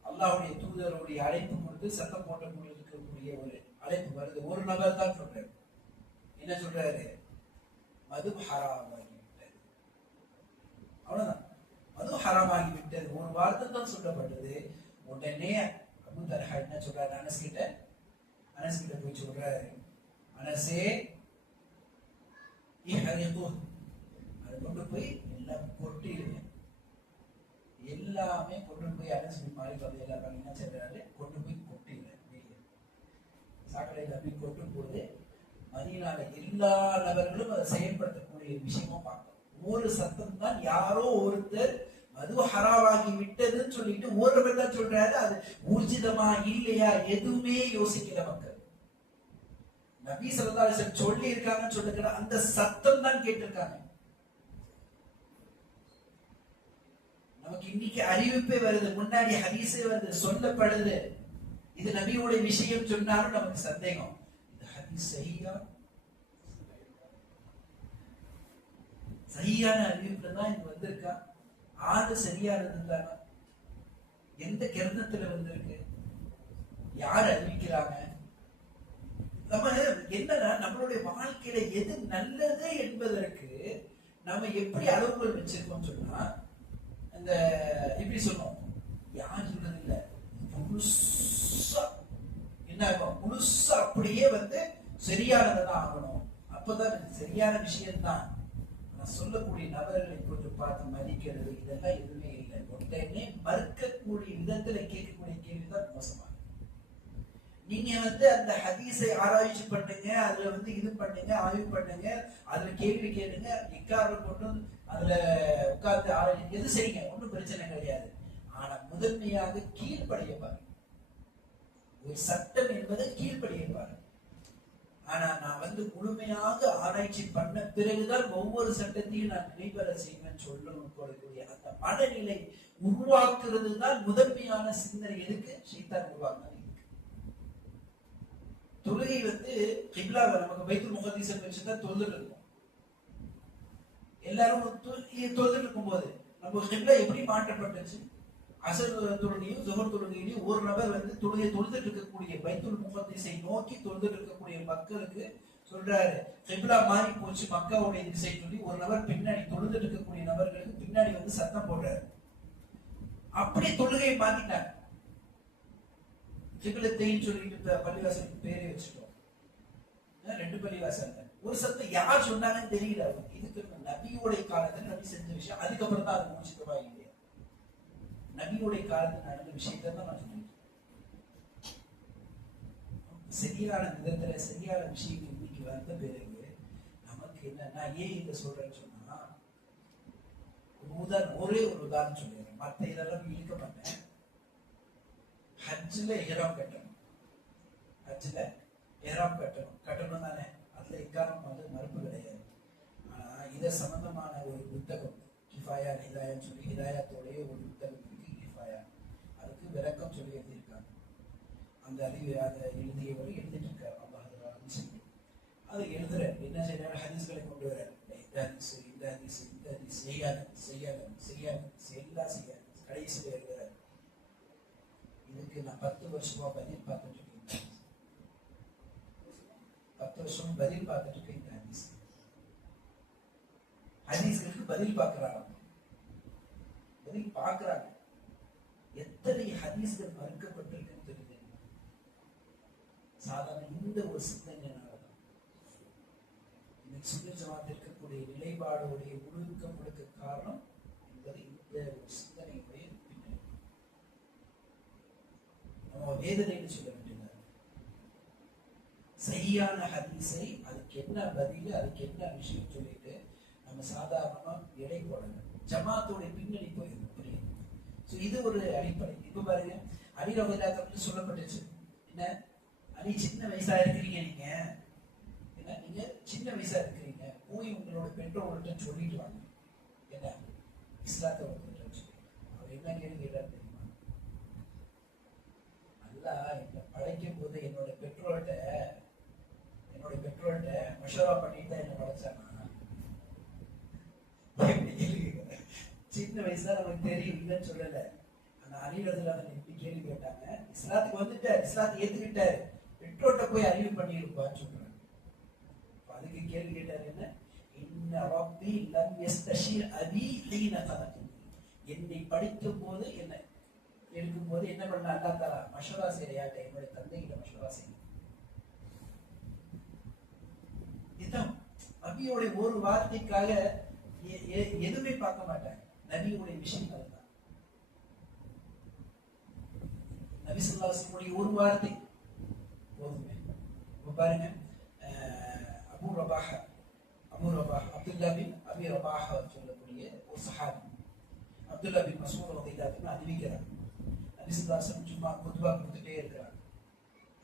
அல்லாஹ்வுடைய தூதருடைய அழைப்பு கொடுத்து சத்தம் போட்டு இருக்கக்கூடிய ஒரு அழைப்பு வருது. ஒரு நபர் தான் சொல்றாரு. என்ன சொல்றாரு? மது ஹராமாகிவிட்டது. அவ்வளவுதான், மது ஹராமாகிவிட்டது. ஒரு வார்த்தை தான் சொல்லப்பட்டது. உடனே அபூ தல்ஹா என்ன சொல்றாரு? அனஸ் கிட்ட போய் சொல்றாரு, அனஸே இஹரிகு, அதை கொண்டு போய் எல்லாம் கொட்டிடுங்க. எல்லாமே கொண்டு போய் அனஸ் பின் மாலிக் ரலியல்லாஹு அன்ஹு என்ன செய்றாரு? கொண்டு போய் கொட்டிடுறாரு. சாக்கடையில் அப்படி கொட்டும் போது மதீனால எல்லா நபர்களும் அதை செயல்படுத்தக்கூடிய விஷயமா பார்க்கணும். ஒரு சத்தம் தான், யாரோ ஒருத்தர் மது ஹராமாகி விட்டதுன்னு சொல்லிட்டு ஒருவர் தான் சொல்றாரு. அது ஊர்ஜிதமா இல்லையா எதுவுமே யோசிக்கிற மக்கள். நபி ஸல்லல்லாஹு அலைஹி வஸல்லம் சொல்லி இருக்காங்கன்னு சொல்லுகிற அந்த சத்தம் தான் கேட்டிருக்காங்க. நமக்கு இன்னைக்கு அறிவிப்பே வருது, முன்னாடி ஹதீஸே வருது, சொல்லப்படுது. இது நபியோட விஷயம் சொன்னாலும் நமக்கு சந்தேகம், இது ஹதீஸ் சரியான அறிவிப்புல தான் இது வந்திருக்கா? ஆது சரியா இருந்திருக்காங்க? எந்த கிரந்தத்துல வந்திருக்கு? யார் அறிவிக்கிறாங்க? நம்ம என்னன்னா, நம்மளுடைய வாழ்க்கையில எது நல்லது என்பதற்கு நம்ம எப்படி அளவுகள் வச்சிருக்கோம் சொன்னா, அந்த எப்படி சொன்னோம், யார் சொல்றது இல்ல, முழுசா என்ன ஆகும், முழுசா அப்படியே வந்து சரியானதான் ஆகணும், அப்பதான் சரியான விஷயம் தான். சொல்லக்கூடிய நபர்களை கொஞ்சம் பார்த்து மதிக்கிறது, இதெல்லாம் எதுவுமே இல்லை. உடனே மறுக்கக்கூடிய விதத்துல கேட்கக்கூடிய கேள்விதான் மோசமான. நீங்க வந்து அந்த ஹதீஸை ஆராய்ச்சி பண்ணுங்க, அதுல வந்து இது பண்ணுங்க, ஆய்வு பண்ணுங்க, அதுல கேள்வி கேளுங்க, இக்காரம் கொண்டு அதுல உட்கார்ந்து ஆராய்ச்சி எது செய்யுங்க, ஒன்றும் பிரச்சனை கிடையாது. ஆனா முதன்மையாக கீழ்ப்படிய பாருங்க. ஒரு சட்டம் என்பது கீழ்ப்படிய பாருங்க. ஆனா நான் வந்து முழுமையாக ஆராய்ச்சி பண்ண பிறகுதான் ஒவ்வொரு சட்டத்தையும் நான் நினைவர செய்வேன் சொல்லக்கூடிய அந்த மனநிலை உருவாக்குறது தான் முதன்மையான சிந்தனை. எதுக்கு? ஷைத்தான் உருவாக்குறது. தொழுகை வந்து கிப்லாவை நமக்கு பைத்துல் முகத்தீஸை வச்சுதான் தொழுதுட்டு இருக்கோம். எல்லாரும் தொழுதுட்டு இருக்கும் போது நம்ம கிப்லா எப்படி மாற்றப்பட்டுச்சு? அசர் தொழுகையும் ஜுஹர் தொழுகையிலையும் ஒரு நபர் வந்து தொழுதுட்டு இருக்கக்கூடிய பைத்துல் முகத்தீஸை நோக்கி தொழுதுட்டு இருக்கக்கூடிய மக்களுக்கு சொல்றாரு, கிப்லா மாறி போச்சு மக்காவுடைய திசை சொல்லி ஒரு நபர் பின்னாடி தொழுதுட்டு இருக்கக்கூடிய நபர்களுக்கு பின்னாடி வந்து சத்தம் போடுறாரு. அப்படி தொழுகையை மாத்திட்டாங்க. கிப்லத்தைன்னு சொல்லிட்டு பள்ளிவாசலுக்கு பேரே வச்சுட்டோம். 2 பள்ளிவாசல். ஒரு சத்தம் யார் சொன்னாங்கன்னு தெரியல. இதுக்கு நபியோடைய காலத்துல நபி செஞ்ச விஷயம், அதுக்கப்புறம் தான் அது முடிச்சுக்கவா இல்லையா? நபியோடைய காலத்தில் நடந்த விஷயத்தை தான் நான் சொல்லிட்டேன். சரியான விதத்துல சரியான விஷயங்கள் இன்னைக்கு வந்த பிறகு நமக்கு என்ன, நான் ஏன் இதை சொல்றேன்னு சொன்னா, ஒரே ஒரு உதாரணம் சொல்லிடுறேன், மற்ற இதெல்லாம் இழுக்க மாட்டேன். ஹஜ்ஜில் இஹ்ராம் கட்டணும், ஹஜ்ஜில் இஹ்ராம் கட்டணும் தானே, அதுல இக்காரம் வந்து மறுப்பு கிடையாது. ஆனா இதை சம்பந்தமான ஒரு புத்தகம் கிஃபாயா ஹிதாயான்னு சொல்லி ஹிதாயத்தோடைய ஒரு புத்தகம் இருக்கு, கிஃபாயா. அதுக்கு விளக்கம் சொல்லி எழுதியிருக்காங்க. அந்த அறிவு அதை எழுதியவர் எழுதிட்டு இருக்காரு, அல்லாஹ் சொல்லி அதை எழுதுற என்ன செய்யறாரு, ஹதீஸ்களை கொண்டு வர, இந்த ஹதீஸ் இந்த ஹதீஸ் இந்த ஹதீஸ் செய்யாது செய்யாது செய்யாது எல்லாம் செய்யாது. கடைசியில் எழுதுற, இதுக்கு நான் 10 வருஷமா பதில் பார்த்துட்டு இருக்கேன், 10 வருஷம் பதில் பார்த்துட்டு இருக்கேன். இந்த ஹதீஸ்களுக்கு பதில் பார்க்கிறாங்க, பதில் பார்க்கிறாங்க. எத்தனை ஹதீஸ்கள் மறுக்கப்பட்டிருக்குன்னு தெரியுது. சாதாரண இந்த ஒரு சிந்தனையினாலதான் இன்னைக்கு சுன்னத் ஜமாத் இருக்கக்கூடிய நிலைப்பாடுடைய முழுக்க காரணம் என்பது இந்த ஒரு சிந்தனையுடைய பின்னணி. நம்ம வேதனைன்னு சொல்ல வேண்டியது, சரியான ஹதீஸை அதுக்கு என்ன பதில், அதுக்கு என்ன விஷயம் சொல்லிட்டு நம்ம சாதாரணமா எடை போடணும். ஜமாத்தோட பின்னணி போயிடும், புரியுது? இது ஒரு அடிப்படை. இப்ப பாருங்க, அலி ரலியல்லாஹு சொல்லப்பட்டுச்சு, என்ன அலி சின்ன வயசா இருக்கிறீங்க, நீங்க என்ன நீங்க சின்ன வயசா இருக்கிறீங்க, போய் உங்களோட பெற்றோர்கள்ட்ட சொல்லிட்டு வாங்க, என்ன இஸ்லாத்தை வந்து சொல்லி. அவர் என்ன கேள்வி கேட்டார் தெரியுமா? அல்லாஹ் என்னை படைக்கும் போது என்னோட பெற்றோர்கிட்ட மஷவரா பண்ணிட்டு தான் என்ன படைச்சானா? சின்ன வயசுல நமக்கு தெரியும், இல்லைன்னு சொல்லல. ஆனா அலி ரலியல்லாஹு எப்படி கேள்வி கேட்டாங்க, இஸ்லாத்துக்கு வந்துட்டார், இஸ்லாத்தை ஏத்துக்கிட்டாரு, பெற்றோர்கிட்ட போய் அறிவு பண்ணி இருப்பான்னு சொல்றாங்க. அதுக்கு கேள்வி கேட்டாரு, என்ன இன்ன ரப்பி லம் யஸ்தஷிர் அபி ஹீன கலகனி, என்னை படிக்கும் போது என்ன எடுக்கும் போது என்ன பண்ண அல்லாஹ் தஆலா மஷவரா செய்யாட்ட, என்னுடைய தந்தைகிட்ட மஷவரா செய்ய. இதுதான் நபியோட ஒரு வார்த்தைக்காக எதுவுமே பார்க்க மாட்டாங்க. நபியுடைய விஷயம் அதுதான். நபி ஸல்லல்லாஹு அலைஹி வஸல்லம் ஒரு வார்த்தை போதுமே. பாருங்க, அபூ ரபாஹ் அப்துல்லா பின் அபி ரபாஹ் சொல்லக்கூடிய ஒரு சஹாபி, அப்துல்லா பின் மஸ்ஊத் ரலியல்லாஹு அன்ஹு அறிவிக்கிறார், நபி ஸல்லல்லாஹு அலைஹி வஸல்லம் சும்மா குத்பா கொடுத்துட்டே இருக்கிறார்.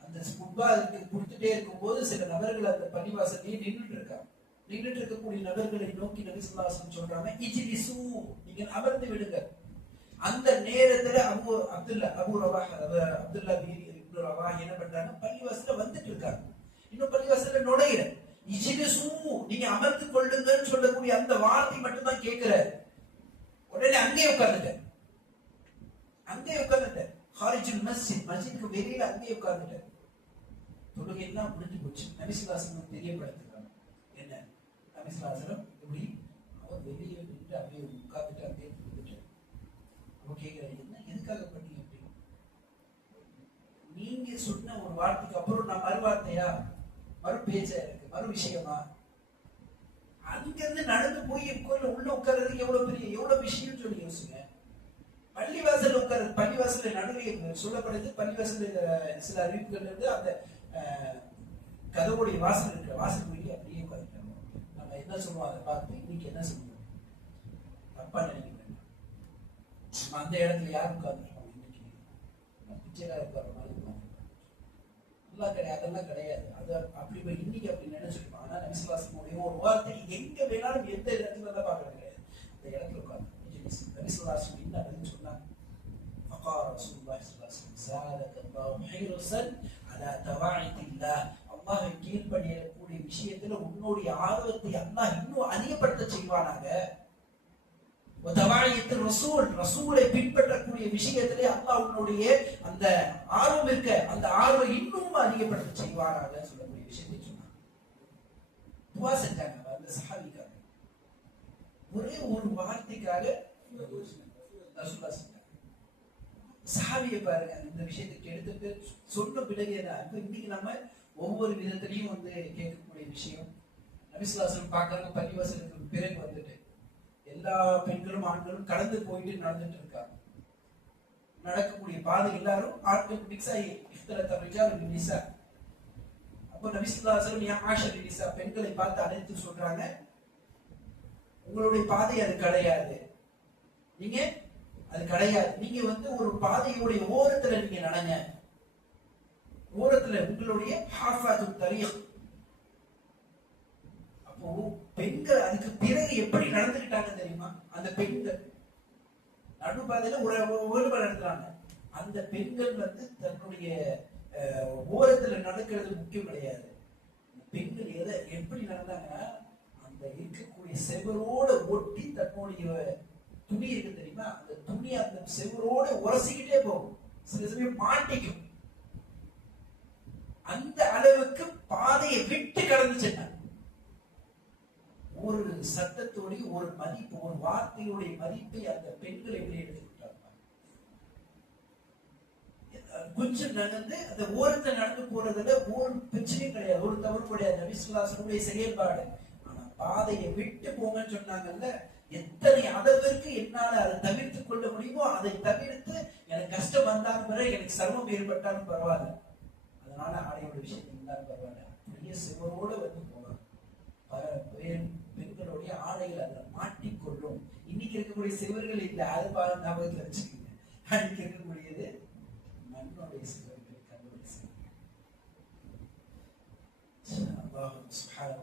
அந்த குத்பா கொடுத்துட்டே இருக்கும்போது சில நபர்கள் அந்த பள்ளிவாசல்லையே நின்றுட்டு இருக்கக்கூடிய நபர்களை நோக்கி நபி ஸல்லல்லாஹு அலைஹி வஸல்லம் சொல்றாங்க, இஜ்லிசு, நீங்கள் அமர்ந்து விடுங்க. அந்த நேரத்துல அப்துல்லா பின் ரவாஹ் என்ன பண்றாங்க, பள்ளிவாசல்ல வந்துட்டு இருக்காங்க, இன்னும் பள்ளிவாசல்ல நுழையிற. இஜ்லிசு, நீங்க அமர்ந்து கொள்ளுங்கன்னு சொல்லக்கூடிய அந்த வார்த்தை மட்டும் தான் கேட்கிறார். உடனே அங்கே உட்கார்ந்துட்டேன், ஹாரிஜுல் மஸ்ஜிதுக்கு வெளியில அங்கே உட்கார்ந்துட்டேன். தொழுகை எல்லாம் முடிஞ்சு போச்சு. நபி ஸல்லல்லாஹு அலைஹி வஸல்லம் தெரியப்படுத்துறாங்க, என்ன நபி ஸல்லல்லாஹு அலைஹி வஸல்லம் இப்படி அவர் வெளியே நின்று அப்படியே உட்கார்ந்துட்டு அப்படியே கொடுத்துட்டார். அப்ப கேட்கிறாரு, என்ன எதுக்காக பண்ணீங்க? அப்படி நீங்க சொன்ன ஒரு வார்த்தைக்கு அப்புறம் நான் மறு வார்த்தையா, மறு பேச்சா இருக்கு, மறு விஷயமா? அங்கிருந்து நடந்து போய் கோயில உள்ள உட்கார்றதுக்கு எவ்வளவு விஷயம் சொல்லி யோசிங்க. பள்ளிவாசல் உட்கார்றது, பள்ளிவாசல் நடுவே சொல்லப்படுது, பள்ளிவாசல் சில அறிவிப்புகள் இருந்து அந்த கதவுடைய வாசல் இருக்கிற வாசல் போய் அப்படியே உட்காந்துட்டாங்க. நம்ம என்ன சொல்லுவோம் அதை பார்த்து இன்னைக்கு என்ன சொல்லுவோம், தப்பா நினைக்க வேண்டாம். நம்ம அந்த இடத்துல யார் உட்கார்ந்துருக்கோம், இன்னைக்கு பிச்சைக்கார உட்கார்ற மாதிரி உட்கார்ந்து கிடையாது, அதெல்லாம் கிடையாது. அது அப்படி போய் இன்னைக்கு அப்படி நினைச்சிருக்கோம். ஆனா நபி ஸல்லல்லாஹு அலைஹி வஸல்லம் ஒரு வார்த்தை எங்க வேணாலும் எந்த இடத்துல தான் பார்க்கறது கிடையாது, அந்த இடத்துல உட்கார்ந்து நபி ஸல்லல்லாஹு அலைஹி வஸல்லம் என்ன அப்படின்னு சொன்னாங்க, ஃபகார ரசூலுல்லாஹி ஸல்லல்லாஹு அலைஹி வஸல்லம் ஸாலக்கல்லாஹு ஹைரஸன் அலா தவாஇதில்லாஹ், அல்லாஹ்வை கீழ்ப்படியக்கூடிய விஷயத்துல உன்னுடைய ஆர்வத்தை அல்லாஹ் இன்னும் அதிகப்படுத்த செய்வானாக. ரசூலை பின்பற்றக்கூடிய விஷயத்திலே அல்லாஹ் உன்னுடைய அந்த ஆர்வம் இருக்க, அந்த ஆர்வம் இன்னும் அதிகப்படுத்த செய்வானாக சொல்லக்கூடிய விஷயத்தை சொன்னாங்க. துவா செஞ்சாங்க அந்த சஹாபிக்காக, ஒரே ஒரு வார்த்தைக்காக ரசூலுல்லாஹ் செஞ்சாங்க. சஹாபியை பாருங்க, இந்த விஷயத்துக்கு எடுத்துட்டு சொன்ன பிறகு இன்னைக்கு நம்ம ஒவ்வொரு விதத்திலையும் வந்து கேட்கக்கூடிய விஷயம், நபி ஸல்லல்லாஹு அலைஹி வஸல்லம் பார்க்கறாங்க, பள்ளிவாசலுக்கு பிறகு வந்துட்டு எல்லா பெண்களும் ஆண்களும் கடந்து போயிட்டு நடந்துட்டு இருக்காங்க. நடக்கக்கூடிய பாதை எல்லாரும் ஆண்கள் மிக்ஸ் ஆகி நிசா. அப்போ நபி ஸல்லல்லாஹு அலைஹி வஸல்லம் யா ஆஷர் நிசா, பெண்களை பார்த்து அழைத்து சொல்றாங்க, உங்களுடைய பாதை அது கிடையாது, நீங்க அது கிடையாது, நீங்க வந்து ஒரு பாதையுடைய ஓரத்துல நீங்க நடங்க, ஓரத்துல உங்களுடைய ஹாஃபாத்து தரீக். அப்போ பெண்கள் அதுக்கு பிறகு எப்படி நடந்துக்கிட்டாங்க தெரியுமா? அந்த பெண்கள் நடுப்பாதையில ஒரு நடத்துறாங்க. அந்த பெண்கள் வந்து தன்னுடைய ஓரத்துல நடக்கிறது முக்கியம் கிடையாது, பெண்கள் எப்படி நடந்தாங்கன்னா அந்த இருக்கக்கூடிய செவரோட ஒட்டி தன்னுடைய துணி இருக்கு தெரியுமா, அந்த துணி அந்த செவரோட உரசிக்கிட்டே போகும், சில சமயம் மாட்டிக்கும். அந்த அளவுக்கு பாதையை விட்டு கடந்துச்சுன்னா ஒரு சத்தத்தோடைய ஒரு மதிப்பு, ஒரு வார்த்தையுடைய மதிப்பை அந்த பெண்கள் எப்படி எடுத்துக்கிட்டாங்க. கொஞ்சம் நடந்து அந்த ஓரத்தை நடந்து போறதுல ஒரு பிரச்சனையும் கிடையாது, ஒரு தவறு கிடையாது, நபி ஸல்லல்லாஹு அலைஹி வஸல்லம் செயல்பாடு. ஆனா பாதையை விட்டு போங்கன்னு சொன்னாங்கல்ல, எத்தனை அளவிற்கு என்னால அதை தவிர்த்து கொள்ள முடியுமோ அதை தவிர்த்து, எனக்கு கஷ்டம் வந்தாலும் பிறகு எனக்கு சிரமம் ஏற்பட்டாலும் பரவாயில்ல, அதனால ஆடையோட விஷயத்தில் இருந்தாலும் பரவாயில்ல, அப்படியே சிவரோட வந்து போகலாம். பெண்களுடைய ஆடைகள் அதுல மாட்டிக்கொள்ளும். இன்னைக்கு இருக்கக்கூடிய சிவர்கள் இல்லை, அது பாருங்க ஞாபகத்துல வச்சுக்கோங்க. அன்னைக்கு இருக்கக்கூடியது மண்ணுடைய சிவர்கள், கண்ணுடைய சிவர்கள்.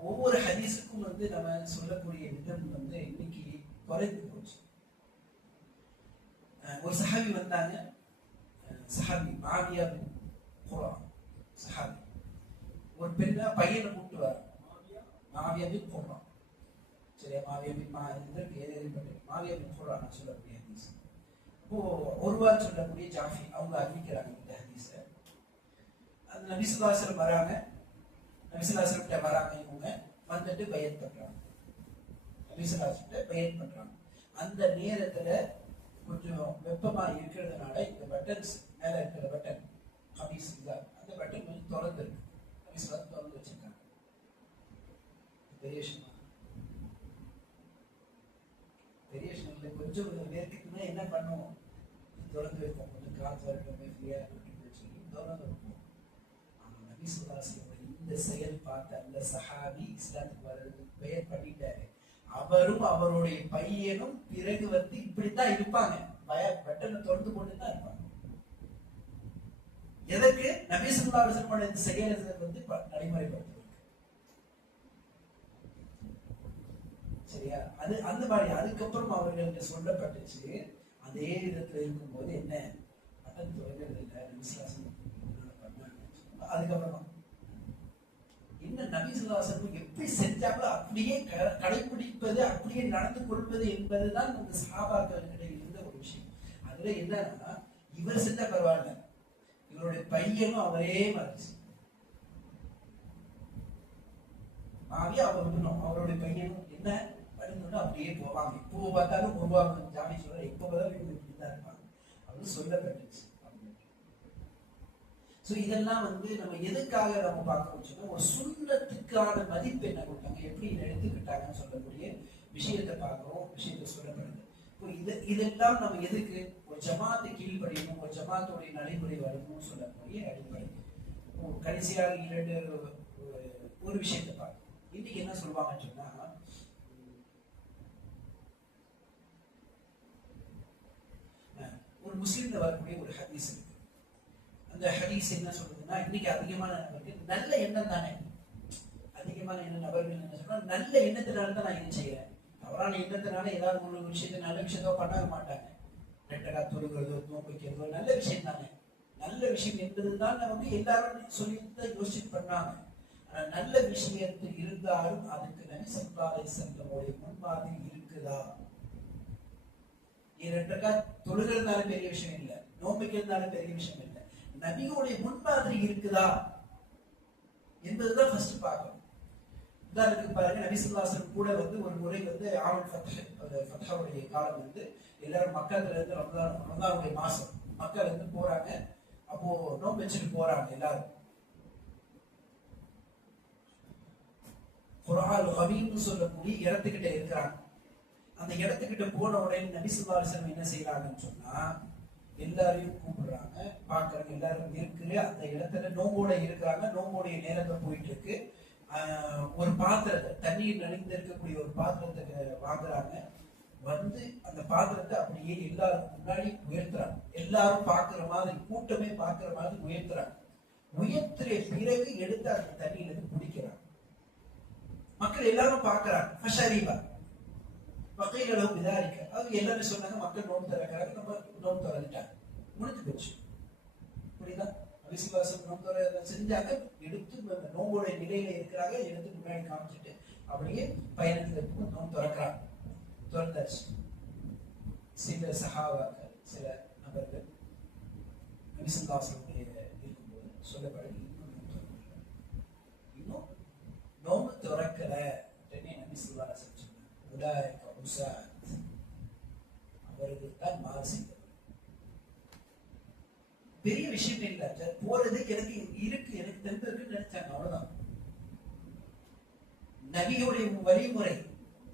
ஒவ்வொரு ஹதீஸுக்கும் வந்து நம்ம சொல்லக்கூடிய விதம் வந்து இன்னைக்கு குறைந்து போச்சு. ஒரு சஹாபி வந்தாங்க, சஹாபி மாவியா பின் குர்ரா சஹாபி, ஒரு பெண்ண பையனை கூப்பிட்டு வர, மாவியா பின் குர்ரா, சரியா, மாவியா பின் மாவியா பின் குர்ரா நான் சொல்லக்கூடிய ஹதீஸ். இப்போ ஒருவார் சொல்லக்கூடிய ஜாஃபி அவங்க அறிவிக்கிறாங்க இந்த ஹதீஸ. அந்த நபி ஸல்லல்லாஹு அலைஹி வஸல்லம் வராங்க, நபி ஸல்லல்லாஹு அலைஹி வஸல்லம் வராங்க, இவங்க வந்துட்டு பையத் பண்றாங்க, நபி ஸல்லல்லாஹு அலைஹி வஸல்லம் பையத் பண்றாங்க. அந்த நேரத்துல கொஞ்சம் வெப்பமா இருக்கிறதுனால இந்த பட்டன்ஸ் மேல இருக்கிற பட்டன் கமீஸ் அந்த பட்டன் கொஞ்சம் திறந்து இருக்கு, நபி ஸல்லல்லாஹு அலைஹி வஸல்லம் திறந்து வச்சிருக்காங்க. பெரிய விஷயம், பெரிய விஷயம் கொஞ்சம் வேர்க்குன்னா என்ன பண்ணுவோம், திறந்து வைப்போம், கொஞ்சம் காற்று வரட்டும் ஃப்ரீயா சொல்லி திறந்து வைப்போம். ஆனா நபி ஸல்லல்லாஹு அலைஹி வஸல்லம் இந்த செயல் பார்த்த அந்த சஹாபி இஸ்லாத்துக்கு வர்றதுக்கு பெயர் பண்ணிட்டாரு. அவரும் அவருடைய பையனும் பிறகு வந்து இப்படித்தான் இருப்பாங்க, பட்டனை திறந்து கொண்டு தான் இருப்பாங்க. எதற்கு? நபி ஸல்லல்லாஹு அலைஹி வஸல்லம் இந்த செயலை வந்து நடைமுறைப்படுத்துவாங்க. சரியா? அது அந்த மாதிரி அதுக்கப்புறம் அவர்களுக்கு சொல்லப்பட்டுச்சு. அதே விதத்துல இருக்கும்போது என்ன பட்டன் துறைகிறது இல்லை, விசுவாசம் பண்ணாங்க. அதுக்கப்புறம் என்ன நபி ஸல்லல்லாஹு அலைஹி வஸல்லம் எப்படி செஞ்சாங்களோ அப்படியே கடைபிடிப்பது, அப்படியே நடந்து கொள்வது என்பதுதான் அந்த சஹாபாக்களிடையே இருந்த ஒரு விஷயம். அதுல என்னன்னா, இவர் செஞ்சா பரவாயில்ல, இவருடைய பையனும் அவரே மாதிரி மாவியா அவருடைய பையனும் என்ன படிக்கணும் அப்படியே போவாங்க. இப்போ பார்த்தாலும் உருவாங்க, ஜாமி சொல்ற எப்போ பார்த்தாலும் இவங்க இப்படிதான் இருப்பாங்க அப்படின்னு சொல்லப்பட்டுச்சு. சோ இதெல்லாம் வந்து நம்ம எதுக்காக நம்ம பார்க்கணும் சொன்னா, ஒரு சுண்ணத்துக்கான மதிப்பு என்ன கொடுத்தாங்க, எப்படி இதை எடுத்துக்கிட்டாங்கன்னு சொல்லக்கூடிய விஷயத்தை பார்க்கிறோம், விஷயத்தை சொல்லப்படுது. இப்போ இதெல்லாம் நம்ம எதுக்கு, ஒரு ஜமாத்தை கீழ்படியணும், ஒரு ஜமாத்துடைய நடைமுறை வரணும்னு சொல்லக்கூடிய அடிப்படை. கடைசியாக ஒரு விஷயத்தை பார்க்கணும். இன்னைக்கு என்ன சொல்லுவாங்கன்னு சொன்னா, ஒரு முஸ்லீம்ல வரக்கூடிய ஒரு ஹதீஸ் இருக்கு. அந்த ஹதீஸ் என்ன சொல்றதுன்னா, இன்னைக்கு அதிகமான நபர்கள் நல்ல எண்ணம் தானே, அதிகமான எண்ண நபர்கள் என்ன சொல்றா, நல்ல எண்ணத்தினால தான் நான் இது செய்யறேன், தவறான எண்ணத்தினால ஏதாவது ஒரு விஷயத்த நல்ல விஷயத்தோ பண்ண மாட்டாங்க. ரெட்டடா தொழுகிறதோ நோன்பு வைக்கிறதோ நல்ல விஷயம் தானே, நல்ல விஷயம் என்பதுதான் நமக்கு எல்லாரும் சொல்லிட்டு யோசிச்சு பண்ணாங்க. ஆனா நல்ல விஷயத்து இருந்தாலும் அதுக்கு நபி ஸல்லல்லாஹு அலைஹி வஸல்லம் முன்மாதிரி இருக்குதா? இரண்டக்கா தொழுகிறதுனால பெரிய விஷயம் இல்லை, நோம்பிக்கிறதுனால பெரிய விஷயம் இல்லை, நபியோடைய முன்மாதிரி இருக்குதா என்பதுதான் ஃபர்ஸ்ட் பார்க்கணும். உதாரணத்துக்கு பாருங்க, நபி ஸல்லல்லாஹு அலைஹி வஸல்லம் கூட வந்து ஒரு முறை வந்து ஆமுல் ஃபத்ஹுடைய காலம் வந்து எல்லாரும் மக்கால இருந்து ரமதானுடைய மாசம் மக்கால இருந்து போறாங்க. அப்போ நோம்பு வச்சுட்டு போறாங்க எல்லாரும். குர்ஆன் கபீர்னு சொல்லக்கூடிய இடத்துக்கிட்ட இருக்கிறாங்க. அந்த இடத்துக்கிட்ட போன உடனே நபி ஸல்லல்லாஹு அலைஹி வஸல்லம் என்ன செய்யறாங்கன்னு சொன்னா, எல்லாரையும் கூப்பிடுறாங்க, பாக்குறாங்க எல்லாரும் இருக்கு, அந்த இடத்துல நோம்போட இருக்கிறாங்க, நோம்போடைய நேரத்துல போயிட்டு இருக்கு. ஒரு பாத்திரத்தை, தண்ணீர் நனைந்து இருக்கக்கூடிய ஒரு பாத்திரத்தை வாங்குறாங்க. வந்து அந்த பாத்திரத்தை அப்படியே எல்லாரும் முன்னாடி உயர்த்துறாங்க, எல்லாரும் பாக்குற மாதிரி, கூட்டமே பாக்குற மாதிரி உயர்த்துறாங்க. உயர்த்துற பிறகு எடுத்து அந்த தண்ணியில இருந்து குடிக்கிறாங்க. மக்கள் எல்லாரும் பாக்குறாங்க. ஃபஷரிபா வகையிலும் விதாரிக்க, அவங்க எல்லாமே சொன்னாங்க, மக்கள் நோம்பு திறக்கிறாங்க, நம்ம நோம்பு திறந்துட்டாங்க, முடிஞ்சு போச்சு. புரியுதா? நபி விசுவாசம் நோக்க செஞ்சாங்க, எடுத்து நோம்போட நிலையில இருக்கிறாங்க, எடுத்து முன்னாடி காமிச்சிட்டு அப்படியே பயணத்துல இருக்கும் நோம்பு திறக்கிறாங்க. திறந்தாச்சு. சில சஹாபாக்கள், சில நபர்கள் நபிசுல்லாஹுடைய இருக்கும்போது சொல்லப்படுது, இன்னும் நோம்பு திறக்கல நபிசுல்லாஹ் சொன்னாங்க, அவர்கள் தான் மாறு செய்தவர். பெரிய விஷயம் இல்ல, போறது எனக்கு இருக்கு, எனக்கு தெரிஞ்சிருக்கு நினைச்சாங்க, அவ்வளவுதான். நபியுடைய வழிமுறை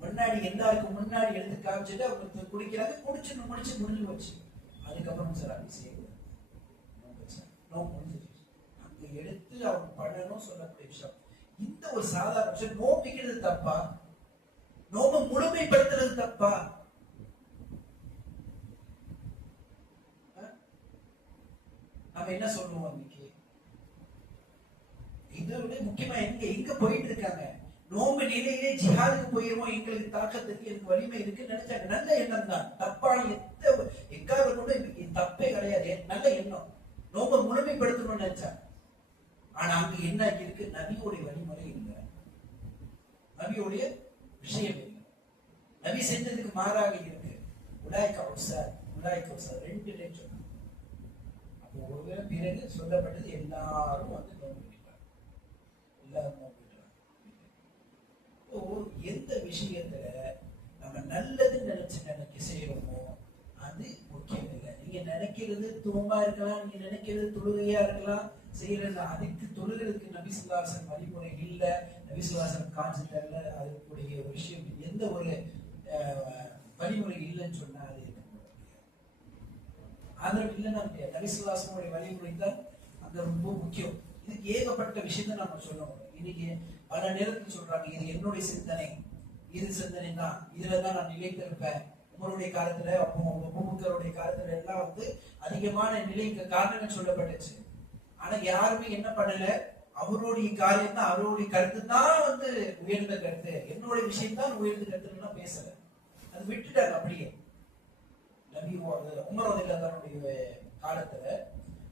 முன்னாடி எல்லாருக்கும் முன்னாடி எடுத்து காமிச்சுட்டு அவங்க குடிக்கிறாங்க, முடிஞ்சு போச்சு. அதுக்கப்புறம் சார் அப்படி செய்யக்கூடாது, அங்க எடுத்து அவங்க பண்ணணும் சொல்லக்கூடிய விஷயம். இந்த ஒரு சாதாரண விஷயம், நோம்பிக்கிறது தப்பா? நோம்பை முழுமைப்படுத்துறது தப்பா? நம்ம என்ன சொல்லுவோம் இன்னைக்கு? இதை விட முக்கியமா எங்க போயிட்டு இருக்காங்க? நோம்பு நிலையிலே ஜிஹாதுக்கு போயிருவோம், எங்களுக்கு தாக்கத்துக்கு எனக்கு வலிமை இருக்குன்னு நினைச்சாங்க. நல்ல எண்ணம் தான், தப்பான எக்காக கூட தப்பே கிடையாது, நல்ல எண்ணம். நோம்பை முழுமைப்படுத்தணும்னு நினைச்சாங்க. ஆனா அங்க என்ன இருக்கு? நபியோடைய வழிமுறை இல்லை, நபியோடைய விஷயம் இல்லை, நபி செஞ்சதுக்கு மாறாக இருக்கு. உலாய்க்க ரெண்டு டைம் சொன்னாங்க. அப்போ ஒருவேளை பிறகு சொல்லப்பட்டது எல்லாரும் வந்து நோம்பிக்கிறாங்க, எல்லாரும் நோம்பிக்கிறாங்க. எந்த விஷயத்துல நம்ம நல்லது நினைக்க செய்யறோமோ அது முக்கியம் இல்லை. நீங்க நினைக்கிறது துவம்பா இருக்கலாம், நீங்க நினைக்கிறது தொழுகையா இருக்கலாம், செய்யறது அதுக்கு தொழுகிறதுக்கு நபிசுல்லாசன் வழிமுறை இல்லை, நபிசுல்லாசன் கான்செப்ட் இல்லை, அதுக்குரிய ஒரு விஷயம் எந்த ஒரு வழிமுறை இல்லைன்னு சொன்னா அது ஆதரவு இல்லைன்னா முடியாது. நபிசுல்லாசனுடைய வழிமுறை தான் அங்க ரொம்ப முக்கியம். இதுக்கு ஏகப்பட்ட விஷயத்த நம்ம சொல்லணும். இன்னைக்கு பல நேரத்தில் சொல்றாங்க, இது என்னுடைய சிந்தனை, இது சிந்தனை தான், இதுலதான் நான் நிலைத்திருப்பேன். உமருடைய காலத்துல, அபூபக்கருடைய காலத்துல எல்லாம் வந்து அதிகமான நிலைக்கு காரணம் சொல்லப்பட்டுச்சு. ஆனா யாருமே என்ன பண்ணல, அவருடைய காரியம் தான், அவருடைய கருத்து தான் வந்து உயர்ந்த கருத்து, என்னுடைய விஷயம் தான் உயர்ந்த கருத்துலாம் பேசல, அது விட்டுட்டாங்க அப்படியே. நபி உமர் தன்னுடைய காலத்துல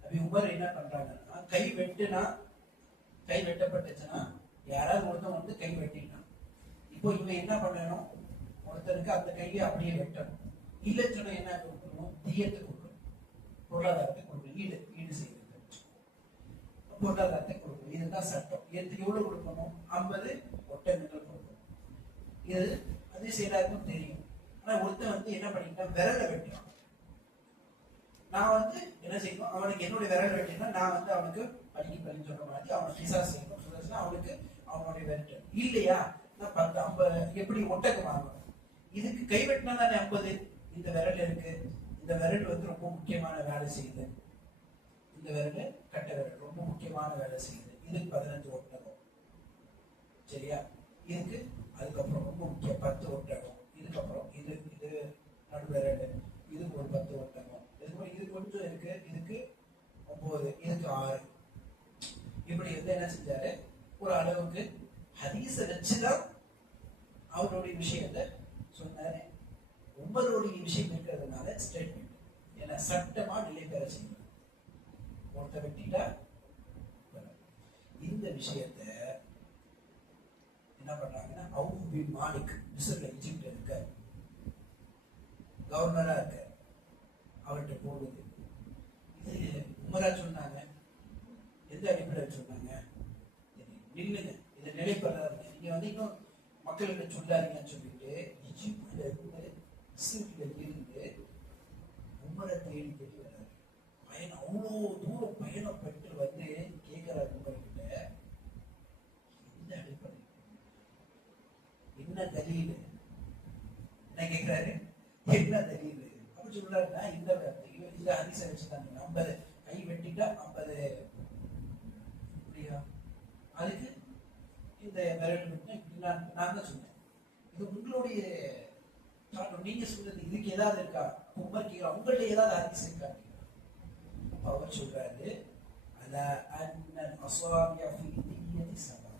நபி உமர் என்ன பண்றாங்கன்னா, கை வெட்டப்பட்டுச்சுன்னா யாராவது ஒருத்தன் வந்து கை வெட்டிட்டான், இப்போ இவன் என்ன பண்ணணும், ஒருத்தருக்கு அந்த கையை அப்படியே வெட்டணும். இல்லைன்னு சொன்னா என்ன கொடுக்கணும்? தீயத்தை கொடுக்கணும், பொருளாதாரத்தை கொடுக்கணும், ஈடு செய்யறது பொருளாதாரத்தை கொடுக்கணும். இதுதான் சட்டம். இதுக்கு எவ்வளவு கொடுக்கணும்? 50 ஒட்டகங்கள் கொடுக்கணும். இது அது செய்யறாருக்கும் தெரியும். ஆனா ஒருத்தன் வந்து என்ன பண்ணிட்டான், விரலை வெட்டினான். நான் வந்து என்ன செய்யணும், அவனுக்கு என்னுடைய விரல் வெட்டினா நான் வந்து அவனுக்கு பள்ளி சொல்ற மாதிரி அவனை கிசா செய்யணும். அவனுக்கு அவனுடைய விரட்டு இல்லையா, நான் 10 50 எப்படி ஒட்டகம் வாங்கணும். இதுக்கு கை வெட்டினா தானே 50. இந்த விரல் இருக்கு, இந்த விரல் வந்து ரொம்ப முக்கியமான வேலை செய்யுது, இந்த விரல் கட்ட விரல் ரொம்ப முக்கியமான வேலை செய்யுது. இதுக்கு 15 ஒட்டகம், சரியா? இதுக்கு அதுக்கப்புறம் ரொம்ப முக்கியம் 10 ஒட்டகம். இதுக்கப்புறம் இது நடுவிரல், இதுக்கு ஒரு 10 ஒட்டகம். இதுக்கப்புறம் இது கொஞ்சம் இருக்கு, இதுக்கு 9, இதுக்கு 6. இப்படி வந்து என்ன செஞ்சாரு, ஒரு அளவுக்கு ஹதீஸ வச்சுதான் அவருடைய விஷயத்தை சொன்னாரு. உங்களுடைய விஷயம் இருக்கிறதுனால ஸ்டேட்மெண்ட் ஏன்னா சட்டமா நிலை பெற செய்யணும். ஒருத்த வெட்டிட்டா இந்த விஷயத்த என்ன பண்றாங்கன்னா, அவுஃப் பின் மாலிக் மிஸ்ர்ல ஈஜிப்ட்ல இருக்க கவர்னரா இருக்க, அவர்கிட்ட போகுது. இது உமரா சொன்னாங்க, எந்த அடிப்படையில் சொன்னாங்க, நில்லுங்க, இதை நிலைப்படுறாருங்க, நீங்க வந்து இன்னும் மக்களுக்கு சொல்லாதீங்கன்னு சொல்லிட்டு ஈஜிப்ட்ல இருந்து மிஸ்ர்ல இருந்து உமரை தேடி வர்றாரு. பயணம் அவ்வளோ தூரம் பயணப்பட்டு வந்து கேட்கிறாரு உமர்கிட்ட, எந்த அடிப்படை, என்ன தலீல், என்ன கேட்கிறாரு, என்ன தலீல் அப்படி சொல்றாருன்னா, இந்த ஹதீஸை வச்சுட்டாங்க. 50 கை வெட்டிட்டா 50 அப்படியா, அதுக்கு இந்த விரல் வெட்டினா இப்படி நான் தான் சொன்னேன். இது உங்களுடைய நீங்க சொல்றது, இதுக்கு ஏதாவது இருக்கா? உமர் கேட்கிறா, உங்கள்ட்ட ஏதாவது ஹதீஸ் இருக்கா? அவர் சொல்றாரு, அல அன்னல் அஸாபிய ஃபீ திய்யதி ஸபா,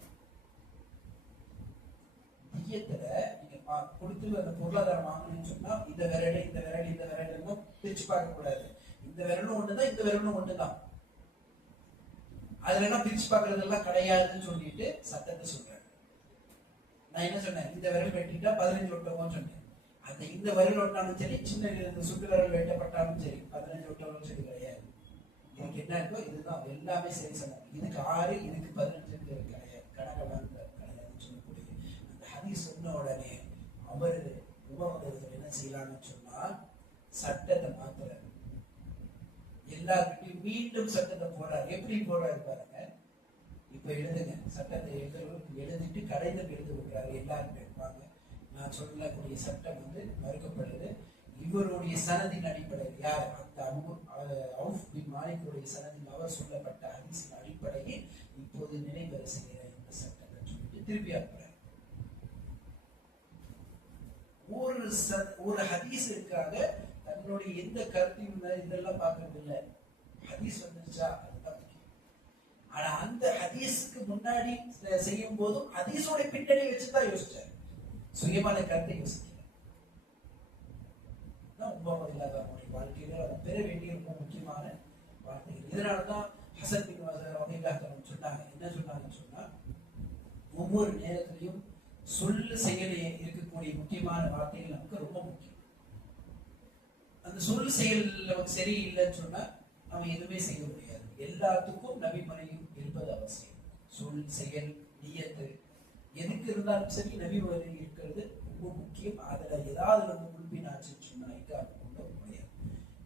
திய்யத்துல நீங்க கொடுத்து அந்த பொருளாதாரம் வாங்கணும்னு சொன்னா இந்த விரல் பிரிச்சு பார்க்க கூடாது. இந்த விரலும் ஒண்ணுதான், இந்த விரலும் ஒண்ணுதான். அதுல எல்லாம் பிரிச்சு பாக்குறதெல்லாம் கிடையாதுன்னு சொல்லிட்டு சட்டத்தை சொல்றாங்க. நான் என்ன சொன்னேன், இந்த விரல் வெட்டிட்டா 15 ஒட்டகம் சொன்னேன். அந்த இந்த விரல் ஒட்டாலும் சரி, சின்ன இந்த சுட்டு விரல் வெட்டப்பட்டாலும் சரி, 15 ஒட்டகம் சரி கிடையாது. இதுக்கு என்ன இருக்கோ இதுதான், எல்லாமே சரி சொன்னாங்க. இதுக்கு 6, இதுக்கு 15 கிடையாது, கணக்கெல்லாம் கிடையாதுன்னு சொல்லக்கூடிய அந்த ஹதீஸ் சொன்ன உடனே அவர் உபமதத்தில் என்ன செய்யலாம்னு சொன்னா சட்டத்தை மாத்துறாரு. எல்லாருக்கிட்டையும் மீண்டும் சட்டத்தை போடுறாரு. எப்படி போடுறாரு பாருங்க. இப்ப எழுதுங்க, சட்டத்தை எழுதிட்டு கடைதல் எழுதி விடுறாரு. எல்லாரும் இருப்பாங்க. நான் சொல்லக்கூடிய சட்டம் வந்து மறுக்கப்படுது. இவருடைய சனதின் அடிப்படையில், யார் அந்த அவுஃப் பின் மாலிக்குடைய சனதில் அவர் சொல்லப்பட்ட ஹதீஸின் அடிப்படையில் இப்போது நினைவர செய்கிற இந்த சட்டத்தை சொல்லிட்டு திருப்பி அனுப்புறாரு. ஒரு ஹதீஸிற்காக தன்னுடைய எந்த கருத்தையும் இதெல்லாம் பார்க்கறது இல்லை. ஹதீஸ் வந்துருச்சா அதுதான் முக்கியம். ஆனா அந்த ஹதீஸுக்கு முன்னாடி செய்யும் போதும் ஹதீஸோட பின்னணி வச்சுதான் யோசிச்சார். சுயமான கருத்தை யோசிக்கல. உபமதில்லாதவனுடைய வாழ்க்கையில பெற வேண்டிய ரொம்ப முக்கியமான வார்த்தைகள். இதனாலதான் ஹசன் பின் ரலியல்லாஹு சொன்னாங்க, என்ன சொன்னாங்கன்னு சொன்னா, ஒவ்வொரு நேரத்திலையும் சொல்லு செயலே இருக்கக்கூடிய முக்கியமான வார்த்தைகள் நமக்கு ரொம்ப முக்கியம். அந்த சொல்லு செயல் நமக்கு சரியில்லைன்னு சொன்னா நம்ம எதுவுமே செய்ய முடியாது. எல்லாத்துக்கும் நபிமறையும் இருப்பது அவசியம். சொல் செயல் நியத்து எதுக்கு இருந்தாலும் சரி நபிமறை இருக்கிறது ரொம்ப முக்கியம். அதுல ஏதாவது வந்து முன்பினாச்சுன்னு சொன்னாய்க்கு அது கொண்டு முடியாது.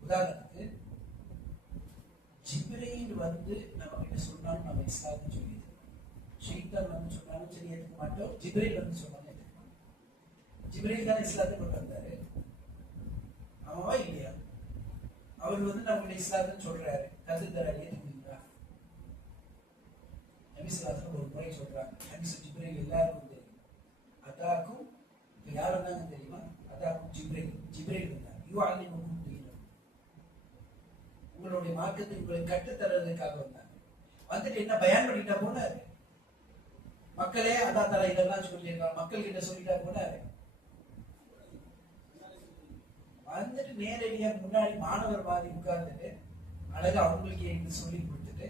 உதாரணத்துக்கு ஜிப்ரீல் வந்து நம்ம கிட்ட சொன்னாலும் நம்ம இஸ்லாத்தை சொல்லிடுது. ஷைத்தான் வந்து சொன்னாலும் சரி ஏற்றுக்க மாட்டோம். ஜிப்ரீல் வந்து சொன்னாலும் ஏற்றுக்க மாட்டோம். ஜிப்ரீல் தான் இஸ்லாத்தை கொண்டு வந்தாரு, ஆமாவா இல்லையா? அவர் வந்து நம்மளுடைய இஸ்லாத்தை சொல்றாரு, கருத்துத்தர ஏற்றுக்கிறீங்களா? நபி ஸல்லல்லாஹு ஒரு முறை சொல்றாங்க, ஹதீஸ் ஜிப்ரீல் எல்லாருக்கும் தெரியும். அதாக்கும் இப்ப யார் வந்தாங்க தெரியுமா? அதாக்கும் ஜிப்ரீல் வந்தாங்க. யுஅல்லிமுக்கும் தீனக்கும், உங்களுடைய மார்க்கத்தை உங்களுக்கு கற்றுத்தரதுக்காக வந்தாங்க. வந்துட்டு என்ன பயான் பண்ணிட்டா போனாரு. மக்களே அதா தர இதெல்லாம் சொல்லியிருக்காங்க, மக்கள் கிட்ட சொல்லிட்டா போனாரு. வந்துட்டு நேரடியா முன்னாடி மாணவர் மாதிரி உட்கார்ந்துட்டு அழகா அவங்களுக்கு என்று சொல்லி கொடுத்துட்டு,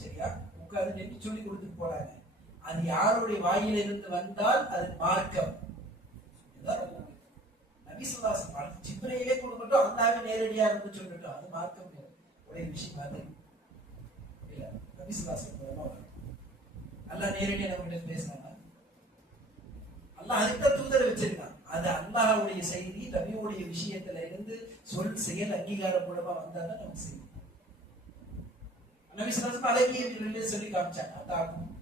சரியா உட்கார்ந்து நெட்டி சொல்லி கொடுத்துட்டு போறாங்க. அது யாருடைய வாயில இருந்து வந்தால் அது மார்க்கம். நபி ஸல்லல்லாஹு அலைஹி வஸல்லம் ஜிப்ரீலே கொடுக்கட்டும், அல்லாஹ்வே நேரடியா இருந்து சொல்லட்டும், அது மார்க்கம் ஒரே விஷயம். அது இல்ல நபி ஸல்லல்லாஹு அலைஹி வஸல்லம் அல்லாஹ் நேரடியா நம்ம கிட்ட பேசினாங்க. அல்லாஹ் அதுக்கு தூதரை வச்சிருக்கான். அது அல்லாஹ்வுடைய செய்தி, நபியுடைய விஷயத்துல இருந்து சொல் செயல் அங்கீகாரம் மூலமா வந்தாதான் நமக்கு செய்தி. நபி ஸல்லல்லாஹு அலைஹி வஸல்லம் சொல்லி காமிச்சாங்க, அதாக்கும்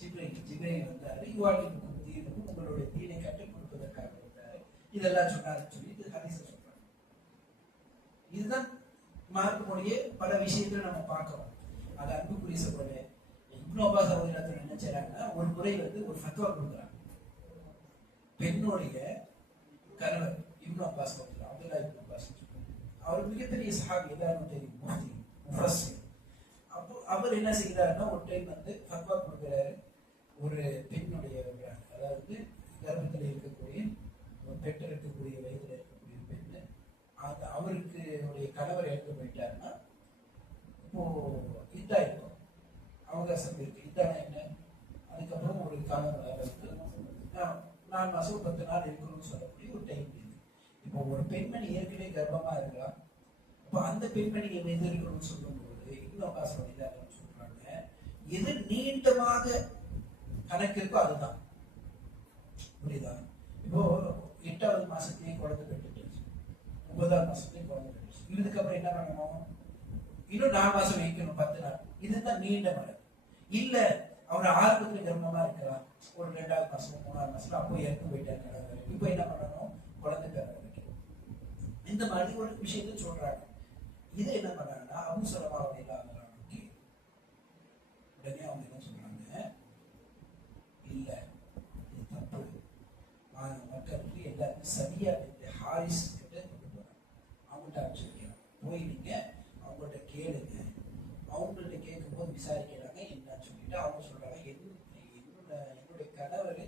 ஜிப்ரீல் வந்தாரு, யுஅல்லிமுக்கும் தீனக்கும், உங்களுடைய தீனை கற்றுக் கொடுப்பதற்காக வந்தாரு, இதெல்லாம் சொன்னாருன்னு சொல்லி ஹதீஸ்ல சொல்றாங்க. இதுதான் மார்க்கமுடைய பல விஷயங்களை நம்ம பார்க்கிறோம். அது அன்புக்குரிய சகோதரர்களே, இப்னு அப்பாஸ் ரலியல்லாஹு என்ன செய்றாங்கன்னா, ஒரு முறை வந்து ஒரு ஃபத்வா கொடுக்குறாங்க. பெண்ணுடைய கணவர் இப்னு அப்பாஸ் அப்துல்லா இப்னு அப்பாஸ், அவர் மிகப்பெரிய சஹாபி, எல்லாரும் தெரியும், முஃப்தி முஃபஸ்ஸிர். அப்போ அவர் என்ன செய்கிறாருன்னா, ஒரு டைம் வந்து ஃபத்வா கொடுக்குறாரு. ஒரு பெண்ணுடைய, அதாவது கர்ப்பத்தில் இருக்கக்கூடிய பெற்று இருக்கக்கூடிய வயதில் இருக்கக்கூடிய பெண்ணு, அந்த அவருக்கு உடைய கணவர் இறந்து போயிட்டாருன்னா இப்போ இதா இருக்கும், அவகாசம் இருக்கு. இதான என்ன, அதுக்கப்புறம் ஒரு காலம் வந்து 4 மாசம் 10 நாள் இருக்கணும்னு சொல்லக்கூடிய ஒரு டைம் இருக்கு. இப்போ ஒரு பெண்மணி ஏற்கனவே கர்ப்பமா இருக்கலாம், அப்போ அந்த பெண்மணி எது இருக்கணும்னு சொல்லும்போது இப்னு அப்பாஸ் ரலியல்லாஹு அன்ஹு சொல்றாங்க, எது நீண்டமாக கணக்கு இருக்கோ அதுதான். புரியுதா? இப்போ 8வது மாசத்திலேயே குழந்தை பெற்றுச்சு, 9வது மாசத்திலேயே குழந்தை பெற்றுச்சு, இதுக்கப்புறம் என்ன பண்ணணும்? இன்னும் 4 மாசம் வைக்கணும், 10 நாள். இதுதான் நீண்ட மழை. இல்ல அவர் ஆரம்பத்துல கர்ப்பமா இருக்கலாம், ஒரு 2வது மாசம் 3வது மாசம் அப்போ இறந்து போயிட்டாரு, இப்போ என்ன பண்ணணும்? குழந்தை பெற வைக்கணும். இந்த மாதிரி ஒரு விஷயத்த சொல்றாங்க. இதை என்ன பண்றாங்கன்னா, அபூ ஸலமா ரலியல்லாஹு அன்ஹு உடனே அவங்க என்ன சொல்றாங்க, இல்ல இது தப்பு, மக்களுக்கு எல்லாருக்கும் சரியா ஹாரிஸ் கிட்ட கொண்டு போறாங்க, அவங்கள்ட்ட அனுப்பிச்சிருக்கேன், போய் நீங்க அவங்கள்ட்ட கேளுங்க. அவங்கள்ட்ட கேட்கும் போது விசாரிக்கிறாங்க என்னன்னு சொல்லிட்டு அவங்க சொல்றாங்க, என்னுடைய கணவர்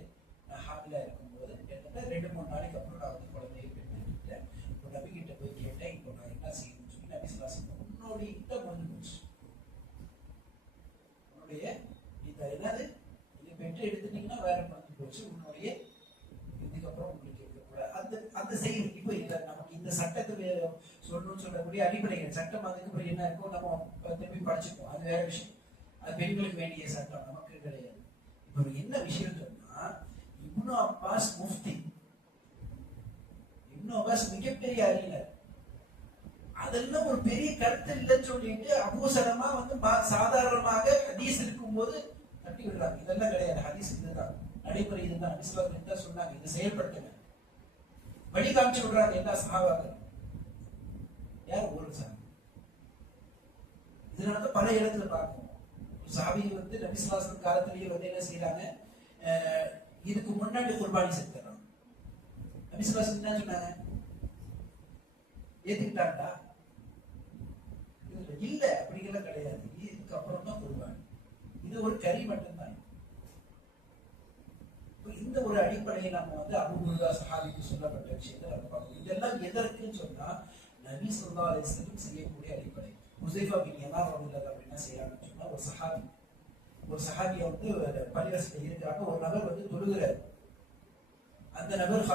நான் ஹாமிலா இருக்கும்போது கிட்டத்தட்ட 2-3 நாளைக்கு அப்புறம் நான் வந்து குழந்தையை பெற்றெடுத்துட்டேன். இப்போ நபி கிட்ட போய் கேட்டேன், இப்போ நான் என்ன செய்யணும்னு சொல்லி நபி ஸல்லல்லாஹு அலைஹி வஸல்லம் முன்னோடி கிட்ட முடிஞ்சு போச்சு. சொல்லணும்னு சொல்லக்கூடிய அடிப்படைகள் சட்டம். அதுக்கு என்ன இருக்கும் நம்ம திரும்பி படிச்சுப்போம், அது வேற விஷயம். அது பெண்களுக்கு வேண்டிய சட்டம், நமக்கு கிடையாது. இப்ப என்ன விஷயம் சொன்னா, இப்னு அப்பாஸ் முஃப்தி, இப்னு அப்பாஸ் மிகப்பெரிய அறிஞர். அதெல்லாம் ஒரு பெரிய கருத்து இல்லைன்னு சொல்லிட்டு அவசரமா சாதாரணமாக ஹதீஸ் இருக்கும்போது தட்டி விடுறாங்க. இதெல்லாம் கிடையாது, ஹதீஸ் இதுதான், நடைமுறை இதுதான், நபிஸ்வல்லாஹு சொன்னாங்க, இதை செயல்படுத்துங்க, வழி காமிச்சு விடுறாங்க எல்லா சஹாபாக்கள். யார் ஒரு சாமி. இதனால பல இடத்துல பார்ப்போம், சாபி நபிஸ்வல்லாஹு காலத்திலேயே என்ன செய்யறாங்க, இதுக்கு முன்னாடி குர்பானி செலுத்துறாங்க. நபிஸ்வல்லாஹு என்ன சொன்னாங்க, ஏத்துக்கிட்டாங்களா? இல்ல, அப்படிங்கலாம் கிடையாது, இதுக்கு அப்புறம் தான் குர்பானி, இது ஒரு கறி மட்டும்தான். இந்த ஒரு அடிப்படையை நம்ம அபூ புர்தா சஹாபிக்கு சொல்லப்பட்ட விஷயத்தை நம்ம பார்க்கணும். இதெல்லாம் எதற்குன்னு சொன்னா நபி ஸல்லல்லாஹு அலைஹி வஸல்லம் செய்யக்கூடிய அடிப்படை. ஹுஸைஃபா பின் யமான் ரலியல்லாஹு அன்ஹு என்ன செய்யறாங்கன்னு சொன்னா, ஒரு சஹாபியை பள்ளிவாசல்ல இருக்காங்க, ஒரு நபர் தொழுகிறார். அந்த நபர்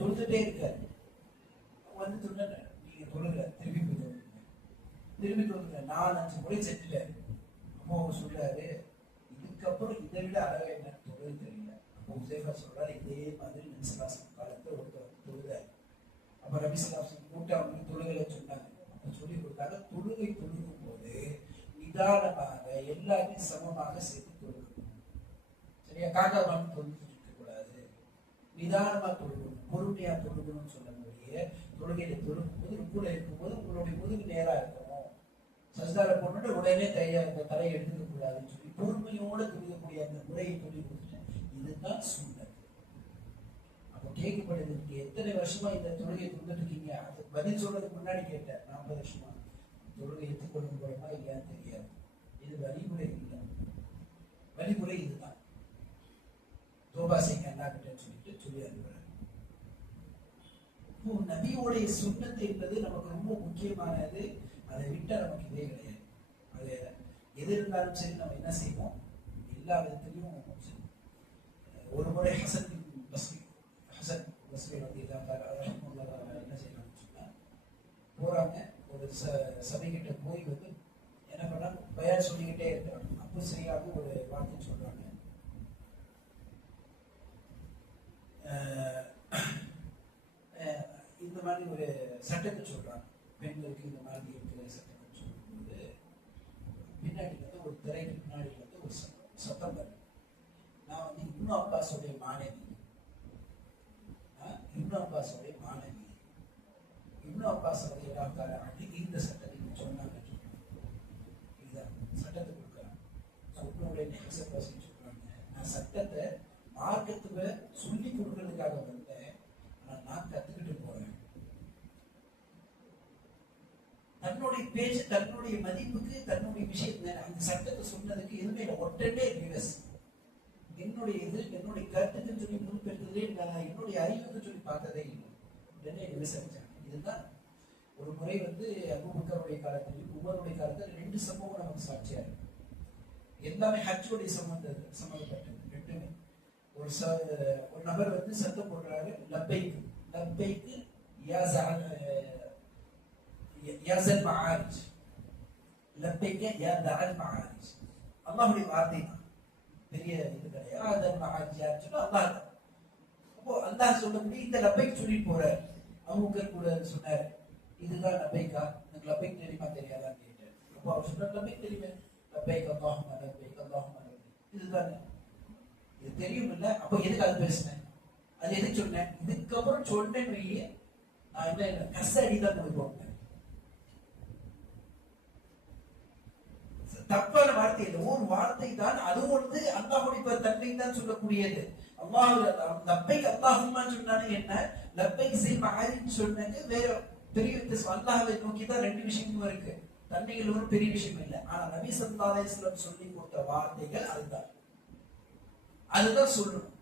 தொழுதுட்டே இருக்காரு. சொன்ன, நீங்க தொழுகிற திரும்பி தொழுங்க, 4-5 முறை செஞ்சுட்டாரு. அம்மா சொல்றாரு, இதுக்கப்புறம் இதை விட அழகா என்ன தொழுது தெரியல. அப்போ ஹுஸைஃபா சொல்றாரு, இதே மாதிரி நபி ஸல்லல்லாஹு அலைஹி வஸல்லம் காலத்துல ஒருத்தர் தொழுகிறார். அப்ப நபி ஸல்லல்லாஹு அலைஹி வஸல்லம் கூட்டம் தொழுகலை சொன்னாங்க. அப்ப சொல்லி கொடுத்தாங்க, தொழுகை தொழுகும் போது நிதானமாக எல்லாத்தையும் சமமாக சேர்த்து தொழுகணும். சரியா? காக்கா வாங்கி தொழுது இருக்க கூடாது, நிதானமா தொழுகணும், பொறுமையா தொழுகணும்னு சொல்லக்கூடிய தொழுகையில தொழுகும் போது ருக்குல இருக்கும்போது உங்களுடைய முதுகு நேரா இருக்கணும். சஜ்தால போட்டு உடனே தலையை எடுத்துக்க கூடாதுன்னு சொல்லி பொறுமையோட தொழுகக்கூடிய அந்த முறையை சொல்லி கொடுத்துட்டேன். இதுதான் சுன்னத். அப்போ கேட்கப்படுது, எத்தனை வருஷமா இந்த தொழுகையை தொழுதுட்டு இருக்கீங்க? அது பதில் சொல்றதுக்கு முன்னாடி கேட்டேன், 40 வருஷமா. தொழுகை எடுத்துக்கொள்ளும் போறோமா இல்லையான்னு தெரியாது. இது வழிமுறை இல்லை, வழிமுறை இதுதான். தோபா செய்ய அல்லாஹ்கிட்ட சொல்லிட்டு சொல்லி அனுப்புறாரு. நபியோடைய சுன்னத்து என்பது நமக்கு ரொம்ப முக்கியமானது. அதை விட்டா நமக்கு இதே கிடையாது. அது எது இருந்தாலும் சரி, நம்ம என்ன செய்வோம், எல்லா விதத்திலையும். ஒரு முறை ஹசன் பஸ்ரி என்ன செய்யறாங்கன்னு சொன்னா, போறாங்க ஒரு சபைகிட்ட போய் என்ன பண்ணாங்க, பயான் சொல்லிக்கிட்டே இருக்கிறாங்க. அப்போ சரியாக ஒரு வார்த்தை சொல்றாங்க, இந்த மாதிரி ஒரு சட்டத்தை சொல்றாங்க, பெண்களுக்கு இந்த மாதிரி இருக்கிற சட்டத்தை சொல்லும்போது பின்னாடி ஒரு திரைக்கு பின்னாடி ஒரு சத்தம் வருது. நான் இப்னு அப்பாஸுடைய மாணவி, இப்னு அப்பாஸ் இந்த சட்டத்தை சொன்னாங்க. இதுதான் சட்டத்தை கொடுக்குறாங்க. சொல்றாங்க, நான் சட்டத்தை மார்க்கத்துக்கு சொல்லி கொடுக்கறதுக்காக வந்தேன், ஆனா நான் கத்துக்கிட்டு போறேன். தன்னுடைய பேச்சு, தன்னுடைய மதிப்புக்கு, தன்னுடைய விஷயத்துல அந்த சட்டத்தை சொன்னதுக்கு எதுவுமே ஒட்டனே ரிவர்ஸ். என்னுடைய கருத்துக்குன்னு சொல்லி முன்பெடுத்ததே நான் என்னுடைய அறிவுக்கு சொல்லி பார்த்ததே இல்லை, உடனே விமர்சிச்சாங்க. இதுதான் ஒரு முறை அபூபக்கருடைய காலத்திலும் உமருடைய காலத்தில் 2 சம்பவம் நமக்கு சாட்சியா இருக்கு. எல்லாமே ஹஜ்ஜுடைய சம்பந்தப்பட்டது. ரெண்டுமே ஒரு நபர் சத்தம் போடுறாரு, லப்பைக்கு யா ஸல் மஆரிஜ், லப்பைக்க யா தஅல் மஆரிஜ். அல்லாஹ்வுடைய வார்த்தை தான், பெரிய இது கிடையாது. யா மஆரிஜ் சொன்னா அல்லாஹ் தான். அப்போ அல்லாஹ் சொல்லக்கூடிய இந்த லப்பைக் சொல்லி போறார். அபூபக்கர் கூட சொன்னார், இதுதான் லப்பைக்கா, எனக்கு லப்பைக் தெரியுமா தெரியாதான்னு கேட்டார். அப்போ அவர் சொன்னார், லப்பைக் தெரியுமே, லப்பைக் அல்லாஹும்ம லப்பைக் அல்லாஹும்ம லப்பைக், இதுதானே, இது தெரியும் இல்ல. அப்போ எதுக்கு அது பேசினேன், அது எதுக்கு சொன்னேன், இதுக்கப்புறம் சொன்னேன் நான் என்ன கசடி தான் கொடுப்போம். தப்பான வார்த்தை இல்லை, ஒரு வார்த்தை தான். அதுவும் அல்லாஹ்வுடைய தன்மை தான் சொல்லக்கூடியது. அல்லாஹ் லப்பைக் அல்லாஹும்மான்னு சொன்னானே என்ன, லப்பைக் ஸல் மஆரிஜ் சொன்னது வேற பெரிய வித்தியாசம். அல்லாஹ்வை நோக்கி தான் 2 விஷயமும் இருக்கு. தன்மைகள் ஒரு பெரிய விஷயம் இல்லை. ஆனா நபி ஸல்லல்லாஹு அலைஹி வஸல்லம் சொல்லி கொடுத்த வார்த்தைகள் அதுதான் சொல்லணும்.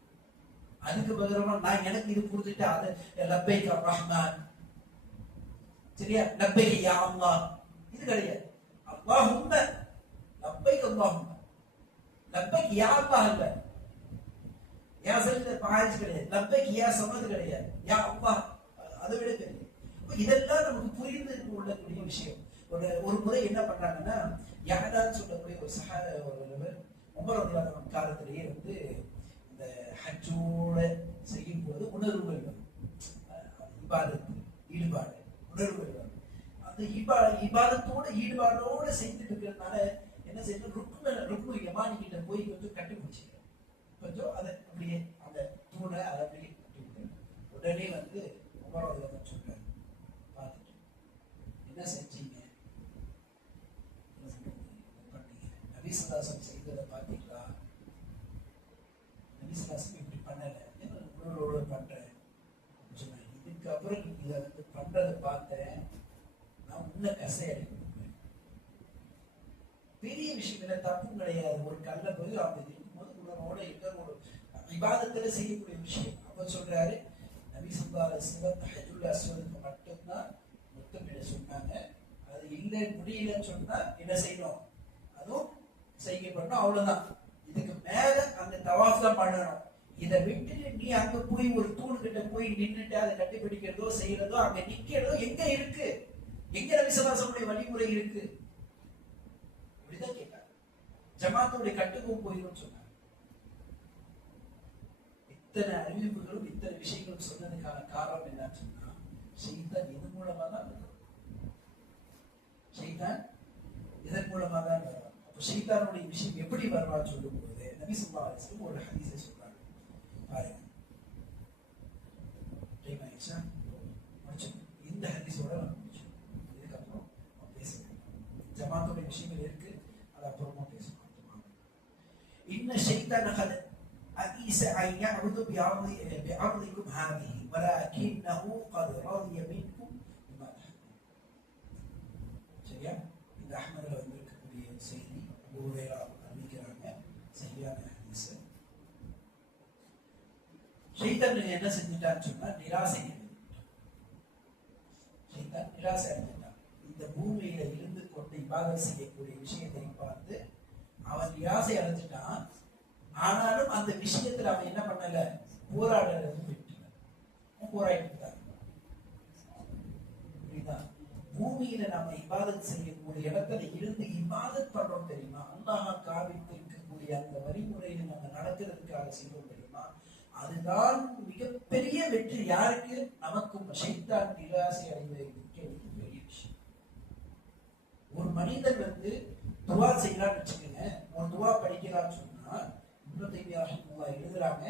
அதுக்கு பதிலா நான் எனக்கு இது புரிஞ்சுட்டு அது லப்பைக் ரஹ்மான், சரியா, லப்பைக் யா அல்லாஹ், இது கிடையாது. அல்லாஹும்ம லப்பைக் அல்லாஹும்ம, லப்பைக் யா அல்லாஹ் இல்ல, யா ஸல் மஆரிஜ் கிடையாது, லப்பைக் யா ஸமத் கிடையாது, யா அல்லாஹ் அதை விட தெரியும். இதெல்லாம் நமக்கு புரிந்து கொள்ளக்கூடிய விஷயம். ஒரு முறை என்ன பண்றாங்கன்னா, யாரான்னு சொல்லக்கூடிய ஒரு உமர் ரலியல்லாஹு அன்ஹு காலத்திலேயே வந்து இந்த ஹஜ்ஜோட செய்யும் போது உணர்வுகள் வரும், இபாதத்து ஈடுபாடு உணர்வுகள் வரும். அந்த இபாதத்தோட ஈடுபாடோட செய்துட்டு இருக்கிறதுனால என்ன செய்யணும், ருக்னு யமானி கிட்ட போய் கொஞ்சம் கட்டுப்பிடிச்சிக்கிறோம், கொஞ்சம் அதை அப்படியே அந்த தூணை அதை அப்படியே கட்டி. உடனே வந்து உமர் ரலியல்லாஹு அன்ஹு சொல்றாரு, பார்த்துட்டு என்ன செஞ்சீங்க, நபி ஸல்லல்லாஹு அலைஹி வஸல்லம் செய்ததை பார்த்தீங்களா, நபி ஸல்லல்லாஹு அலைஹி வஸல்லம் இப்படி பண்ணல, என்ன உங்களோட பண்றேன் சொன்னேன். இதுக்கப்புறம் இதை வந்து பண்றதை பார்த்தேன், நான் உன்ன கசையடி கொடுப்பேன். பெரிய விஷயம் இல்லை, தப்பும் கிடையாது. ஒரு கல்ல போய் அவங்க இருக்கும்போது உணர்வோட இன்னொரு விவாதத்துல செய்யக்கூடிய விஷயம். அப்ப சொல்றாரு, நபி ஸல்லல்லாஹு அலைஹி வஸல்லம் ஹஜ்ஜுல் அஸ்வதுக்கு மட்டும்தான் முத்தமிட சொன்னாங்க. அது இல்லை முடியலன்னு சொன்னா என்ன செய்யணும், அதுவும் செய்யப்படணும், அவ்வளவுதான். இதுக்கு மேல அந்த தவாஃப் தான் பண்ணணும். இதை விட்டுட்டு நீ அங்க போய் ஒரு தூண் கிட்ட போய் நின்றுட்டு அதை கட்டிப்பிடிக்கிறதோ செய்யறதோ அங்க நிக்கிறதோ எங்க இருக்கு, எங்க நபி ஸல்லல்லாஹு அலைஹி வஸல்லம் வழிமுறை இருக்கு? இப்படிதான் கேட்டாங்க. ஜமாத்துடைய கட்டுக்கும் போயிடும் சொன்னாங்க. இத்தனை அறிவிப்புகளும் இத்தனை விஷயங்களும் சொன்னதுக்கான காரணம் என்னன்னு சொன்னா, ஷைத்தான் இதன் மூலமா தான் வரும். ஷைத்தான் இதன் மூலமா தான் வரும். அப்ப ஷைத்தானுடைய விஷயம் எப்படி வருவான்னு சொல்லும் போது நபி ஸல்லல்லாஹு அலைஹி வஸல்லம் ஒரு ஹதீஸை சொல்றாங்க. பாருங்க, டைம் ஆயிடுச்சா? முடிச்சோம். இந்த ஹதீஸோட நம்ம முடிச்சோம். இதுக்கப்புறம் பேசுறேன். ஜமாத்துடைய விஷயங்கள் இருக்கு, அது அப்புறமா பேசணும். இன்ன ஷைத்தான கத் أئس أن يعبد بأرضكم هذه ولكنه قد رضي منكم بما تحكمون. சரியா? இந்த அஹ்மதுல வந்திருக்கக்கூடிய செய்தி அபூ ஹுரைரா அறிவிக்கிறாங்க. சரியான ஹதீஸ். ஷைத்தான் என்ன செஞ்சிட்டான்னு சொன்னா, நிராசை அடைஞ்சிட்டான். ஷைத்தான் நிராசை அடைஞ்சிட்டான். இந்த பூமியில இருந்து கொண்டு இபாதத் செய்யக்கூடிய விஷயத்தை பார்த்து அவன் நிராசை அடைஞ்சிட்டான். ஆனாலும் அந்த விஷயத்துல அவன் என்ன பண்ணல, போராடுறது விட்டுல போராடிட்டு. பூமியில நம்ம இபாதத் செய்யக்கூடிய இடத்துல இருந்து இபாதத் பண்றோம் தெரியுமா, அல்லாஹ் காவித்து இருக்கக்கூடிய அந்த வழிமுறையில நம்ம நடக்கிறதுக்காக செய்வோம் தெரியுமா, அதுதான் மிகப்பெரிய வெற்றி. யாருக்கு? நமக்கும். ஷைத்தான் நிராசை அடைவதற்கு பெரிய விஷயம். ஒரு மனிதன் வந்து துவா செய்யலான்னு வச்சுக்கோங்க, ஒரு துவா படிக்கிறான்னு சொன்னா எழுதுறாங்க,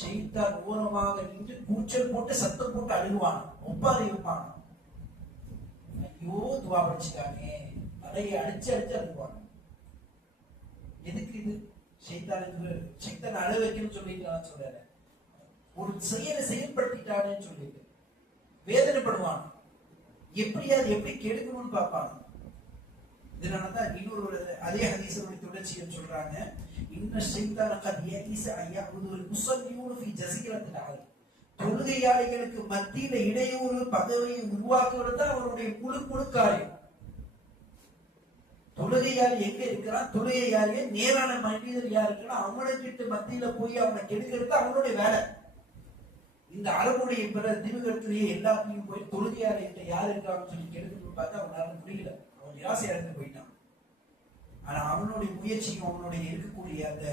ஷைத்தான் ஓரமாக நின்று கூச்சல் போட்டு சத்தம் போட்டு அழுகுவான், ஒப்பாரி வைப்பான். ஐயோ துவா படிச்சுட்டானே, தலையை அடிச்சு அடிச்சு அழுகுவான். எதுக்கு இது? ஷைத்தான் அழ வைக்கணும்னு சொல்லிட்டு சொல்ற, ஒரு செயலை செயல்படுத்திட்டானேன்னு சொல்லிட்டு வேதனைப்படுவான். எப்படியாவது எப்படி கெடுக்கணும்னு பார்ப்பான். இதனாலதான் இன்னொரு அதே ஹதீஸுடைய தொடர்ச்சியை சொல்றாங்க, இன்ன ஷைத்தான கத் யஇஸ அன் யஅபுதுல் முஸல்லியூன ஃபீ ஜஸீரத்தில் அரப். தொழுகையாளிகளுக்கு மத்தியில இடையூறு பகையை உருவாக்குவது தான் அவருடைய முழு காரியம். தொழுகையாளி எங்க இருக்கிறான், தொழுகையாளிய நேரான மனிதர் யார் இருக்கிறான், அவனுக்கிட்ட மத்தியில போய் அவனை கெடுக்கிறது அவனுடைய வேலை. இந்த அரபுடைய பிற தீவுகளிலேயே எல்லாத்தையும் போய் தொழுகையாளிகிட்ட யார் இருக்கான்னு சொல்லி கெடுக்கணும்னு பார்த்தா அவனால முடியல. அவன் நிராசை அடைந்து போயிட்டான். ஆனா அவனுடைய முயற்சியும் அவனுடைய இருக்கக்கூடிய அந்த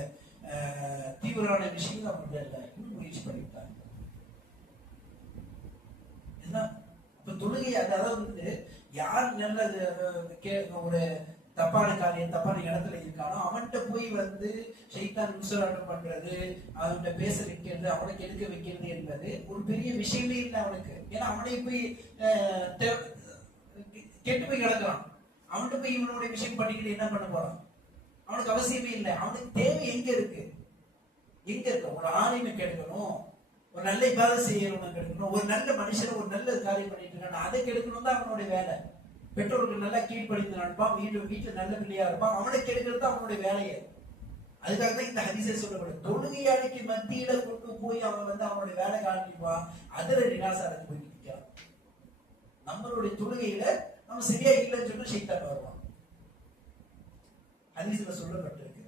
தீவிரமான விஷயங்கள் அவனுடைய இன்னும் முயற்சி பண்ணிவிட்டாங்க. அப்ப தொழுகை அதாவது யார் நல்ல ஒரு தப்பான காரியம் தப்பான இடத்துல இருக்கானோ அவன்கிட்ட போய் வந்து ஷைத்தான் முசலாட்டம் பண்றது, அவன்கிட்ட பேச வைக்கிறது, அவனுக்கு எடுக்க வைக்கிறது என்பது ஒரு பெரிய விஷயமே இல்லை அவனுக்கு. ஏன்னா அவனை போய் கெட்டு போய் கிடக்குறான். அவன்கிட்ட போய் இவனுடைய விஷயம் பண்ணிக்கிட்டு என்ன பண்ண போறான்? அவனுக்கு அவசியமே இல்லை. அவனுக்கு தேவை எங்க இருக்கு? ஒரு ஆணைமை கெடுக்கணும், ஒரு நல்ல இபாதத் செய்யறவனை கெடுக்கணும், ஒரு நல்ல மனுஷனை ஒரு நல்ல காரியம் பண்ணிட்டு இருக்கான், அதை கெடுக்கணும் தான் அவனுடைய வேலை. பெற்றோருக்கு நல்லா கீழ்ப்படிந்து நடப்பான், வீட்டுல நல்ல பிள்ளையா இருப்பான், அவனை கெடுக்கிறது தான் அவனுடைய வேலையை. அதுக்காக தான் இந்த ஹதீஸை சொல்லப்படும். தொழுகையாளிக்கு மத்தியில கொண்டு போய் அவன் வந்து அவனுடைய வேலை காட்டிடுவான், அதுல நிராசை அடைஞ்சு போய் நிற்கிறான். நம்மளுடைய தொழுகையில நம்ம சரியா இல்லைன்னு சொல்லி ஷைத்தான் வருவான். ஹதீஸ்ல சொல்லப்பட்டிருக்கு,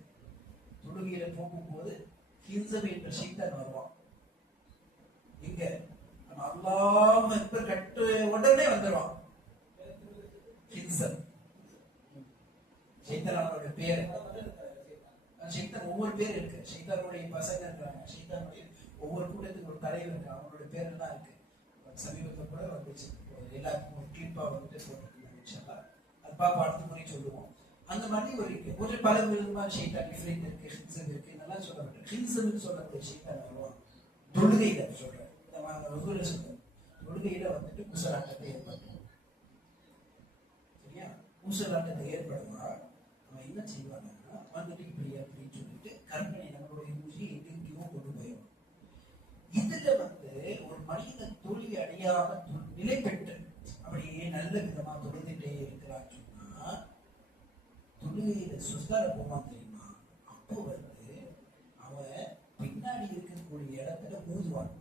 தொழுகையில போகும்போது ஹின்சப் என்ற ஷைத்தான் வருவான். எங்க? நம்ம நம்ம அல்லாஹ் அக்பர் கட்டு உடனே வந்துருவான். ஹின்சன் ஷைத்தானுடைய பேர். ஷைத்தான் ஒவ்வொரு பேர் இருக்கு. ஷைத்தானுடைய பசங்க இருக்காங்க. ஷைத்தானுடைய ஒவ்வொரு கூட்டத்துக்கு ஒரு தலைவர் இருக்கு. அவங்களுடைய பேர் எல்லாம் இருக்கு. சமீபத்தில் கூட வந்துச்சு. எல்லாருக்கும் ஒரு கிளிப்பா வந்துட்டு போட்டுருக்காங்க. அது பாப்பா அடுத்த முறை சொல்லுவோம். அந்த மாதிரி ஒரு பல விதமான ஷைத்தான் டிஃபரெண்ட் இருக்கு. ஹின்சன் இருக்கு. இதெல்லாம் சொல்லப்பட்டு ஹின்சன் சொல்லக்கூடிய ஷைத்தான் வருவான். தொழுகையில சொல்றேன். சொல்றேன் தொழுகையில வந்துட்டு ஊசலாட்டத்தை ஏற்படுத்தும். சரியா? ஊசலாட்டத்தை ஏற்படுமா அவன் என்ன செய்வாங்கன்னா வந்துட்டு இப்படி அப்படின்னு சொல்லிட்டு கற்பனை நம்மளுடைய மூஞ்சி எங்கெங்கேயோ கொண்டு போயிடும். இதுல வந்து ஒரு மனிதன் தோல்வி அடையாம நிலை பெற்று அப்படியே நல்ல விதமா தொழுதுட்டே இருக்கிறான்னு சொன்னா தொழுகையில சுஸ்தார போவான் தெரியுமா? அப்போ வந்து அவன் பின்னாடி இருக்கக்கூடிய இடத்துல ஊதுவான்.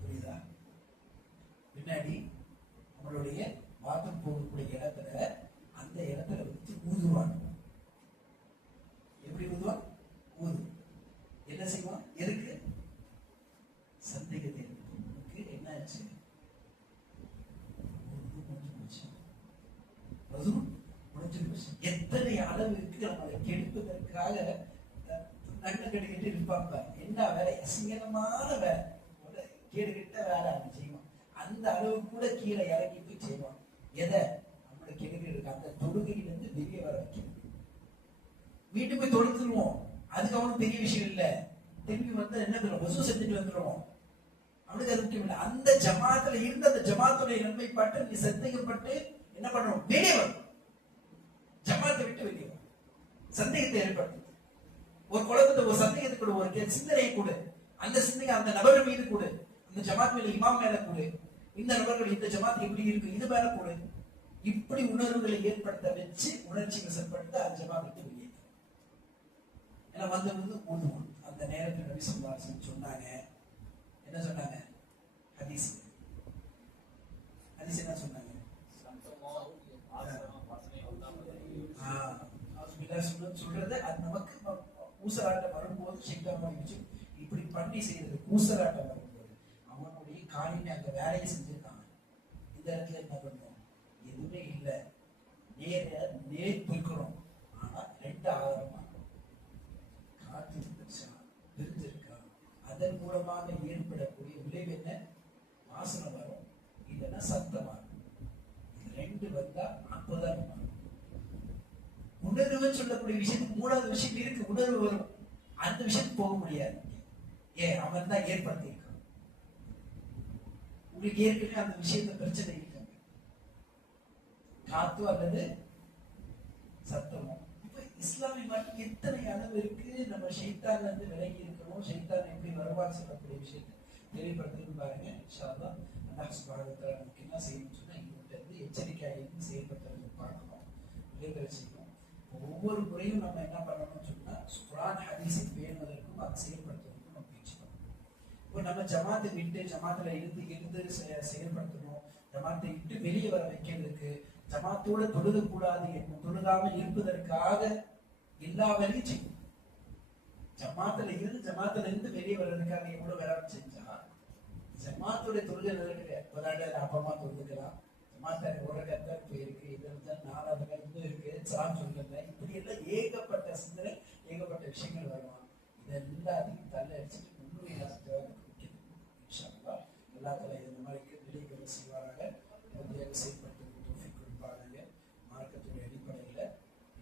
புரியுதா? பின்னாடி நம்மளுடைய பாத்ரூம் போகக்கூடிய இடத்துல அந்த இடத்துல வச்சு ஊதுவான். எப்படி ஊதுவான்? ஊது என்ன செய்வான்? எதுக்கு? சந்தேகத்தை என்ன ஆச்சு? எத்தனை அளவுக்கு நம்மளை கெடுப்பதற்காக நன்மை கெடுக்கிட்டு இருப்பாங்க. என்ன வேலை? அசிங்கமான வேலை, கேடுகிட்ட வேலை அவன் செய்வான். அந்த அளவு கூட கீழே இறங்கி போய் செய்வான். எதை? நம்மளை கெடுக்கிறது. அந்த தொழுகையிலிருந்து வெளியே வர வைக்கணும். வீட்டுக்கு போய் தொழுத்துருவோம். அதுக்கு அவனுக்கு பெரிய விஷயம் இல்லை. திரும்பி வந்து என்ன பண்ணுவோம்? வசூல் செஞ்சுட்டு வந்துடுவோம். அவனுக்கு அது முக்கியம் இல்லை. அந்த ஜமாத்துல இருந்து அந்த ஜமாத்துடைய நன்மை பட்டு நீ சந்தேகப்பட்டு என்ன பண்ணுவோம்? வெளியே வரும். ஜமாத்தை விட்டு வெளியே வரும். சந்தேகத்தை ஏற்படுத்தும். ஒரு குழந்தை ஒரு சந்தேகத்தை கூட, ஒரு சிந்தனையை கூட, அந்த சிந்தனை அந்த நபர் மீது கூட, அந்த ஜமாத் மேல இமாம் மேல கூட, இந்த நபர்கள் இந்த ஜமாத் எப்படி இருக்கு இது மேல கூட, இப்படி உணர்வுகளை ஏற்படுத்த வச்சு உணர்ச்சி வசப்படுத்த அந்த ஜமாத் விட்டு வெளியே. ஏன்னா வந்து ஊதுவான். அந்த நேரத்தில் நபி ஸல்லல்லாஹு அலைஹி வஸல்லம் சொன்னாங்க. என்ன சொன்னாங்க? ஹதீஸ் என்ன சொன்னாங்க? சொல்றது அது நமக்கு ஊசலாட்டம் வரும்போது ஷைத்தான் இப்படி பண்ணி செய்யறது. ஊசலாட்டம் வரும்போது அவனுடைய காலினை அந்த வேலையை செஞ்சிருக்காங்க. இந்த இடத்துல என்ன பண்ணுவோம்? எதுவுமே இல்லை. நேர் தூக்கணும். ஆனா 2 ஆதாரமா காத்து இருந்துச்சா, பிரிஞ்சிருக்கா, அதன் மூலமாக ஏற்படக்கூடிய விளைவு என்ன? வாசனை வரும், இல்லைன்னா சத்தம் வரும். இது 2 வந்தா அப்பதான் உணர்வு சொல்லக்கூடிய விஷயத்துக்கு 3வது விஷயம் இருக்கு. உணர்வு வரும். அந்த விஷயத்துக்கு போக முடியாது. ஏன்? அவன் தான் ஏற்படுத்தியிருக்கான். உங்களுக்கு ஏற்கனவே அந்த விஷயத்த பிரச்சனை இருக்காங்க. காத்து அல்லது சத்தமோ. இப்ப இஸ்லாமிய மட்டும் எத்தனை அளவு இருக்கு. நம்ம ஷைத்தான்ல இருந்து விலகி இருக்கணும். ஷைத்தான் எப்படி வருவான்னு சொல்லக்கூடிய விஷயத்தை தெளிவுபடுத்தி பாருங்க. இன்ஷா அல்லாஹ் அல்லாஹ் சுப்ஹானஹு வ தஆலா நமக்கு என்ன செய்யணும்னு சொன்னா இவங்க இருந்து எச்சரிக்கையாக செயல்படுத்துறது பார்க்கணும். விளைவுகளை செய்யணும். ஒவ்வொரு முறையும் நம்ம என்ன பண்ணணும்னு சொன்னா குர்ஆன் ஹதீஸை பேணுவதற்கும் அதை செயல்படுத்துவதற்கும் நம்ம முயற்சி பண்ணணும். இப்போ நம்ம ஜமாத்தை விட்டு ஜமாத்துல இருந்து செயல்படுத்தணும். ஜமாத்தை விட்டு வெளியே வர வைக்கிறதுக்கு, ஜமாத்தோட தொழுகக்கூடாது தொழுகாமல் இருப்பதற்காக எல்லா வழியும் செய்யும். ஜமாத்துல இருந்து வெளியே வர்றதுக்காக எவ்வளவு வேலை செஞ்சா ஜமாத்துடைய தொழுகை நடக்க அப்புறமா தொழுதுக்கலாம். ஒரு கத்தர் போயிருக்கு, இது 4வது கருத்து இருக்கு, சான் சொல்லுங்க. இப்படி எல்லாம் ஏகப்பட்ட சிந்தனை, ஏகப்பட்ட விஷயங்கள் வருவான். இது எல்லாத்தையும் தள்ள அடிச்சுட்டு முன்னுரை எல்லாத்துல இந்த மாதிரி விளைவுகளை செய்வாராக. உறுதியாக செயல்படுத்த கொடுப்பாங்க. மார்க்கத்துடைய அடிப்படையில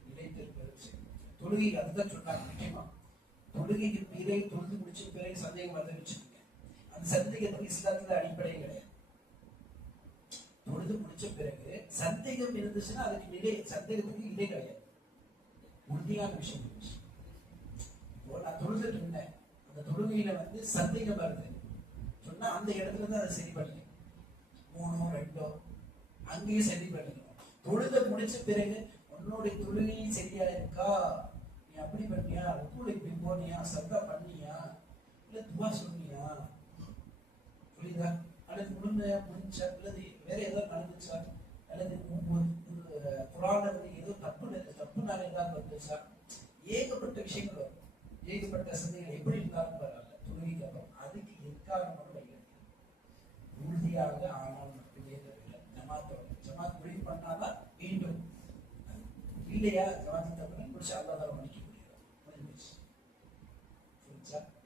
நிலைத்திருப்பது செய்யும். தொழுகை அதுதான் சொன்னாங்க. முக்கியமா தொழுகைக்கு பிறகு தொழுது முடிச்ச பிறகு சந்தேகம் வந்து வச்சுக்கோங்க. அந்த சந்தேகத்துக்கு இஸ்லாத்துல அடிப்படை கிடையாது. தொழுது முடிச்ச பிறகு சந்தேகம் இருந்துச்சுன்னா அதுக்கு சந்தேகத்துக்கு இடை கிடையாது. உறுதியான விஷயம். இப்போ நான் தொழுதுட்டு இருந்தேன், அந்த தொழுகையில வந்து சந்தேகம் வருது சொன்னா அந்த இடத்துல தான் அதை சரி பண்ணிக்கணும். 3ஓ 2ஓ அங்கேயும் சரி பண்ணிக்கணும். தொழுத முடிச்ச பிறகு உன்னுடைய தொழுகையும் சரியா இருக்கா, நீ அப்படி பண்ணியா, உப்புல இப்படி போனியா, சத்தா பண்ணியா, இல்ல துவா சொன்னியா, புரியுதா, அல்லது முடிஞ்சா, அல்லது வேற ஏதாவது நடந்துச்சா, அல்லது குரான்ல வந்து ஏதோ தப்புனால ஏதாவது வந்துச்சா, ஏகப்பட்ட விஷயங்கள் வரும். ஏகப்பட்ட சந்தேகங்கள் எப்படி இருந்தாலும் பரவாயில்ல. தொழுகைக்கு அப்புறம் அதுக்கு தனியாக ஆனால் மட்டுமே தவிர ஜமாத் முடிவு பண்ணாதான் மீண்டும் இல்லையா ஜமாத்தை தவிர முடிச்சு அல்லாஹ் மன்னிக்க முடியாது.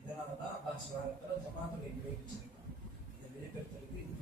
இதனாலதான் அல்லாஹ் சுப்ஹானஹு வ தஆலா ஜமாத்துடைய நிலை வச்சிருக்கான். இதை வெளிப்படுத்துறதுக்கு இது